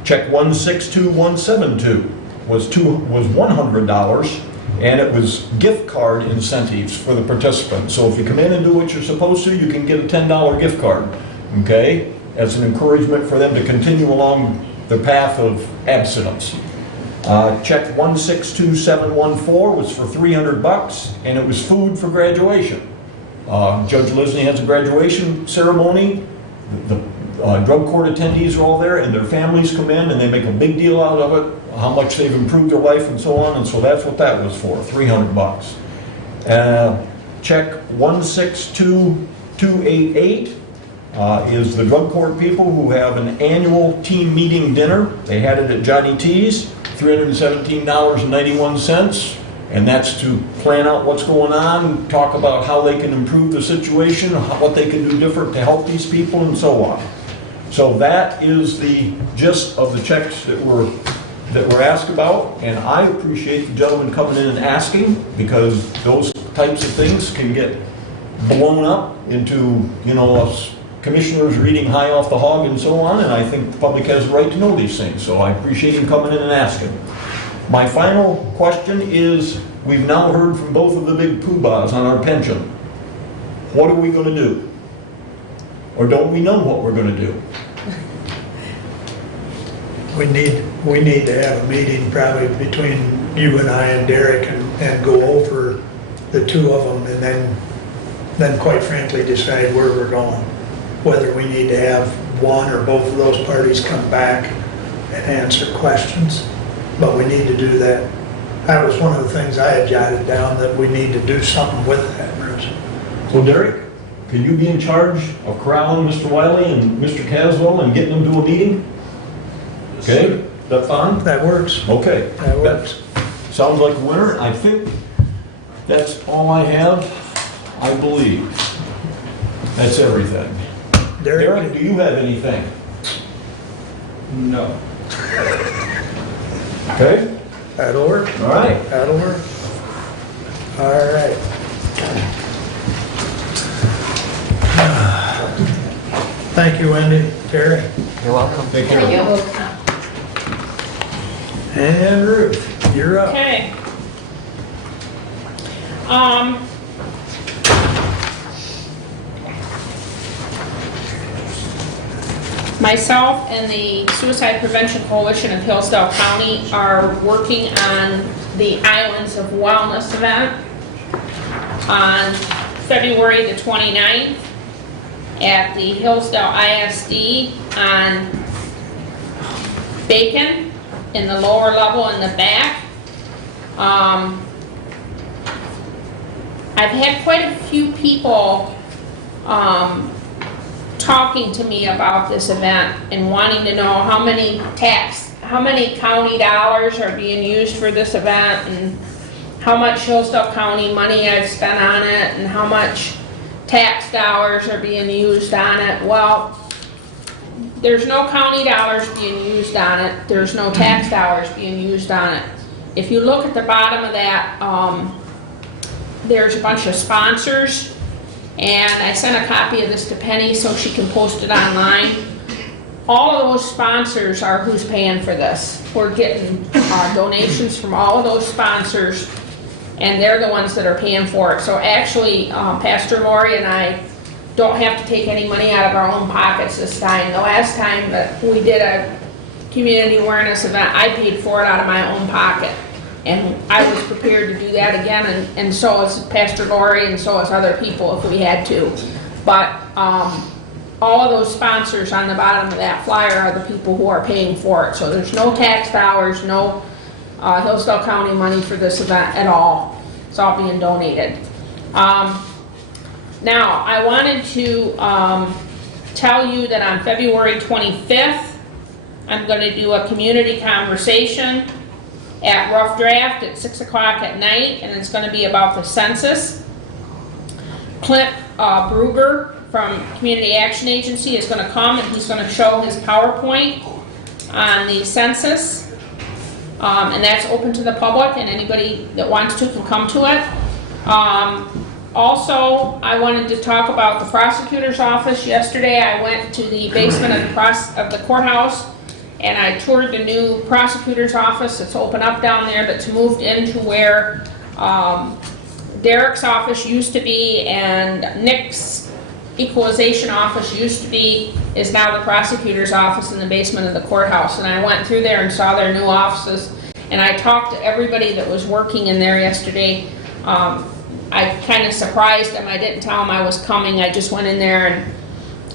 Check 162172 was $100, and it was gift card incentives for the participants. So if you come in and do what you're supposed to, you can get a $10 gift card, okay? As an encouragement for them to continue along the path of abstinence. Check 162714 was for $300, and it was food for graduation. Judge Lisney has a graduation ceremony. The drug court attendees are all there, and their families come in, and they make a big deal out of it, how much they've improved their life and so on, and so that's what that was for, $300. Check 162288 is the drug court people who have an annual team meeting dinner. They had it at Johnny T's. $317.91, and that's to plan out what's going on, talk about how they can improve the situation, what they can do different to help these people, and so on. So that is the gist of the checks that were asked about, and I appreciate the gentleman coming in and asking, because those types of things can get blown up into, us commissioners reading high off the hog and so on, and I think the public has the right to know these things, so I appreciate him coming in and asking. My final question is, we've now heard from both of the big poobahs on our pension. What are we going to do? Or don't we know what we're going to do? We need to have a meeting probably between you and I and Derek and go over the two of them and then quite frankly decide where we're going. Whether we need to have one or both of those parties come back and answer questions. But we need to do that. That was one of the things I had jotted down, that we need to do something with that, Bruce. So Derek, can you be in charge of corralling Mr. Wiley and Mr. Caswell and getting them to a meeting? Okay, that fine? That works. Okay. That works. Sounds like a winner. I think that's all I have, I believe. That's everything. Derek, do you have anything? No. Okay, That'll work. all right. That'll work. All right. Thank you, Wendy, Terry, You're welcome. Take care. Thank you. and Ruth. You're up. Okay. Myself and the Suicide Prevention Coalition of Hillsdale County are working on the Islands of Wellness event on February the 29th at the Hillsdale ISD on Bacon in the lower level in the back. I've had quite a few people talking to me about this event and wanting to know how many county dollars are being used for this event, and how much Hillsdale County money I've spent on it, and how much tax dollars are being used on it. Well, there's no county dollars being used on it. There's no tax dollars being used on it. If you look at the bottom of that, there's a bunch of sponsors, and I sent a copy of this to Penny so she can post it online. All of those sponsors are who's paying for this. We're getting donations from all of those sponsors, and they're the ones that are paying for it. So actually, Pastor Lori and I don't have to take any money out of our own pockets this time. The last time that we did a community awareness event, I paid for it out of my own pocket. And I was prepared to do that again, and so is Pastor Lori, and so is other people if we had to. But all of those sponsors on the bottom of that flyer are the people who are paying for it. So there's no tax dollars, no Hillsdale County money for this event at all. It's all being donated. Now, I wanted to tell you that on February 25th, I'm going to do a community conversation at Rough Draft at 6 o'clock at night, and it's going to be about the census. Clint Bruger from Community Action Agency is going to come, and he's going to show his PowerPoint on the census, and that's open to the public, and anybody that wants to can come to it. Also, I wanted to talk about the prosecutor's office. Yesterday, I went to the basement of the courthouse, and I toured the new prosecutor's office. It's open up down there, but it's moved into where Derek's office used to be and Nick's equalization office used to be, is now the prosecutor's office in the basement of the courthouse. And I went through there and saw their new offices, and I talked to everybody that was working in there yesterday. I kind of surprised them. I didn't tell them I was coming. I just went in there and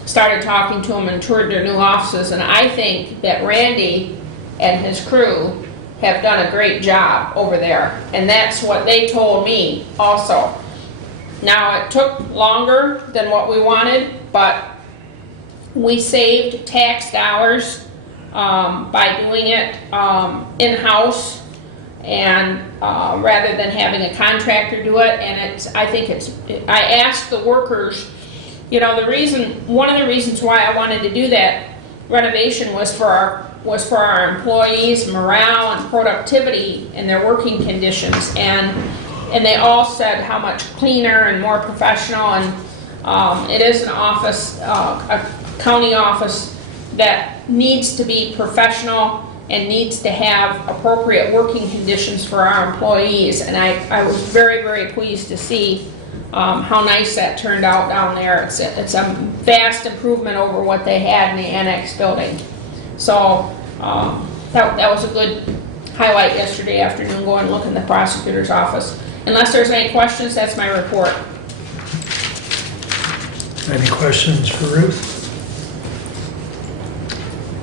started talking to them and toured their new offices, and I think that Randy and his crew have done a great job over there, and that's what they told me also. Now, it took longer than what we wanted, but we saved tax dollars by doing it in-house, and rather than having a contractor do it. And I asked the workers, you know, one of the reasons why I wanted to do that renovation was for our employees' morale and productivity and their working conditions, and they all said how much cleaner and more professional, and it is an office, a county office that needs to be professional and needs to have appropriate working conditions for our employees. And I was very, very pleased to see how nice that turned out down there. It's a vast improvement over what they had in the annex building. So that was a highlight yesterday afternoon, go and look in the prosecutor's office. Unless there's any questions, that's my report. Any questions for Ruth?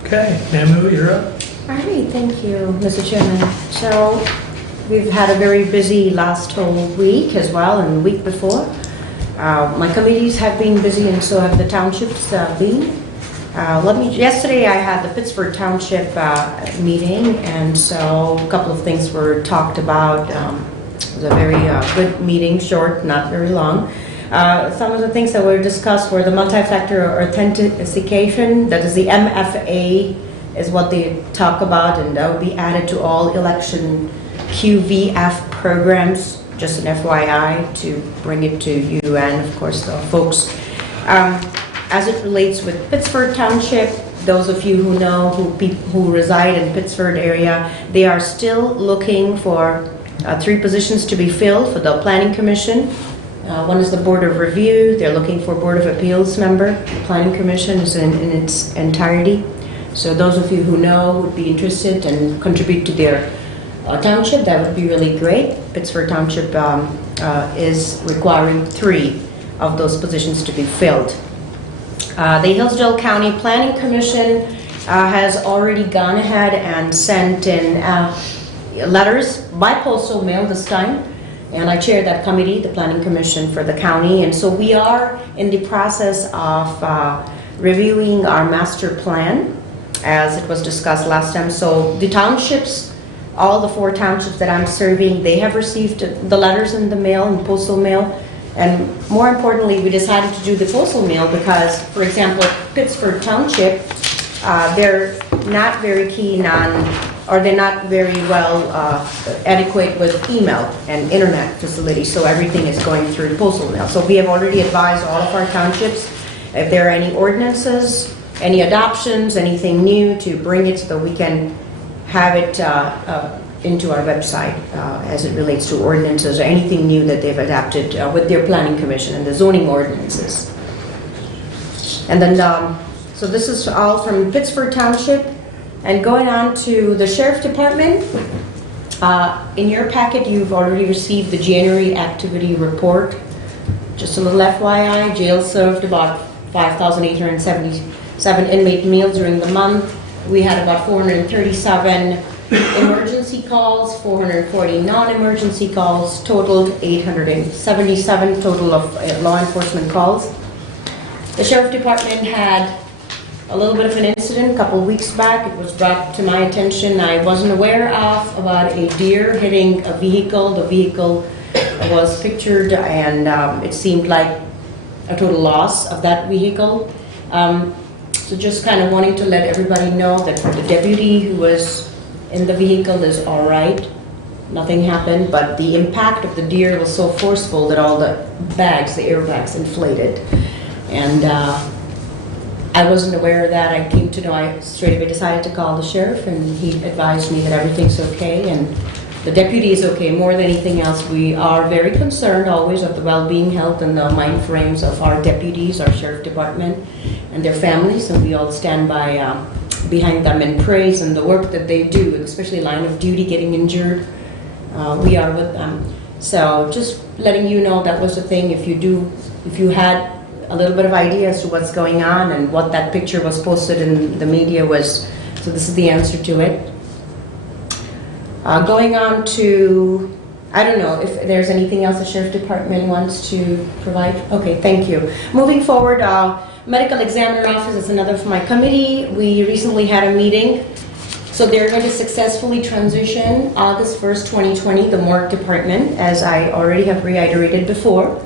Okay, Mamu, you're up. All right, thank you, Mr. Chairman. So we've had a very busy last whole week as well, and the week before. My committees have been busy, and so have the townships been. Yesterday I had the Pittsburgh Township meeting, and so a couple of things were talked about. It was a very good meeting, short, not very long. Some of the things that were discussed were the multi-factor authentication, that is the MFA, is what they talk about, and that will be added to all election QVF programs, just an FYI to bring it to you and, of course, the folks. As it relates with Pittsburgh Township, those of you who know, who reside in Pittsburgh area, they are still looking for 3 positions to be filled for the Planning Commission. One is the Board of Review. They're looking for Board of Appeals member. The Planning Commission is in its entirety. So those of you who know would be interested and contribute to their township, that would be really great. Pittsburgh Township is requiring 3 of those positions to be filled. The Hillsdale County Planning Commission has already gone ahead and sent in letters by postal mail this time, and I chair that committee, the Planning Commission for the county, and so we are in the process of reviewing our master plan as it was discussed last time. So the townships, all the 4 townships that I'm serving, they have received the letters in the mail, and postal mail. And more importantly, we decided to do the postal mail because, for example, Pittsburgh Township, they're not very keen on, or they're not very well adequate with email and internet facilities, so everything is going through postal mail. So we have already advised all of our townships if there are any ordinances, any adoptions, anything new, to bring it so that we can have it into our website as it relates to ordinances or anything new that they've adapted with their planning commission and the zoning ordinances. And then, so this is all from Pittsburgh Township. And going on to the Sheriff's Department, in your packet you've already received the January activity report. Just a little FYI, jail served about 5,877 inmate meals during the month. We had about 437 emergency calls, 440 non-emergency calls, totaled 877 total of law enforcement calls. The Sheriff Department had a little bit of an incident a couple weeks back. It was brought to my attention. I wasn't aware of about a deer hitting a vehicle. The vehicle was pictured, and it seemed like a total loss of that vehicle. So just kind of wanting to let everybody know that the deputy who was in the vehicle is all right. Nothing happened, but the impact of the deer was so forceful that all the bags, the airbags, inflated. And I wasn't aware of that. I came to know, I straight away decided to call the sheriff, and he advised me that everything's okay, and the deputy is okay. More than anything else, we are very concerned always of the well-being, health, and the mind frames of our deputies, our sheriff department, and their families, and we all stand by behind them in praise and the work that they do, especially line of duty, getting injured. We are with them. So just letting you know that was the thing. If you had a little bit of idea as to what's going on and what that picture was posted in the media was, so this is the answer to it. Going on to, I don't know if there's anything else the Sheriff Department wants to provide. Okay, thank you. Moving forward, Medical Examiner Office is another for my committee. We recently had a meeting. So they're going to successfully transition August 1st, 2020, the morgue department, as I already have reiterated before.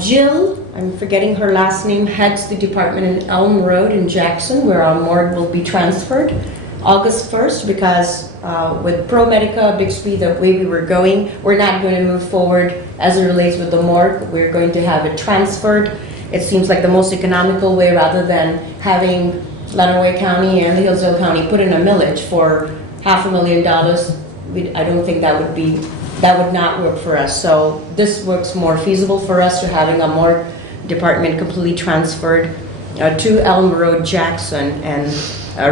Jill, I'm forgetting her last name, heads the department in Elm Road in Jackson, where our morgue will be transferred August 1st, because with ProMedica, Bixby, the way we were going, we're not going to move forward as it relates with the morgue. We're going to have it transferred. It seems like the most economical way, rather than having Lenawee County and the Hillsdale County put in a millage for $500,000. I don't think that would not work for us. So this works more feasible for us, to having a morgue department completely transferred to Elm Road, Jackson, and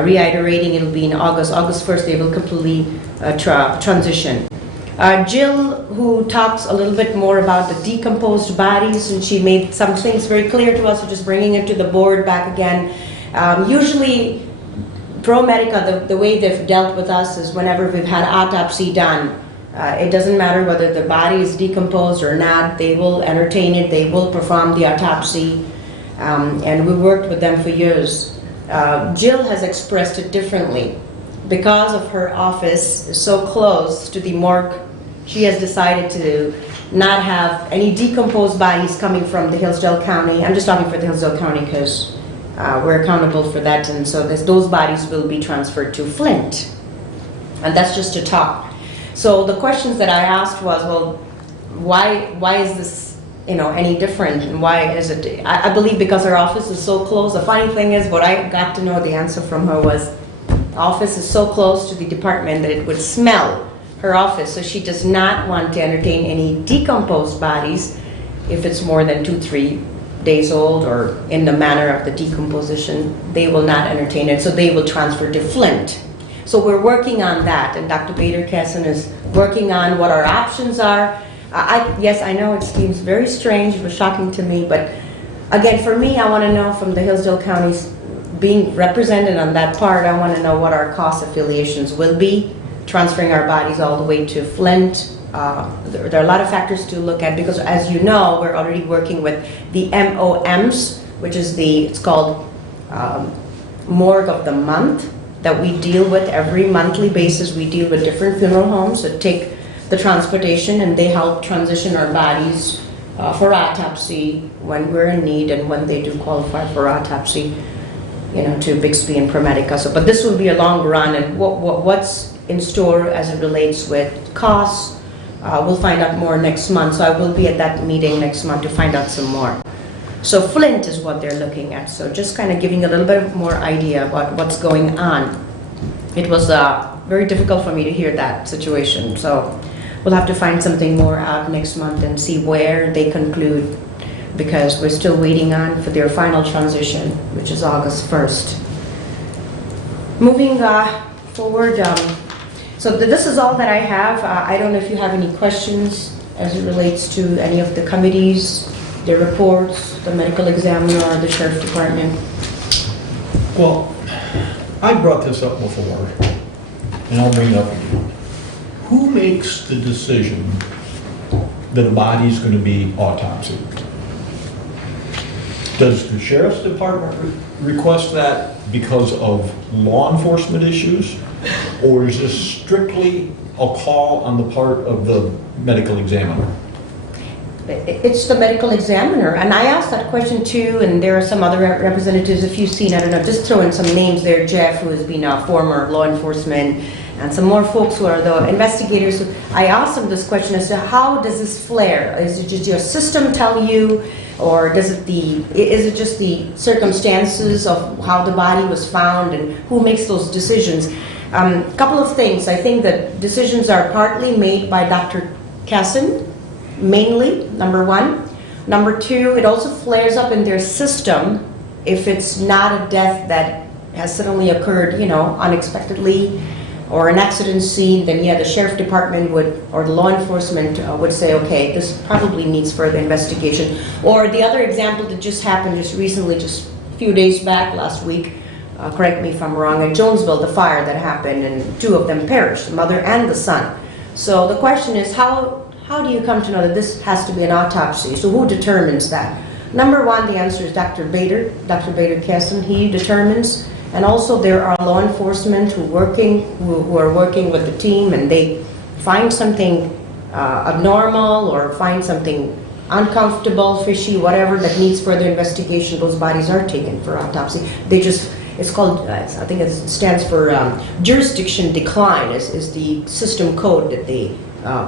reiterating it'll be in August. August 1st, they will completely transition. Jill, who talks a little bit more about the decomposed bodies, and she made some things very clear to us, so just bringing it to the board back again. Usually, ProMedica, the way they've dealt with us is whenever we've had autopsy done, it doesn't matter whether the body is decomposed or not, they will entertain it, they will perform the autopsy, and we worked with them for years. Jill has expressed it differently. Because of her office is so close to the morgue, she has decided to not have any decomposed bodies coming from the Hillsdale County. I'm just talking for the Hillsdale County because we're accountable for that, and so those bodies will be transferred to Flint. And that's just a talk. So the questions that I asked was, well, why is this, any different, and why is it? I believe because her office is so close. The funny thing is, what I got to know the answer from her was, the office is so close to the department that it would smell her office, so she does not want to entertain any decomposed bodies if it's more than 2-3 days old or in the manner of the decomposition. They will not entertain it, so they will transfer to Flint. So we're working on that, and Dr. Bader-Kesson is working on what our options are. Yes, I know it seems very strange, it was shocking to me, but again, for me, I want to know from the Hillsdale County's being represented on that part, I want to know what our cost affiliations will be, transferring our bodies all the way to Flint. There are a lot of factors to look at because, as you know, we're already working with the MOMs, which is it's called Morgue of the Month, that we deal with every monthly basis. We deal with different funeral homes that take the transportation, and they help transition our bodies for autopsy when we're in need and when they do qualify for autopsy, to Bixby and ProMedica. So, but this will be a long run, and what's in store as it relates with costs, we'll find out more next month. So I will be at that meeting next month to find out some more. So Flint is what they're looking at. So just kind of giving a little bit more idea about what's going on. It was very difficult for me to hear that situation. So we'll have to find something more out next month and see where they conclude, because we're still waiting on for their final transition, which is August 1st. Moving forward, so this is all that I have. I don't know if you have any questions as it relates to any of the committees, their reports, the medical examiner, or the sheriff's department. Well, I brought this up before, and I'll bring it up again. Who makes the decision that a body's going to be autopsied? Does the sheriff's department request that because of law enforcement issues? Or is this strictly a call on the part of the medical examiner? It's the medical examiner, and I asked that question too, and there are some other representatives, if you've seen, I don't know, just throw in some names there, Jeff, who has been a former law enforcement, and some more folks who are the investigators. I asked them this question as to how does this flare? Is it just your system tell you, or is it just the circumstances of how the body was found, and who makes those decisions? Couple of things. I think that decisions are partly made by Dr. Kesson, mainly, number one. Number two, it also flares up in their system if it's not a death that has suddenly occurred, unexpectedly, or an accident scene, then the sheriff department would, or the law enforcement would say, okay, this probably needs further investigation. Or the other example that just happened just recently, just a few days back, last week, correct me if I'm wrong, at Jonesville, the fire that happened, and 2 of them perished, the mother and the son. So the question is, how do you come to know that this has to be an autopsy? So who determines that? Number one, the answer is Dr. Bader-Kesson. He determines, and also there are law enforcement who are working with the team, and they find something abnormal or find something uncomfortable, fishy, whatever that needs further investigation. Those bodies are taken for autopsy. It's called, I think it stands for jurisdiction decline, is the system code that they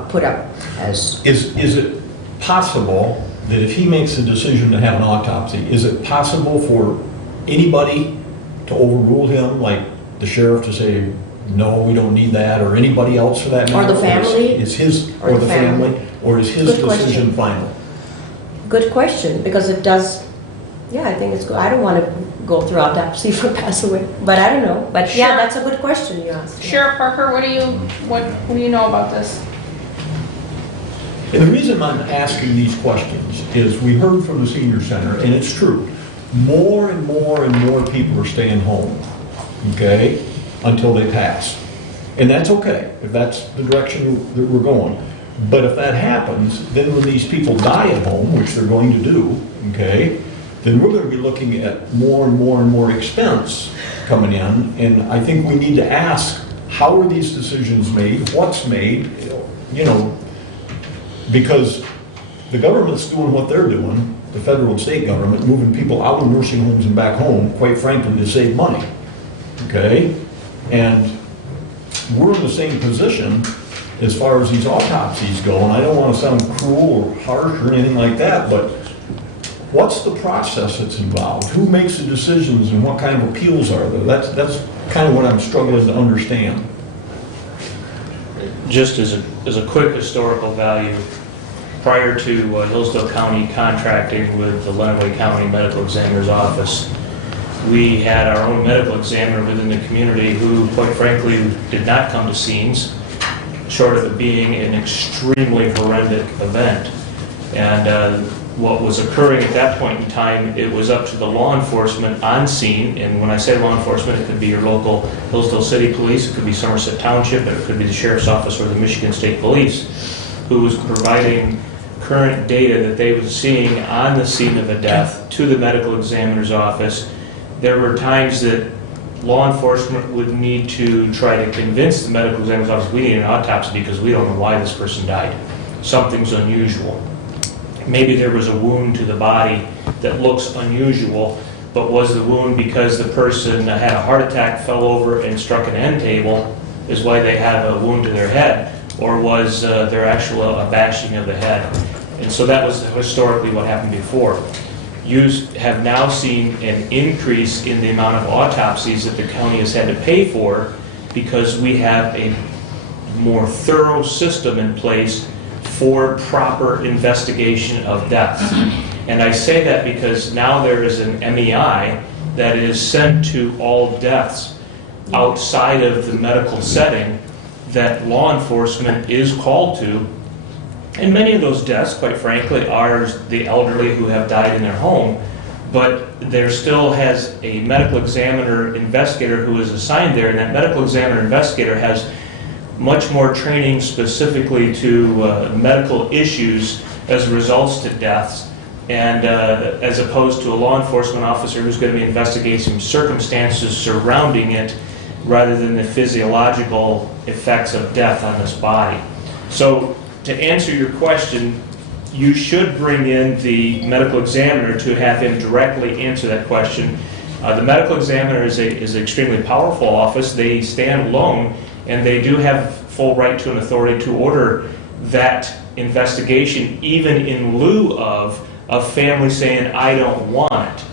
put up as. Is it possible that if he makes a decision to have an autopsy, is it possible for anybody to overrule him, like the sheriff to say, no, we don't need that, or anybody else for that matter? Or the family? Or the family? Or is his Good decision question. final? Good question, because it does Yeah, I think it's good. I don't want to go through autopsy for pass away, but I don't know. But yeah, Sure. that's a good question you asked. Sheriff Parker, what do you know about this? And the reason I'm asking these questions is we heard from the senior center, and it's true, more and more and more people are staying home, okay, until they pass. And that's okay, if that's the direction that we're going. But if that happens, then when these people die at home, which they're going to do, okay, then we're going to be looking at more and more and more expense coming in. And I think we need to ask, how are these decisions made? What's made? You know, because the government's doing what they're doing, the federal and state government, moving people out of nursing homes and back home, quite frankly, to save money, okay? And we're in the same position as far as these autopsies go, and I don't want to sound cruel or harsh or anything like that, but what's the process that's involved? Who makes the decisions and what kind of appeals are there? That's kind of what I'm struggling to understand. Just as a quick historical value, prior to Hillsdale County contracting with the Lenawee County Medical Examiner's Office, we had our own medical examiner within the community who, quite frankly, did not come to scenes, short of it being an extremely horrific event. And what was occurring at that point in time, it was up to the law enforcement on scene, and when I say law enforcement, it could be your local Hillsdale City Police, it could be Somerset Township, it could be the Sheriff's Office or the Michigan State Police, who was providing current data that they were seeing on the scene of a death to the medical examiner's office. There were times that law enforcement would need to try to convince the medical examiner's office, we need an autopsy because we don't know why this person died. Something's unusual. Maybe there was a wound to the body that looks unusual, but was the wound because the person had a heart attack, fell over and struck an end table, is why they have a wound to their head, or was there actual a bashing of the head? And so that was historically what happened before. You have now seen an increase in the amount of autopsies that the county has had to pay for because we have a more thorough system in place for proper investigation of deaths. And I say that because now there is an MEI that is sent to all deaths outside of the medical setting that law enforcement is called to. And many of those deaths, quite frankly, are the elderly who have died in their home, but there still has a medical examiner investigator who is assigned there, and that medical examiner investigator has much more training specifically to medical issues as results to deaths, and as opposed to a law enforcement officer who's going to be investigating circumstances surrounding it rather than the physiological effects of death on this body. So to answer your question, you should bring in the medical examiner to have him directly answer that question. The medical examiner is an extremely powerful office. They stand alone, and they do have full right to and authority to order that investigation, even in lieu of a family saying, I don't want it.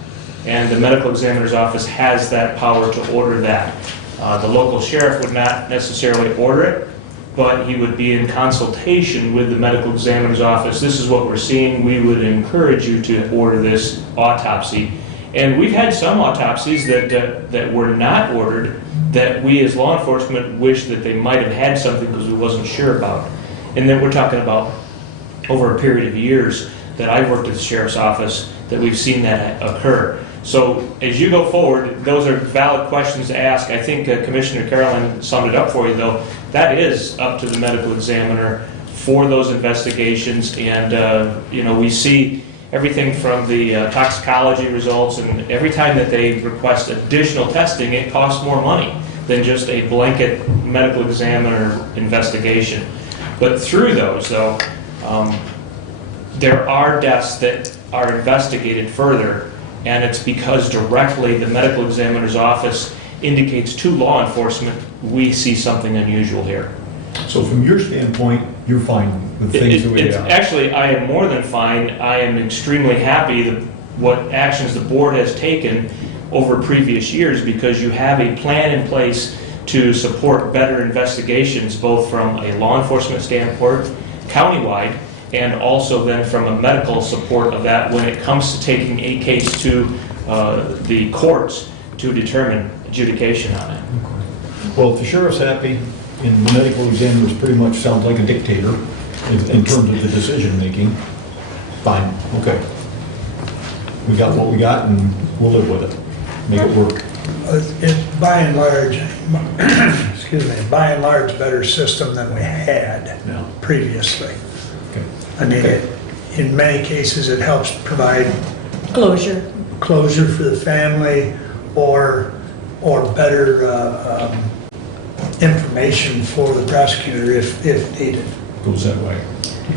And the medical examiner's office has that power to order that. The local sheriff would not necessarily order it, but he would be in consultation with the medical examiner's office. This is what we're seeing. We would encourage you to order this autopsy. And we've had some autopsies that were not ordered that we as law enforcement wish that they might have had something because we wasn't sure about. And then we're talking about over a period of years that I've worked at the sheriff's office that we've seen that occur. So as you go forward, those are valid questions to ask. I think Commissioner Caroline summed it up for you, though. That is up to the medical examiner for those investigations. And, we see everything from the toxicology results, and every time that they request additional testing, it costs more money than just a blanket medical examiner investigation. But through those, though, there are deaths that are investigated further, and it's because directly the medical examiner's office indicates to law enforcement, we see something unusual here. So from your standpoint, you're fine with things the way they are? Actually, I am more than fine. I am extremely happy that what actions the board has taken over previous years, because you have a plan in place to support better investigations, both from a law enforcement standpoint, countywide, and also then from a medical support of that when it comes to taking a case to the courts to determine adjudication on it. Well, if the sheriff's happy, and the medical examiner pretty much sounds like a dictator in terms of the decision-making, fine, okay. We got what we got, and we'll live with it, make it work. It's by and large, excuse me, by and large, better system than we had Yeah. previously. Okay. I mean, in many cases, it helps provide Closure. closure for the family or better information for the prosecutor if needed. Goes that way.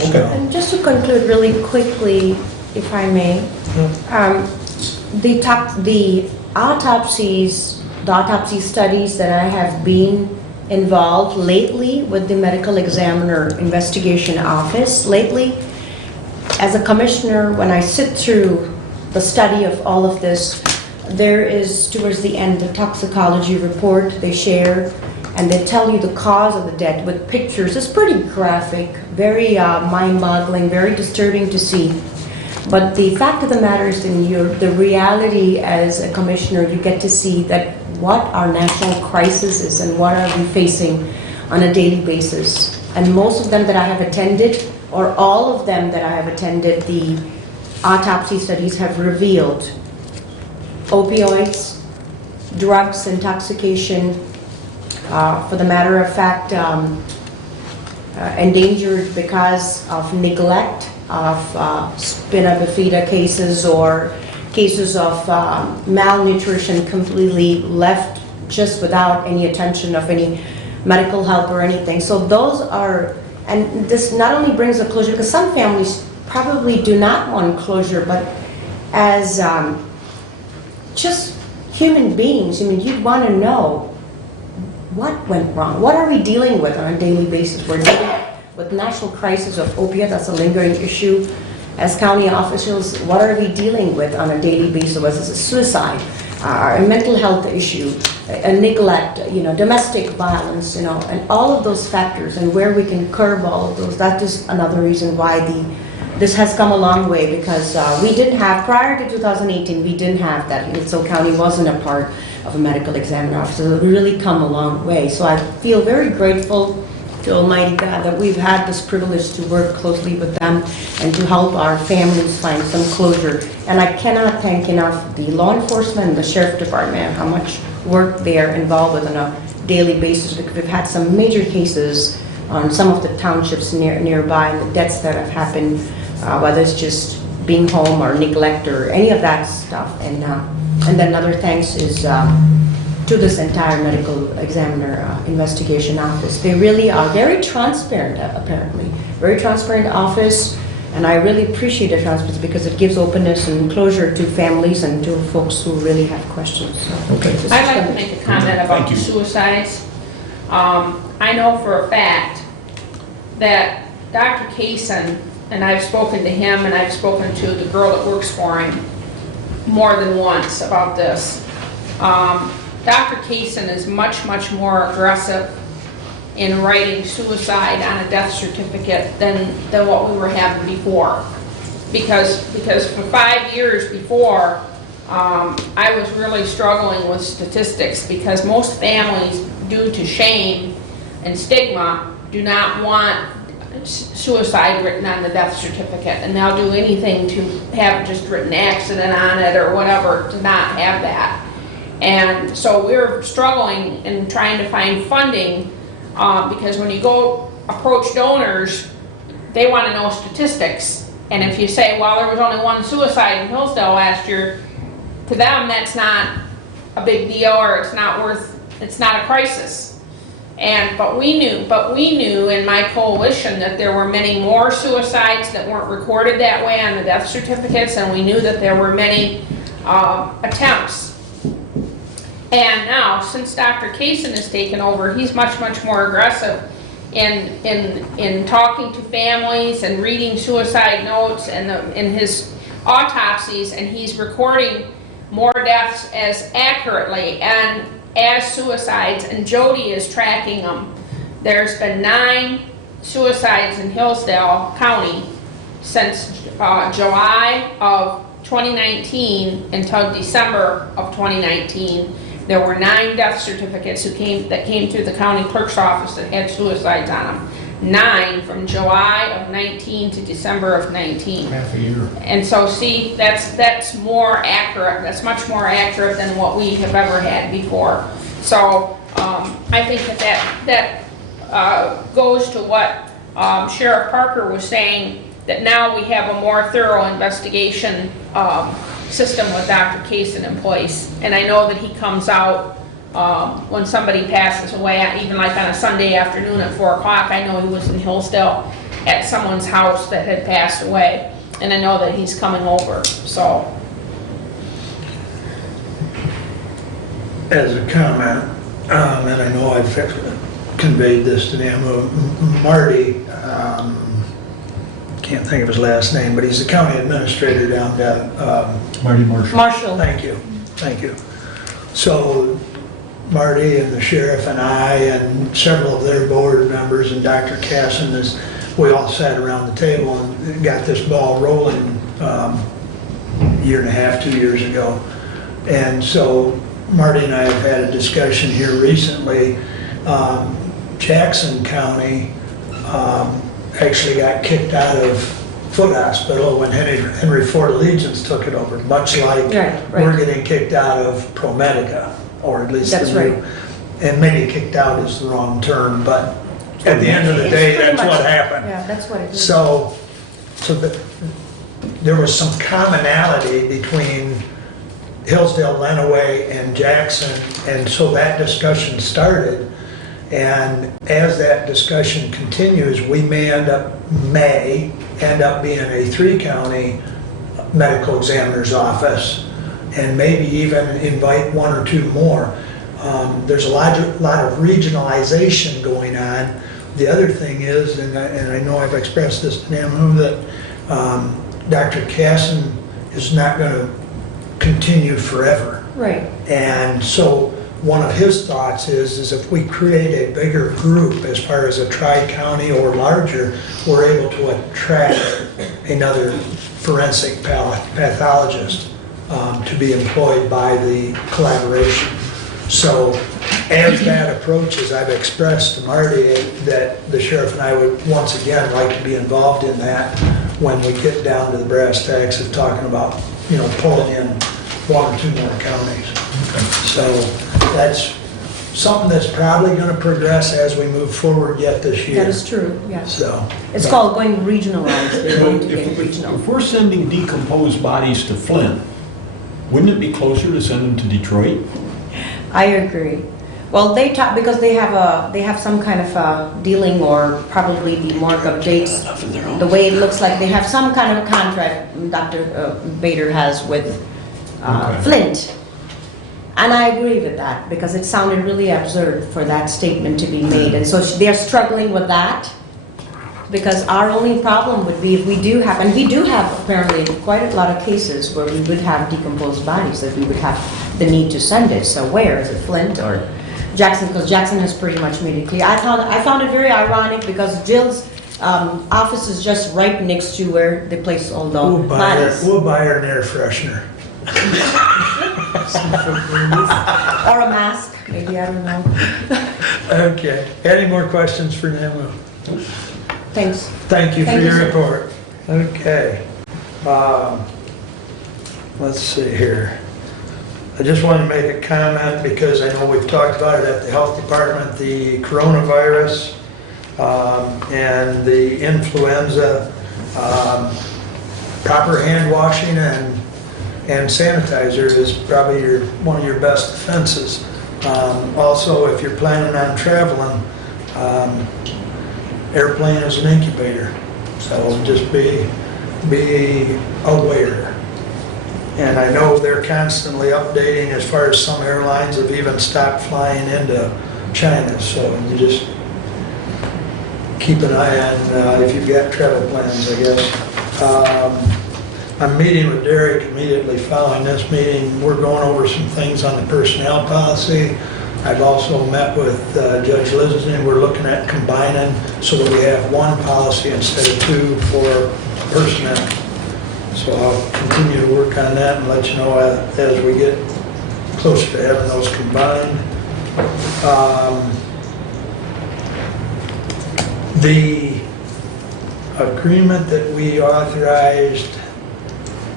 Okay. And just to conclude really quickly, if I may, the autopsy studies that I have been involved lately with the medical examiner investigation office. Lately, as a commissioner, when I sit through the study of all of this, there is, towards the end, the toxicology report they share, and they tell you the cause of the death with pictures. It's pretty graphic, very mind-boggling, very disturbing to see. But the fact of the matter is, the reality as a commissioner, you get to see that what our national crisis is and what are we facing on a daily basis. And most of them that I have attended, or all of them that I have attended, the autopsy studies have revealed opioids, drugs, intoxication, for the matter of fact, endangered because of neglect of spina bifida cases or cases of malnutrition completely left just without any attention of any medical help or anything. So those are, and this not only brings a closure, because some families probably do not want closure, but as just human beings, I mean, you'd want to know what went wrong. What are we dealing with on a daily basis? We're dealing with national crisis of opiate, that's a lingering issue. As county officials, what are we dealing with on a daily basis? Whether it's a suicide, a mental health issue, a neglect, domestic violence, and all of those factors, and where we can curb all of those. That is another reason why this has come a long way, because we didn't have, prior to 2018, we didn't have that. Hillsdale County wasn't a part of a medical examiner office. So it's really come a long way. So I feel very grateful to Almighty God that we've had this privilege to work closely with them and to help our families find some closure. And I cannot thank enough the law enforcement and the sheriff department, how much work they are involved with on a daily basis, because we've had some major cases on some of the townships nearby, and the deaths that have happened, whether it's just being home or neglect or any of that stuff. And then another thanks is to this entire medical examiner investigation office. They really are very transparent, apparently. Very transparent office, and I really appreciate the transparency because it gives openness and closure to families and to folks who really have questions. So, Okay. I'd like to make a comment about Thank you. suicides. I know for a fact that Dr. Kaysen, and I've spoken to him and I've spoken to the girl that works for him more than once about this. Dr. Kaysen is much, much more aggressive in writing suicide on a death certificate than what we were having before. Because for 5 years before, I was really struggling with statistics because most families, due to shame and stigma, do not want suicide written on the death certificate, and they'll do anything to have just written accident on it or whatever to not have that. And so we're struggling and trying to find funding because when you go approach donors, they want to know statistics. And if you say, well, there was only one suicide in Hillsdale last year, to them that's not a big deal, or it's not a crisis. But we knew in my coalition that there were many more suicides that weren't recorded that way on the death certificates, and we knew that there were many attempts. And now, since Dr. Kaysen has taken over, he's much, much more aggressive in talking to families and reading suicide notes and in his autopsies, and he's recording more deaths as accurately and as suicides, and Jody is tracking them. There's been 9 suicides in Hillsdale County since July of 2019 until December of 2019, there were 9 death certificates that came through the county clerk's office that had suicides on them. 9 from July of 19 to December of 19. Half a year. And so, see, that's more accurate. That's much more accurate than what we have ever had before. So I think that goes to what Sheriff Parker was saying, that now we have a more thorough investigation system with Dr. Kaysen in place. And I know that he comes out when somebody passes away, even like on a Sunday afternoon at 4 o'clock. I know he was in Hillsdale at someone's house that had passed away, and I know that he's coming over, so. As a comment, and I know I've conveyed this to them, Marty, can't think of his last name, but he's the county administrator down there. Marty Marshall. Marshall. Thank you. So Marty and the sheriff and I and several of their board members and Dr. Casson, we all sat around the table and got this ball rolling a year and a half, 2 years ago. And so Marty and I have had a discussion here recently. Jackson County actually got kicked out of Foot Hospital when Henry Ford Allegiance took it over, much like Right. we're getting kicked out of ProMedica, or at least That's the new. right. And maybe kicked out is the wrong term, but at the end of the It's day, pretty that's much- what happened. Yeah, that's what it is. So there was some commonality between Hillsdale, Lenawee, and Jackson, and so that discussion started. And as that discussion continues, we may end up being a 3-county medical examiner's office, and maybe even invite 1 or 2 more. There's a lot of regionalization going on. The other thing is, and I know I've expressed this to them, that Dr. Casson is not going to continue forever. Right. And so one of his thoughts is if we create a bigger group as far as a tri-county or larger, we're able to attract another forensic pathologist to be employed by the collaboration. So as that approaches, I've expressed to Marty that the sheriff and I would once again like to be involved in that when we get down to the brass tacks of talking about, pulling in 1 or 2 more counties. So that's something that's probably going to progress as we move forward yet this year. That is true, yes. So It's called going regionalized. They're going to get regional. If we're sending decomposed bodies to Flint, wouldn't it be closer to send them to Detroit? I agree. Well, they talk, because they have some kind of dealing, or probably the markup dates. The way it looks like they have some kind of a contract Dr. Bader has with Okay. Flint. And I agree with that, because it sounded really absurd for that statement to be made. And so they're struggling with that, because our only problem would be if we do have, and we do have apparently quite a lot of cases where we would have decomposed bodies that we would have the need to send it. So where is it, Flint or Jackson? Because Jackson has pretty much made it clear. I found it very ironic, because Jill's office is just right next to where they place all the bodies. we'll buy her an air freshener. Or a mask, maybe, I don't know. Okay. Any more questions for Nemo? Thanks. Thank you for Thank you, your sir. report. Okay. Let's see here. I just wanted to make a comment because I know we've talked about it at the health department, the coronavirus and the influenza, proper hand washing and sanitizer is probably one of your best defenses. Also, if you're planning on traveling, airplane is an incubator, so just be aware. And I know they're constantly updating as far as some airlines have even stopped flying into China, so you just keep an eye on if you've got travel plans, I guess. I'm meeting with Derek immediately following this meeting. We're going over some things on the personnel policy. I've also met with Judge Liston. We're looking at combining so that we have one policy instead of 2 for personnel. So I'll continue to work on that and let you know as we get closer to having those combined. The agreement that we authorized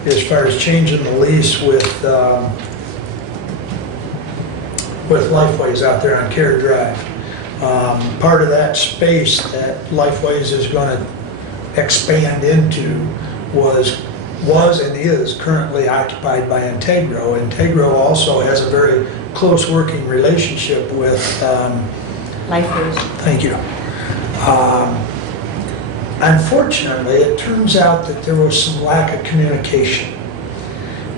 as far as changing the lease with Lifeways out there on Care Drive. Part of that space that Lifeways is going to expand into was and is currently occupied by Integro. Integro also has a very close working relationship with, Lifeways. thank you. Unfortunately, it turns out that there was some lack of communication.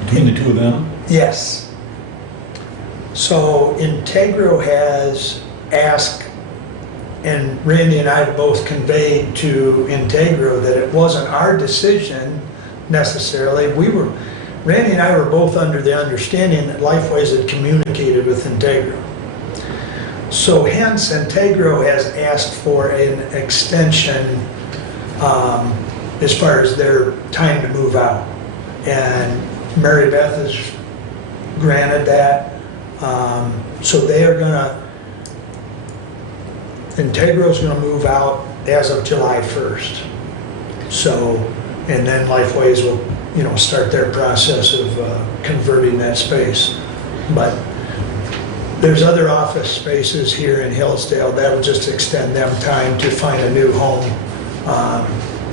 Between the two of them? Yes. So Integro has asked, and Randy and I both conveyed to Integro that it wasn't our decision necessarily. Randy and I were both under the understanding that Lifeways had communicated with Integro. So hence Integro has asked for an extension as far as their time to move out. And Mary Beth has granted that. So they are Integro's gonna move out as of July 1st. So, and then Lifeways will, start their process of converting that space. But there's other office spaces here in Hillsdale that will just extend them time to find a new home,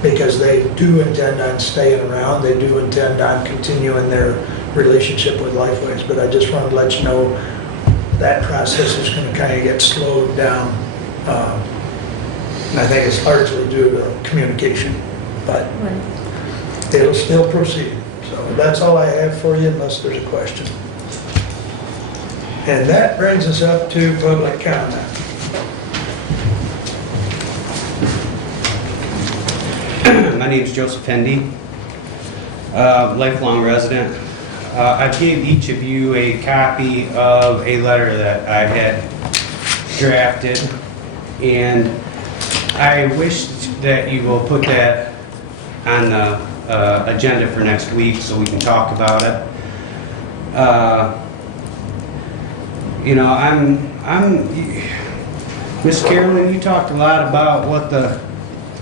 because they do intend on staying around, they do intend on continuing their relationship with Lifeways, but I just want to let you know that process is going to kind of get slowed down. I think it's largely due to communication, but it'll still proceed. So that's all I have for you unless there's a question. And that brings us up to public comment. My name is Joseph Hendy, lifelong resident. I gave each of you a copy of a letter that I had drafted, and I wish that you will put that on the agenda for next week so we can talk about it. Miss Carolyn, you talked a lot about what the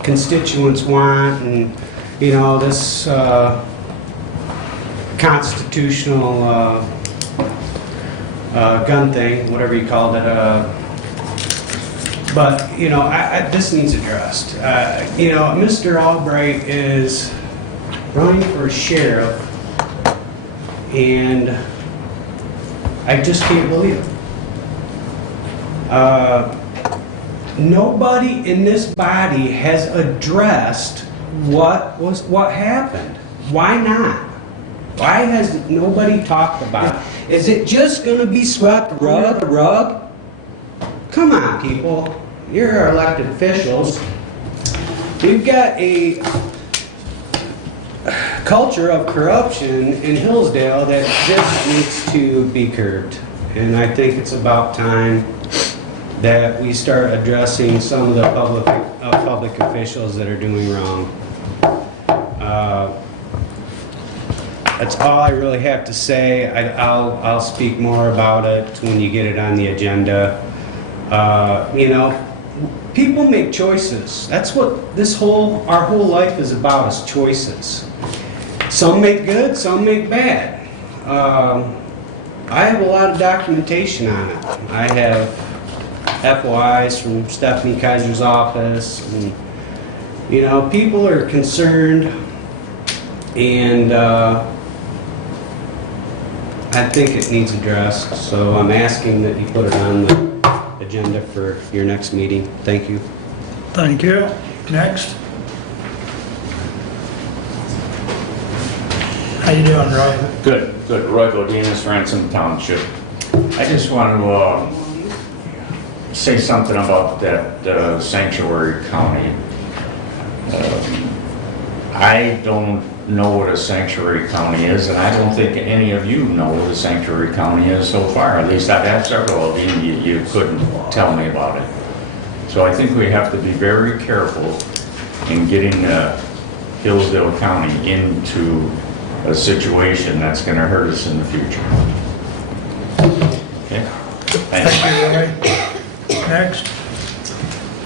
constituents want, and this constitutional gun thing, whatever you called it. But this needs addressed. Mr. Albright is running for sheriff, and I just can't believe it. Nobody in this body has addressed what happened. Why not? Why has nobody talked about it? Is it just going to be swept under the rug? Come on, people. You're our elected officials. We've got a culture of corruption in Hillsdale that just needs to be curbed. And I think it's about time that we start addressing some of the public officials that are doing wrong. That's all I really have to say. I'll speak more about it when you get it on the agenda. People make choices. That's what our whole life is about, is choices. Some make good, some make bad. I have a lot of documentation on it. I have FOIs from Stephanie Kaiser's office, and people are concerned, and I think it needs addressed. So I'm asking that you put it on the agenda for your next meeting. Thank you. Thank you. Next. How you doing, Roy? Good. Roy Godinez, Ransom Township. I just want to say something about that sanctuary county. I don't know what a sanctuary county is, and I don't think any of you know what a sanctuary county is so far. At least I've asked several of you, and you couldn't tell me about it. So I think we have to be very careful in getting Hillsdale County into a situation that's gonna hurt us in the future. Okay? Thanks. Thank you, Roy. Next.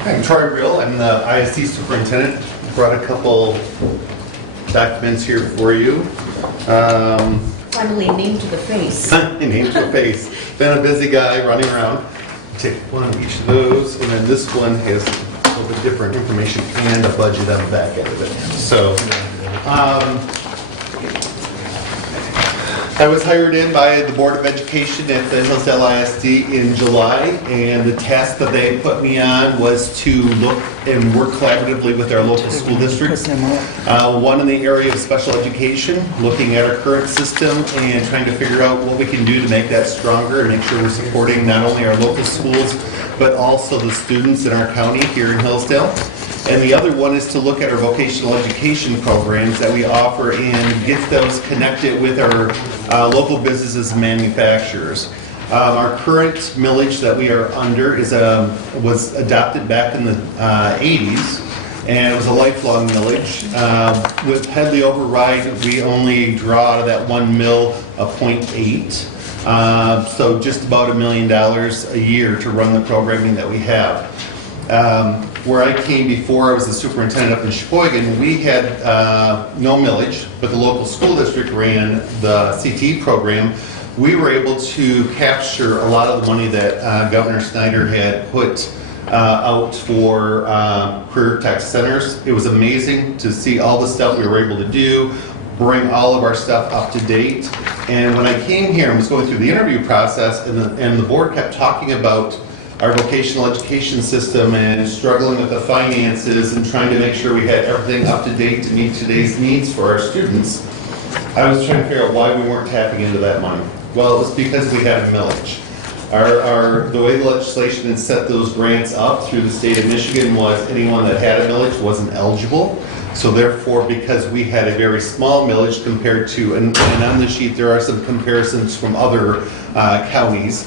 Hi, I'm Troy Real. I'm the ISD superintendent. Brought a couple documents here for you. Finally, name to the face. Name to a face. Been a busy guy running around. Take one of each of those, and then this one has a little bit different information and a budget on the back end of it. So, I was hired in by the Board of Education at the Hillsdale ISD in July, and the task that they put me on was to look and work collaboratively with our local school districts. One in the area of special education, looking at our current system and trying to figure out what we can do to make that stronger and make sure we're supporting not only our local schools, but also the students in our county here in Hillsdale. And the other one is to look at our vocational education programs that we offer and get those connected with our local businesses and manufacturers. Our current millage that we are under was adopted back in the 80s, and it was a lifelong millage. With Headley override, we only draw out of that 1 mil a 0.8. So just about $1 million a year to run the programming that we have. Where I came before, I was the superintendent up in Sheboygan, we had no millage, but the local school district ran the CTE program. We were able to capture a lot of the money that Governor Snyder had put out for career tech centers. It was amazing to see all the stuff we were able to do, bring all of our stuff up to date. And when I came here and was going through the interview process, and the board kept talking about our vocational education system and struggling with the finances and trying to make sure we had everything up to date to meet today's needs for our students, I was trying to figure out why we weren't tapping into that money. Well, it was because we had a millage. The way the legislation had set those grants up through the state of Michigan was anyone that had a millage wasn't eligible. So therefore, because we had a very small millage compared to, and on the sheet there are some comparisons from other counties.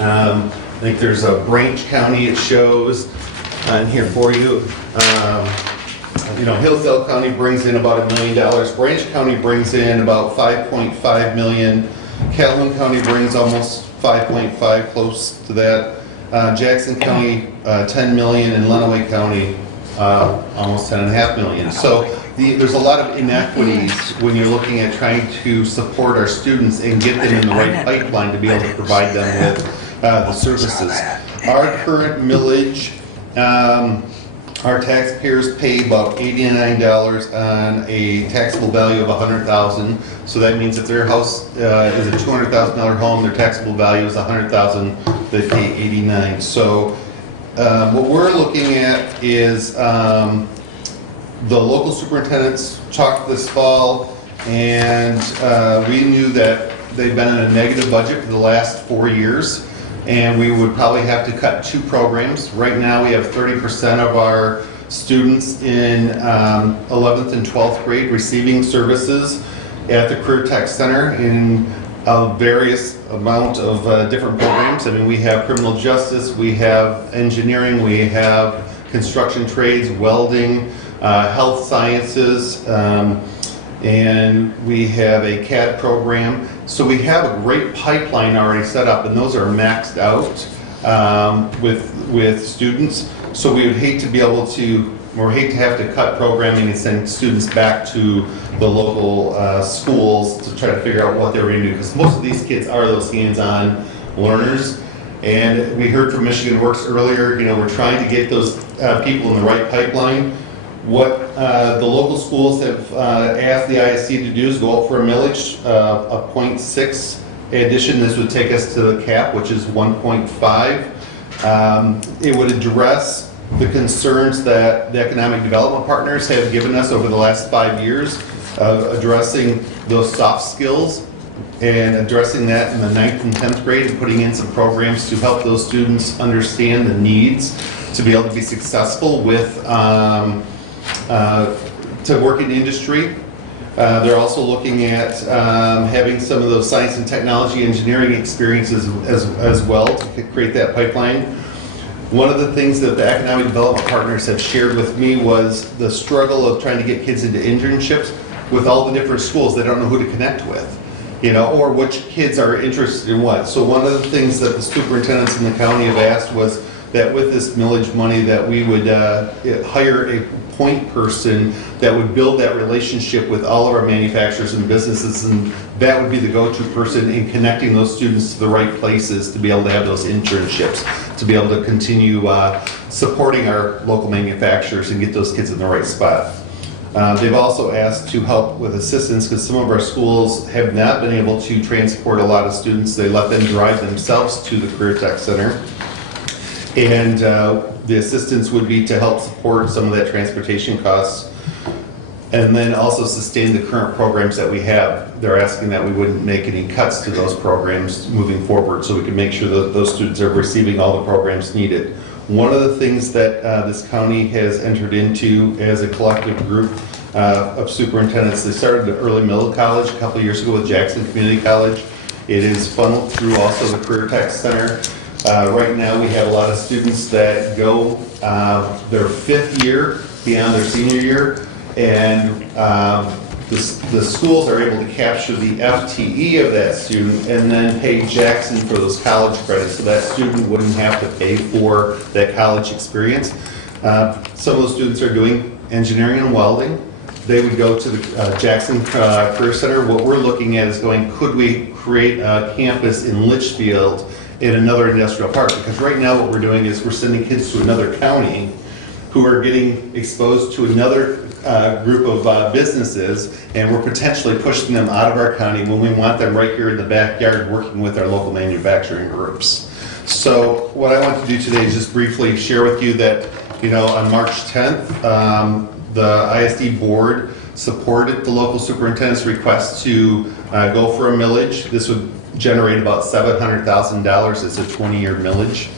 I think there's a Branch County it shows in here for you. Hillsdale County brings in about $1 million. Branch County brings in about 5.5 million. Calhoun County brings almost 5.5, close to that. Jackson County, 10 million, and Lenawee County, almost 10.5 million. So there's a lot of inequities when you're looking at trying to support our students and get them in the right pipeline to be able to provide them with the services. Our current millage, our taxpayers pay about $89 on a taxable value of $100,000. So that means if their house is a $200,000 home, their taxable value is $100,000. They pay $89. So what we're looking at is the local superintendents talked this fall, and we knew that they've been in a negative budget for the last 4 years. And we would probably have to cut 2 programs. Right now we have 30% of our students in 11th and 12th grade receiving services at the Career Tech Center in a various amount of different programs. I mean, we have criminal justice, we have engineering, we have construction trades, welding, health sciences, and we have a CAD program. So we have a great pipeline already set up, and those are maxed out with students. So we would hate to be able to, or hate to have to cut programming and send students back to the local schools to try to figure out what they were going to do, because most of these kids are those hands-on learners. And we heard from Michigan Works earlier, we're trying to get those people in the right pipeline. What the local schools have asked the ISD to do is go out for a millage of 0.6 addition. This would take us to the cap, which is 1.5. It would address the concerns that the economic development partners have given us over the last 5 years of addressing those soft skills and addressing that in the 9th and 10th grade and putting in some programs to help those students understand the needs to be able to be successful with to work in industry. They're also looking at having some of those science and technology engineering experiences as well to create that pipeline. One of the things that the economic development partners have shared with me was the struggle of trying to get kids into internships with all the different schools. They don't know who to connect with, or which kids are interested in what. So one of the things that the superintendents in the county have asked was that with this millage money that we would hire a point person that would build that relationship with all of our manufacturers and businesses, and that would be the go-to person in connecting those students to the right places to be able to have those internships, to be able to continue supporting our local manufacturers and get those kids in the right spot. They've also asked to help with assistance because some of our schools have not been able to transport a lot of students. They let them drive themselves to the Career Tech Center. And the assistance would be to help support some of that transportation costs and then also sustain the current programs that we have. They're asking that we wouldn't make any cuts to those programs moving forward so we can make sure that those students are receiving all the programs needed. One of the things that this county has entered into as a collective group of superintendents, they started at Early Middle College a couple of years ago with Jackson Community College. It is funneled through also the Career Tech Center. Right now we have a lot of students that go their 5th year beyond their senior year, and the schools are able to capture the FTE of that student and then pay Jackson for those college credits, so that student wouldn't have to pay for that college experience. Some of those students are doing engineering and welding. They would go to the Jackson Career Center. What we're looking at is could we create a campus in Litchfield in another industrial park? Because right now what we're doing is we're sending kids to another county who are getting exposed to another group of businesses, and we're potentially pushing them out of our county when we want them right here in the backyard working with our local manufacturing groups. So what I want to do today is just briefly share with you that, on March 10th, the ISD board supported the local superintendent's request to go for a millage. This would generate about $700,000 as a 20-year millage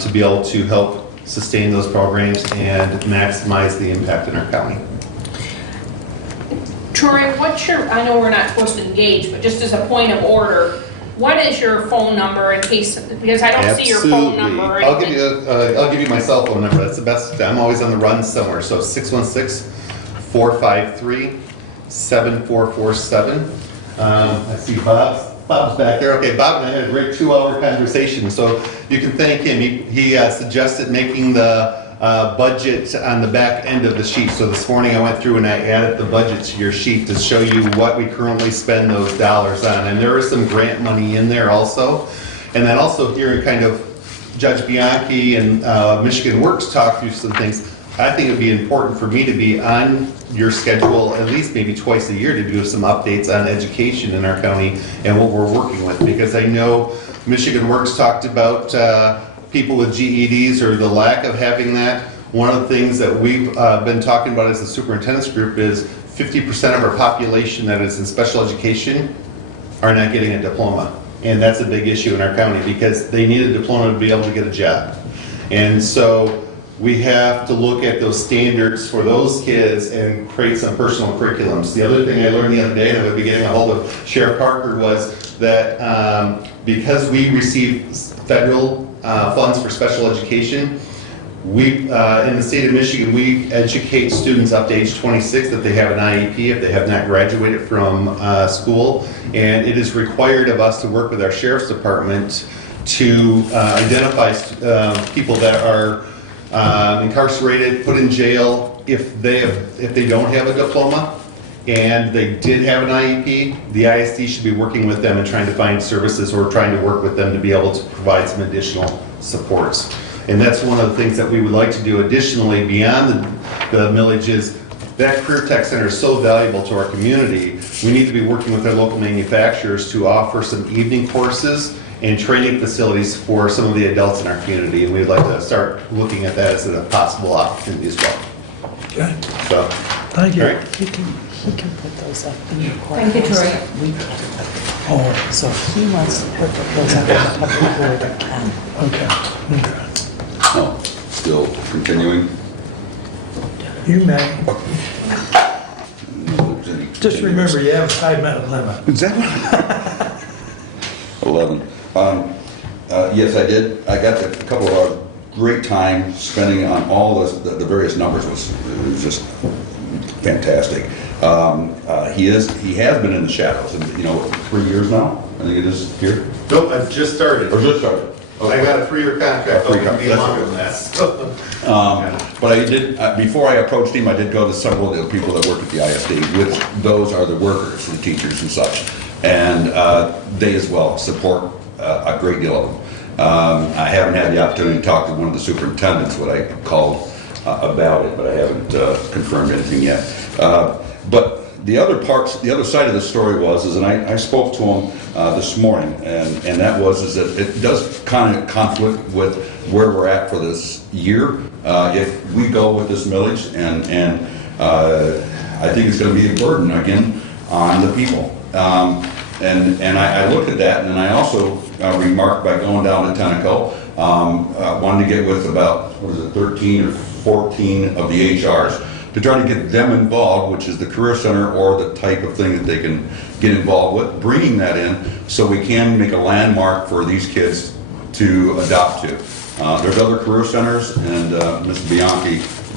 to be able to help sustain those programs and maximize the impact in our county. Troy, I know we're not supposed to engage, but just as a point of order, what is your phone number in case, because I don't see your phone number or anything. I'll give you my cell phone number. That's the best. I'm always on the run somewhere. So 616-453-7447. I see Bob's back there. Okay, Bob and I had a great 2-hour conversation, so you can thank him. He suggested making the budget on the back end of the sheet. So this morning I went through and I added the budget to your sheet to show you what we currently spend those dollars on. And there is some grant money in there also. And then also hearing kind of Judge Bianchi and Michigan Works talk through some things, I think it would be important for me to be on your schedule at least maybe twice a year to do some updates on education in our county and what we're working with. Because I know Michigan Works talked about people with GEDs or the lack of having that. One of the things that we've been talking about as a superintendent's group is 50% of our population that is in special education are not getting a diploma. And that's a big issue in our county because they need a diploma to be able to get a job. And so we have to look at those standards for those kids and create some personal curriculums. The other thing I learned the other day, and I'm going to be getting a hold of Sheriff Parker, was that because we receive federal funds for special education, we, in the state of Michigan, we educate students up to age 26 that they have an IEP if they have not graduated from school. And it is required of us to work with our sheriff's department to identify people that are incarcerated, put in jail if they don't have a diploma and they did have an IEP. The ISD should be working with them and trying to find services or trying to work with them to be able to provide some additional supports. And that's one of the things that we would like to do additionally beyond the millages. That Career Tech Center is so valuable to our community. We need to be working with our local manufacturers to offer some evening courses and training facilities for some of the adults in our community, and we'd like to start looking at that as a possible opportunity as well. Okay, So, thank you. all right. He can put those up in the Thank you, Troy. Oh, So he wants to put those up in the public where they can. okay. Oh, still continuing? You may. No, there's any Just remember, you have a 5-minute limit. Is that 11. Yes, I did. I got a couple of great time spending on all the various numbers. It was just fantastic. He has been in the shadows, and 3 years now. I think it is here. Nope, I've just started. Or just started. I got a 3-year contract, Oh, so it can be longer than that. But I did, before I approached him, I did go to several of the people that work at the ISD, which those are the workers, the teachers and such. And they as well support a great deal of them. I haven't had the opportunity to talk to one of the superintendents, what I called about it, but I haven't confirmed anything yet. But the other side of the story was, and I spoke to him this morning, and that was that it does kind of conflict with where we're at for this year. If we go with this millage, and I think it's going to be a burden again on the people. And I looked at that, and I also remarked by going down to Tenneco, wanted to get with about, 13 or 14 of the HRs to try to get them involved, which is the Career Center or the type of thing that they can get involved with, bringing that in so we can make a landmark for these kids to adopt to. There's other career centers, and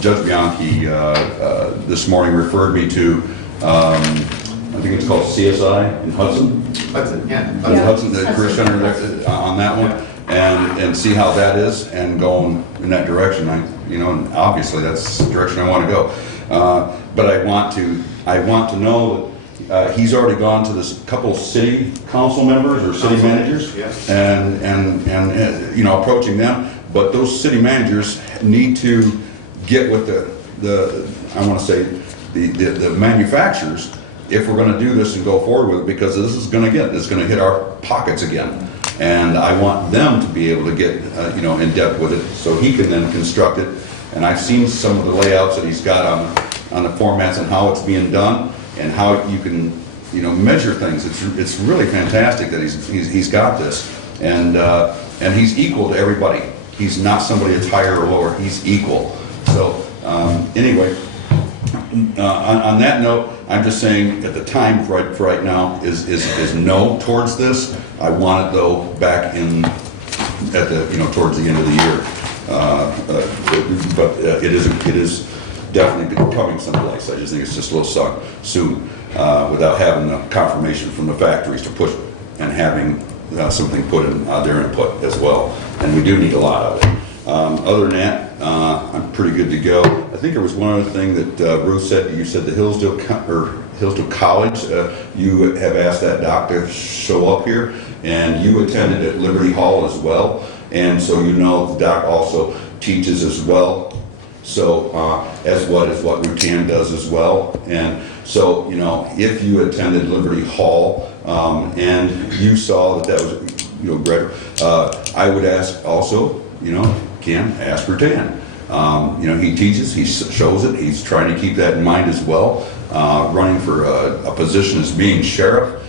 Judge Bianchi this morning referred me to, I think it's called CSI in Hudson. Hudson, yeah. Hudson, the Career Center on that one, and see how that is, and going in that direction. And obviously that's the direction I want to go. But I want to know that he's already gone to this couple city council members or city managers, and approaching them. But those city managers need to get with the manufacturers if we're going to do this and go forward with it, because this is going to hit our pockets again. And I want them to be able to get, in depth with it, so he can then construct it. And I've seen some of the layouts that he's got on the formats and how it's being done, and how you can, measure things. It's really fantastic that he's got this, and he's equal to everybody. He's not somebody that's higher or lower. He's equal. So anyway, on that note, I'm just saying at the time for right now is no towards this. I want it though back in at the towards the end of the year, but it is definitely coming someplace. I just think it's just a little soon without having the confirmation from the factories to push and having something put in their input as well. And we do need a lot of it. Other than that, I'm pretty good to go. I think there was one other thing that Bruce said. You said the Hillsdale College, you have asked that doc to show up here, and you attended at Liberty Hall as well, and so the doc also teaches as well. So as what Rutan does as well, and so if you attended Liberty Hall and you saw that was Greg, I would ask also Ken, ask Rutan. He teaches, he shows it, he's trying to keep that in mind as well. Running for a position as being sheriff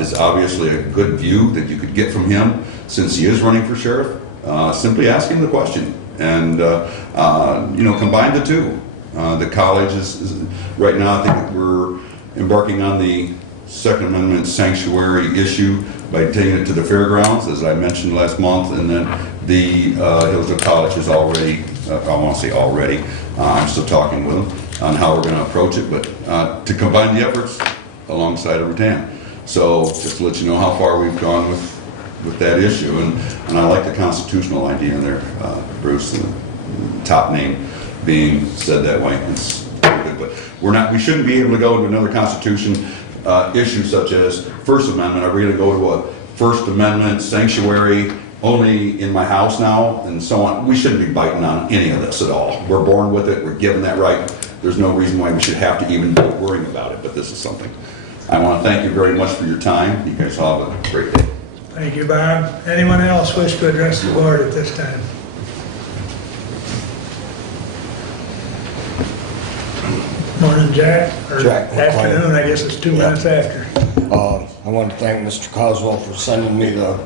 is obviously a good view that you could get from him, since he is running for sheriff. Simply ask him the question, and combine the two. The college is right now, I think we're embarking on the Second Amendment sanctuary issue by taking it to the fairgrounds, as I mentioned last month, and then the Hillsdale College is already, I won't say already, I'm still talking with them on how we're going to approach it, but to combine the efforts alongside of Rutan. So just to let you know how far we've gone with that issue, and I like the constitutional idea in there, Bruce, the top name being said that way. It's good, but we shouldn't be able to go into another constitution issue such as First Amendment. Are we going to go to a First Amendment sanctuary only in my house now, and so on? We shouldn't be biting on any of this at all. We're born with it. We're given that right. There's no reason why we should have to even be worrying about it, but this is something. I want to thank you very much for your time. You guys all have a great day. Thank you, Bob. Anyone else wish to address the board at this time? Morning, Jack. Or Jack, afternoon, I guess it's 2 minutes after. I want to thank Mr. Coswell for sending me the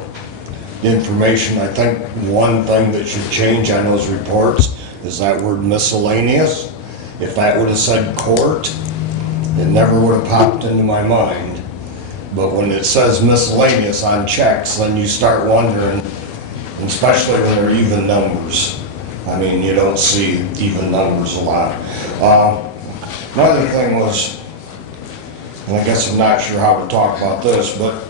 information. I think one thing that should change on those reports is that word miscellaneous. If that would have said court, it never would have popped into my mind. But when it says miscellaneous on checks, then you start wondering, especially when they're even numbers. I mean, you don't see even numbers a lot. Another thing was, and I guess I'm not sure how to talk about this, but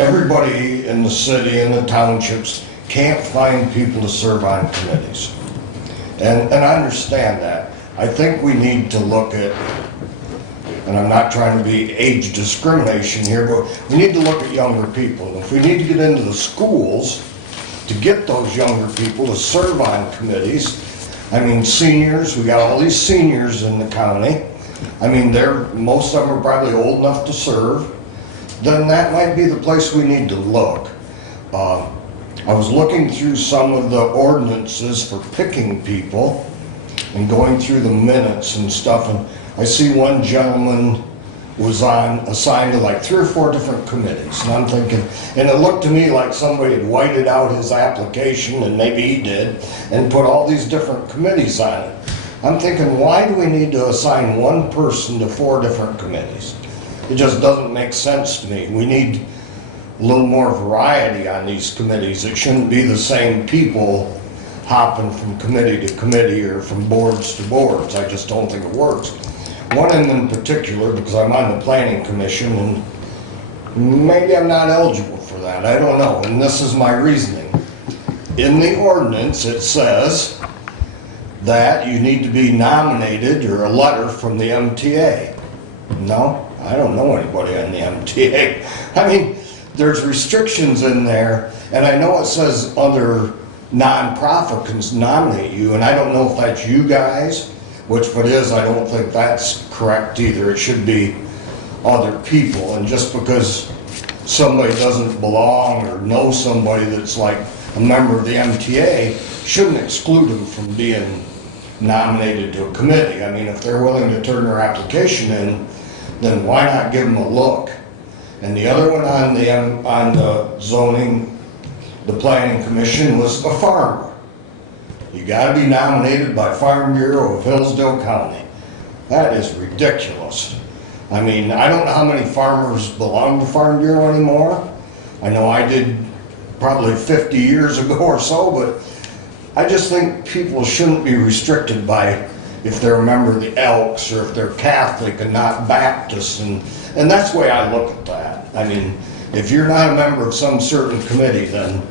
everybody in the city and the townships can't find people to serve on committees. And I understand that. I think we need to look at, and I'm not trying to be age discrimination here, but we need to look at younger people. And if we need to get into the schools to get those younger people to serve on committees, I mean, seniors, we got all these seniors in the county. I mean, most of them are probably old enough to serve. Then that might be the place we need to look. I was looking through some of the ordinances for picking people and going through the minutes and stuff, and I see one gentleman was assigned to like 3 or 4 different committees, and I'm thinking, and it looked to me like somebody had whited out his application, and maybe he did, and put all these different committees on it. I'm thinking, why do we need to assign one person to 4 different committees? It just doesn't make sense to me. We need a little more variety on these committees. It shouldn't be the same people hopping from committee to committee or from boards to boards. I just don't think it works. One of them in particular, because I'm on the planning commission, and maybe I'm not eligible for that, I don't know, and this is my reasoning. In the ordinance, it says that you need to be nominated or a letter from the MTA. No, I don't know anybody on the MTA. I mean, there's restrictions in there, and I know it says other nonprofit can nominate you, and I don't know if that's you guys, which if it is, I don't think that's correct either. It should be other people, and just because somebody doesn't belong or know somebody that's like a member of the MTA shouldn't exclude them from being nominated to a committee. I mean, if they're willing to turn their application in, then why not give them a look? And the other one on the zoning, the planning commission, was a farmer. You gotta be nominated by Farm Bureau of Hillsdale County. That is ridiculous. I mean, I don't know how many farmers belong to Farm Bureau anymore. I know I did probably 50 years ago or so, but I just think people shouldn't be restricted by if they're a member of the Elks or if they're Catholic and not Baptist, and that's the way I look at that. I mean, if you're not a member of some certain committee, then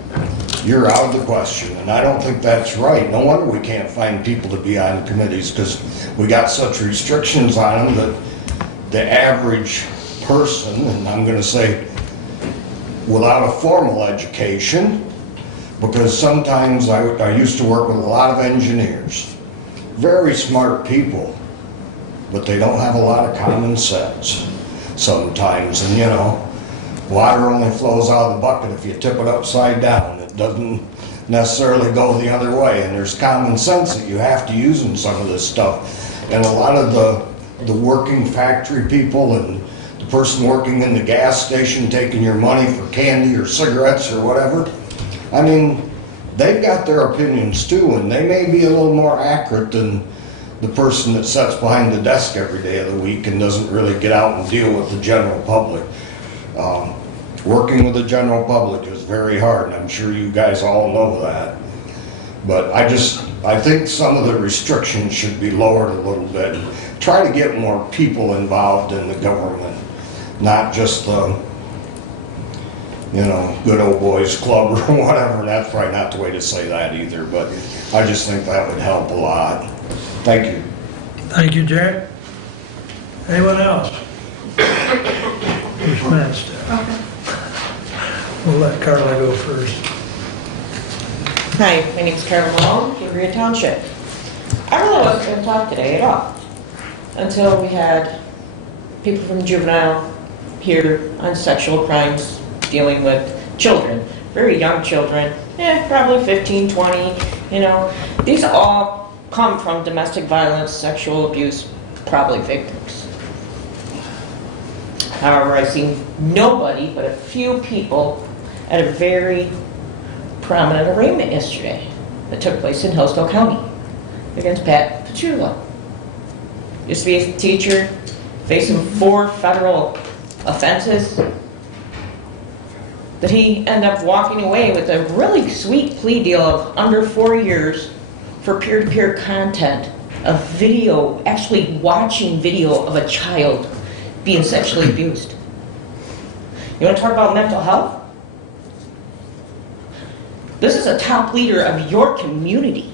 you're out of the question, and I don't think that's right. No wonder we can't find people to be on committees, because we got such restrictions on them that the average person, and I'm going to say without a formal education, because sometimes I used to work with a lot of engineers, very smart people, but they don't have a lot of common sense sometimes. And you know, water only flows out of the bucket if you tip it upside down. It doesn't necessarily go the other way, and there's common sense that you have to use in some of this stuff. And a lot of the working factory people and the person working in the gas station taking your money for candy or cigarettes or whatever, I mean, they've got their opinions too, and they may be a little more accurate than the person that sits behind the desk every day of the week and doesn't really get out and deal with the general public. Working with the general public is very hard, and I'm sure you guys all know that. But I think some of the restrictions should be lowered a little bit. Try to get more people involved in the government, not just the, you know, good old boys club or whatever. That's probably not the way to say that either, but I just think that would help a lot. Thank you. Thank you, Jack. Anyone else? Who's next? We'll let Carla go first. Hi, my name's Carol Malone, Cambria Township. I really wasn't going to talk today at all until we had people from juvenile here on sexual crimes dealing with children, very young children, probably 15, 20, you know. These all come from domestic violence, sexual abuse, probably victims. However, I've seen nobody but a few people at a very prominent arraignment yesterday that took place in Hillsdale County against Pat Petrulo. Used to be a teacher, facing 4 federal offenses. that he ended up walking away with a really sweet plea deal of under 4 years for peer-to-peer content of video, actually watching video of a child being sexually abused. You want to talk about mental health? This is a top leader of your community,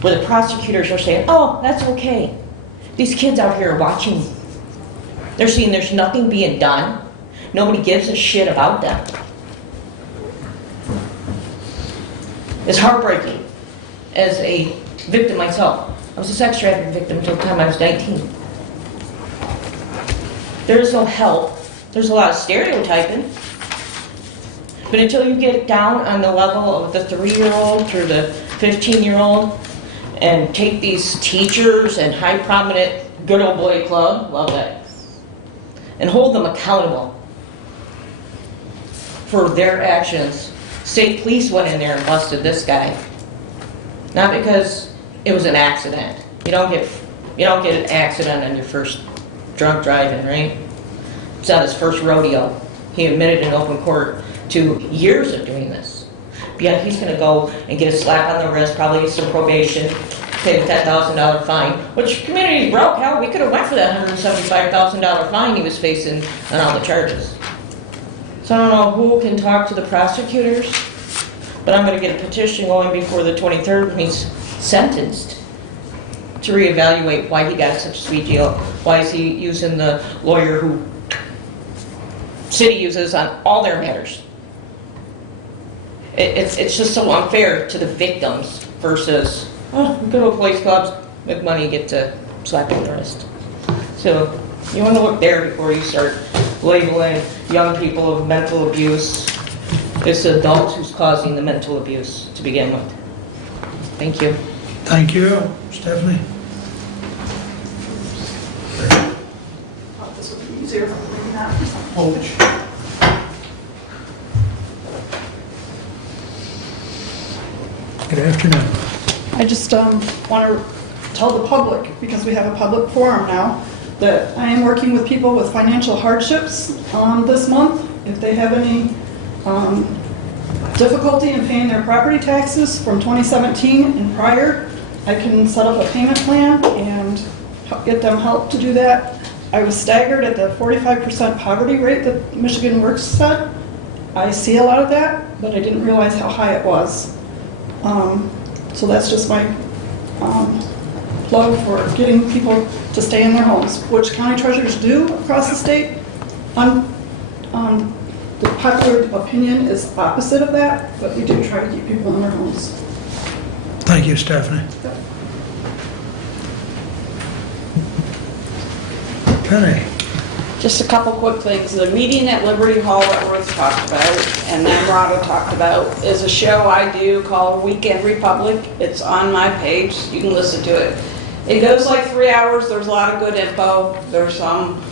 where the prosecutors are saying, oh, that's okay. These kids out here are watching. They're seeing there's nothing being done. Nobody gives a shit about them. It's heartbreaking. As a victim myself, I was a sex trafficking victim until the time I was 19. There is no help. There's a lot of stereotyping. But until you get down on the level of the 3-year-old through the 15-year-old and take these teachers and high prominent good old boy club, love that, and hold them accountable for their actions. State police went in there and busted this guy. Not because it was an accident. You don't get an accident on your first drunk driving, right? It's not his first rodeo. He admitted in open court to years of doing this. But yet he's going to go and get a slap on the wrist, probably get some probation, pay a $10,000 fine, which community's broke. Hell, we could have went for that $175,000 fine he was facing on all the charges. So I don't know who can talk to the prosecutors, but I'm going to get a petition going before the 23rd when he's sentenced to reevaluate why he got such a sweet deal. Why is he using the lawyer who city uses on all their matters? It's just so unfair to the victims versus, oh, good old boys clubs, with money you get to slap on the wrist. So you want to look there before you start labeling young people of mental abuse. It's adults who's causing the mental abuse to begin with. Thank you. Thank you, Stephanie. This would be easier, maybe not. Good afternoon. I just want to tell the public, because we have a public forum now, that I am working with people with financial hardships this month. If they have any difficulty in paying their property taxes from 2017 and prior, I can set up a payment plan and get them help to do that. I was staggered at the 45% poverty rate that Michigan Works set. I see a lot of that, but I didn't realize how high it was. So that's just my plug for getting people to stay in their homes, which county treasurers do across the state. The popular opinion is opposite of that, but we do try to keep people in their homes. Thank you, Stephanie. Penny. Just a couple quick things. The meeting at Liberty Hall that Ruth talked about and then Rhonda talked about is a show I do called Weekend Republic. It's on my page. You can listen to it. It goes like 3 hours. There's a lot of good info. There's some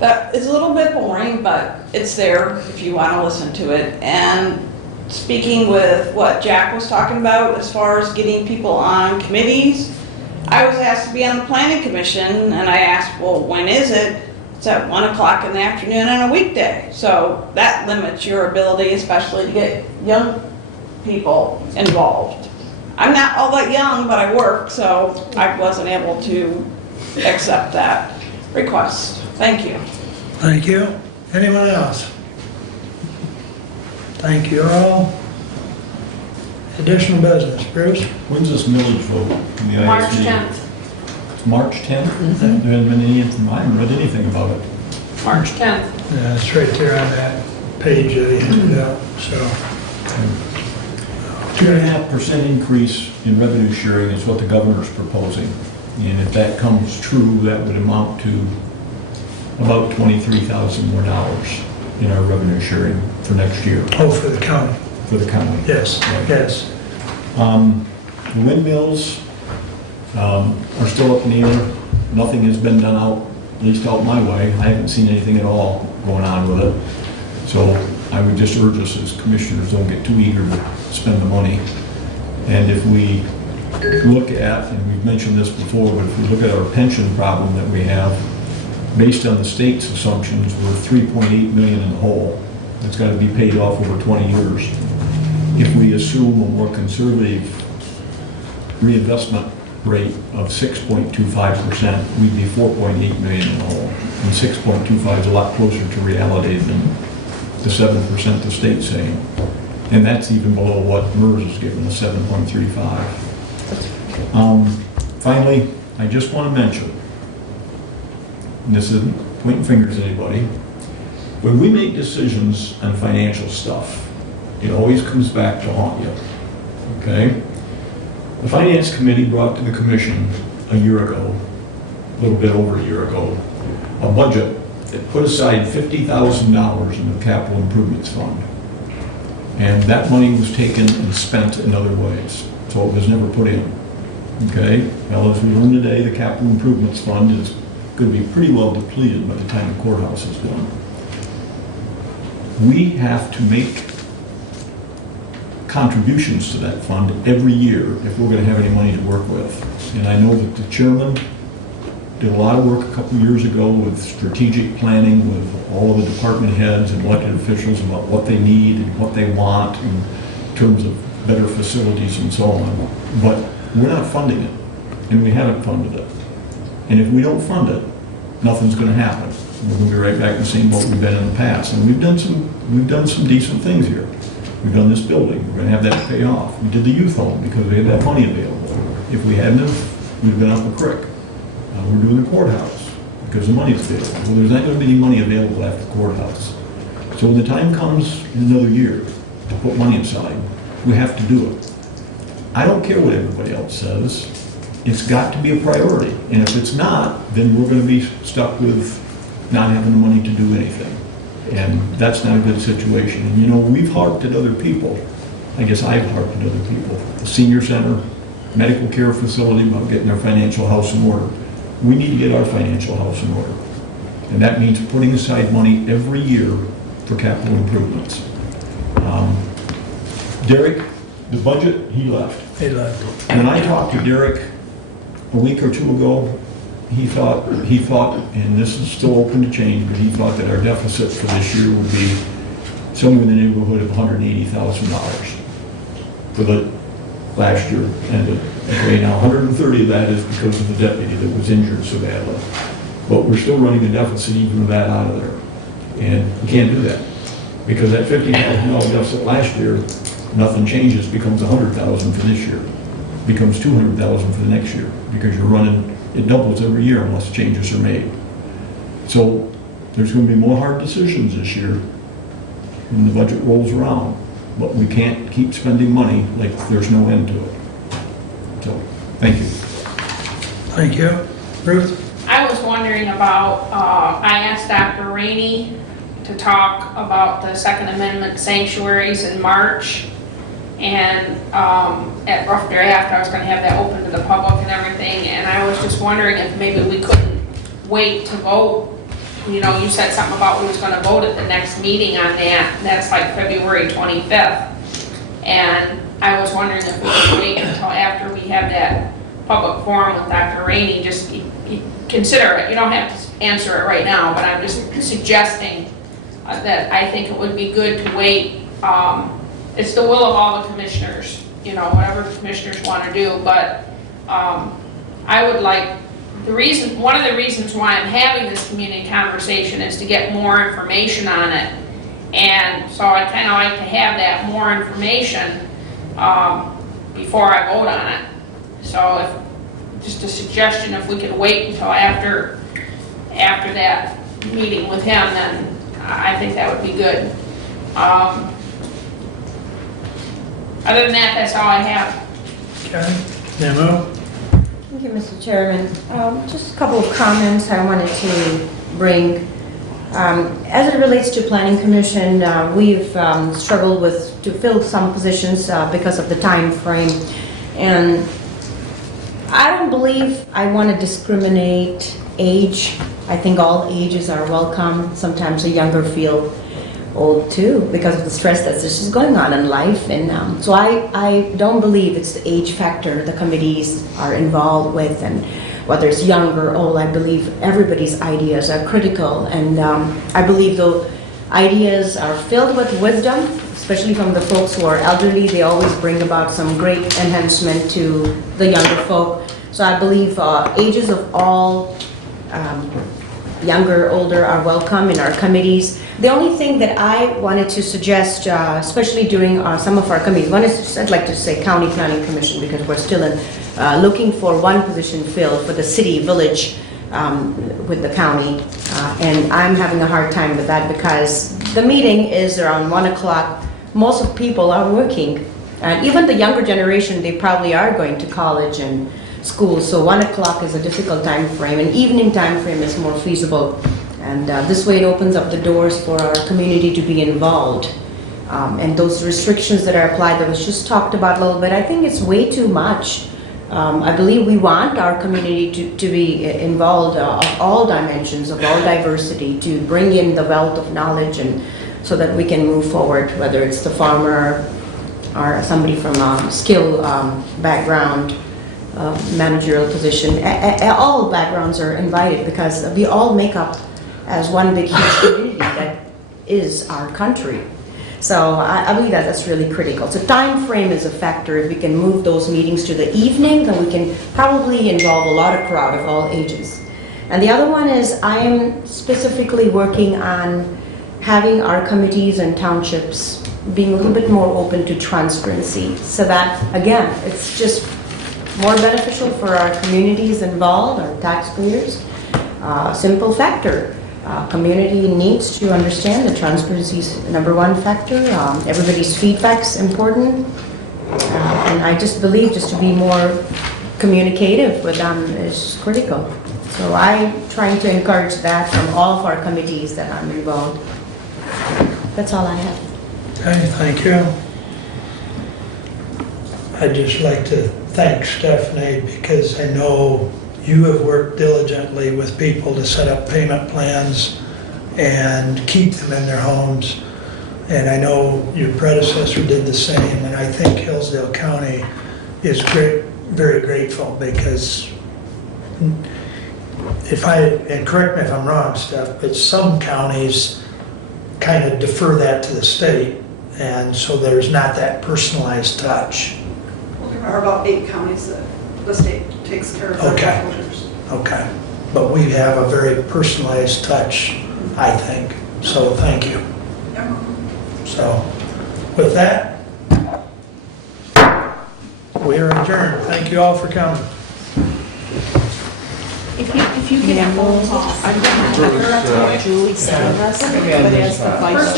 that is a little bit boring, but it's there if you want to listen to it. And speaking with what Jack was talking about as far as getting people on committees, I was asked to be on the planning commission and I asked, well, when is it? It's at 1 o'clock in the afternoon on a weekday. So that limits your ability, especially to get young people involved. I'm not all that young, but I work, so I wasn't able to accept that request. Thank you. Thank you. Anyone else? Thank you all. Additional business, Bruce? When's this millage vote in the ISD? March 10th. It's March 10th? There hasn't been any, I haven't read anything about it. March 10th. Yeah, it's right there on that page that he handed out, so. 2.5% increase in revenue sharing is what the governor's proposing. And if that comes true, that would amount to about $23,000 more in our revenue sharing for next year. Oh, for the county? For the county. Yes, Right. yes. The windmills are still up in the air. Nothing has been done out, at least out my way. I haven't seen anything at all going on with it. So I would just urge us as commissioners, don't get too eager to spend the money. And if we look at, and we've mentioned this before, but if we look at our pension problem that we have, based on the state's assumptions, we're 3.8 million in the hole. That's got to be paid off over 20 years. If we assume a more conservative reinvestment rate of 6.25%, we'd be 4.8 million in the hole. And 6.25 is a lot closer to reality than the 7% the state's saying. And that's even below what MERS is giving us, 7.35. Finally, I just want to mention, and this isn't pointing fingers at anybody, when we make decisions on financial stuff, it always comes back to haunt you, okay? The Finance Committee brought to the Commission a year ago, a little bit over a year ago, a budget that put aside $50,000 in the Capital Improvements Fund. And that money was taken and spent in other ways, so it was never put in, okay? Well, as we learned today, the Capital Improvements Fund is going to be pretty well depleted by the time the courthouse is done. We have to make contributions to that fund every year if we're going to have any money to work with. And I know that the chairman did a lot of work a couple years ago with strategic planning with all of the department heads and elected officials about what they need and what they want in terms of better facilities and so on. But we're not funding it, and we haven't funded it. And if we don't fund it, nothing's going to happen. We're going to be right back in the same boat we've been in the past. And we've done some decent things here. We've done this building. We're going to have that pay off. We did the youth home because we had that money available. If we hadn't, we'd have been up a creek. We're doing the courthouse because the money's available. Well, there's not going to be any money available after the courthouse. So when the time comes in another year to put money aside, we have to do it. I don't care what everybody else says. It's got to be a priority. And if it's not, then we're going to be stuck with not having the money to do anything. And that's not a good situation. And you know, we've harped at other people. I guess I've harped at other people. The senior center, medical care facility about getting our financial house in order. We need to get our financial house in order. And that means putting aside money every year for capital improvements. Derek, the budget, he left. He left. When I talked to Derek a week or two ago, he thought, and this is still open to change, but he thought that our deficit for this year would be somewhere in the neighborhood of $180,000 for the last year ended. Okay, now 130 of that is because of the deputy that was injured so badly. But we're still running a deficit even with that out of there. And we can't do that. Because that $50,000 deficit last year, nothing changes, becomes $100,000 for this year. Becomes $200,000 for the next year. Because you're running, it doubles every year unless changes are made. So there's going to be more hard decisions this year when the budget rolls around. But we can't keep spending money like there's no end to it. So, thank you. Thank you. Ruth? I was wondering about, I asked Dr. Rainey to talk about the Second Amendment sanctuaries in March. And at rough draft, I was going to have that open to the public and everything. And I was just wondering if maybe we couldn't wait to vote. You know, you said something about we was going to vote at the next meeting on that. And that's like February 25th. And I was wondering if we could wait until after we have that public forum with Dr. Rainey, just consider it. You don't have to answer it right now, but I'm just suggesting that I think it would be good to wait. It's the will of all the commissioners, you know, whatever the commissioners want to do, but I would like, one of the reasons why I'm having this community conversation is to get more information on it. And so I'd kind of like to have that more information before I vote on it. So just a suggestion, if we could wait until after that meeting with him, then I think that would be good. Other than that, that's all I have. Okay. Nemo? Thank you, Mr. Chairman. Just a couple of comments I wanted to bring. As it relates to Planning Commission, we've struggled to fill some positions because of the time frame. And I don't believe I want to discriminate age. I think all ages are welcome. Sometimes the younger feel old too because of the stress that's just going on in life. And so I don't believe it's the age factor the committees are involved with, and whether it's young or old. I believe everybody's ideas are critical, and I believe though ideas are filled with wisdom, especially from the folks who are elderly. They always bring about some great enhancement to the younger folk. So I believe ages of all, younger, older, are welcome in our committees. The only thing that I wanted to suggest, especially during some of our committees, one is, I'd like to say County Planning Commission, because we're still looking for one position filled for the city, village, with the county. And I'm having a hard time with that because the meeting is around 1 o'clock. Most of people are working. And even the younger generation, they probably are going to college and school. So 1 o'clock is a difficult time frame. An evening time frame is more feasible. And this way it opens up the doors for our community to be involved. And those restrictions that are applied that was just talked about a little bit, I think it's way too much. I believe we want our community to be involved of all dimensions, of all diversity, to bring in the wealth of knowledge and so that we can move forward, whether it's the farmer or somebody from a skill background, managerial position. All backgrounds are invited because we all make up as one big huge community that is our country. So I believe that that's really critical. So time frame is a factor. If we can move those meetings to the evening, then we can probably involve a lot of crowd of all ages. And the other one is I am specifically working on having our committees and townships being a little bit more open to transparency so that, again, it's just more beneficial for our communities involved, our taxpayers. Simple factor. Community needs to understand that transparency is the number one factor. Everybody's feedback's important. And I just believe just to be more communicative with them is critical. So I'm trying to encourage that from all of our committees that I'm involved. That's all I have. Okay, thank you. I'd just like to thank Stephanie because I know you have worked diligently with people to set up payment plans and keep them in their homes. And I know your predecessor did the same, and I think Hillsdale County is very grateful because and correct me if I'm wrong, Steph, but some counties kind of defer that to the state, and so there's not that personalized touch. There are about 8 counties that the state takes care of their foreclosures. Okay, but we have a very personalized touch, I think, so thank you. So, with that, we are adjourned. Thank you all for coming. If you get a phone call, I'm going to have Julie send us, but as the vice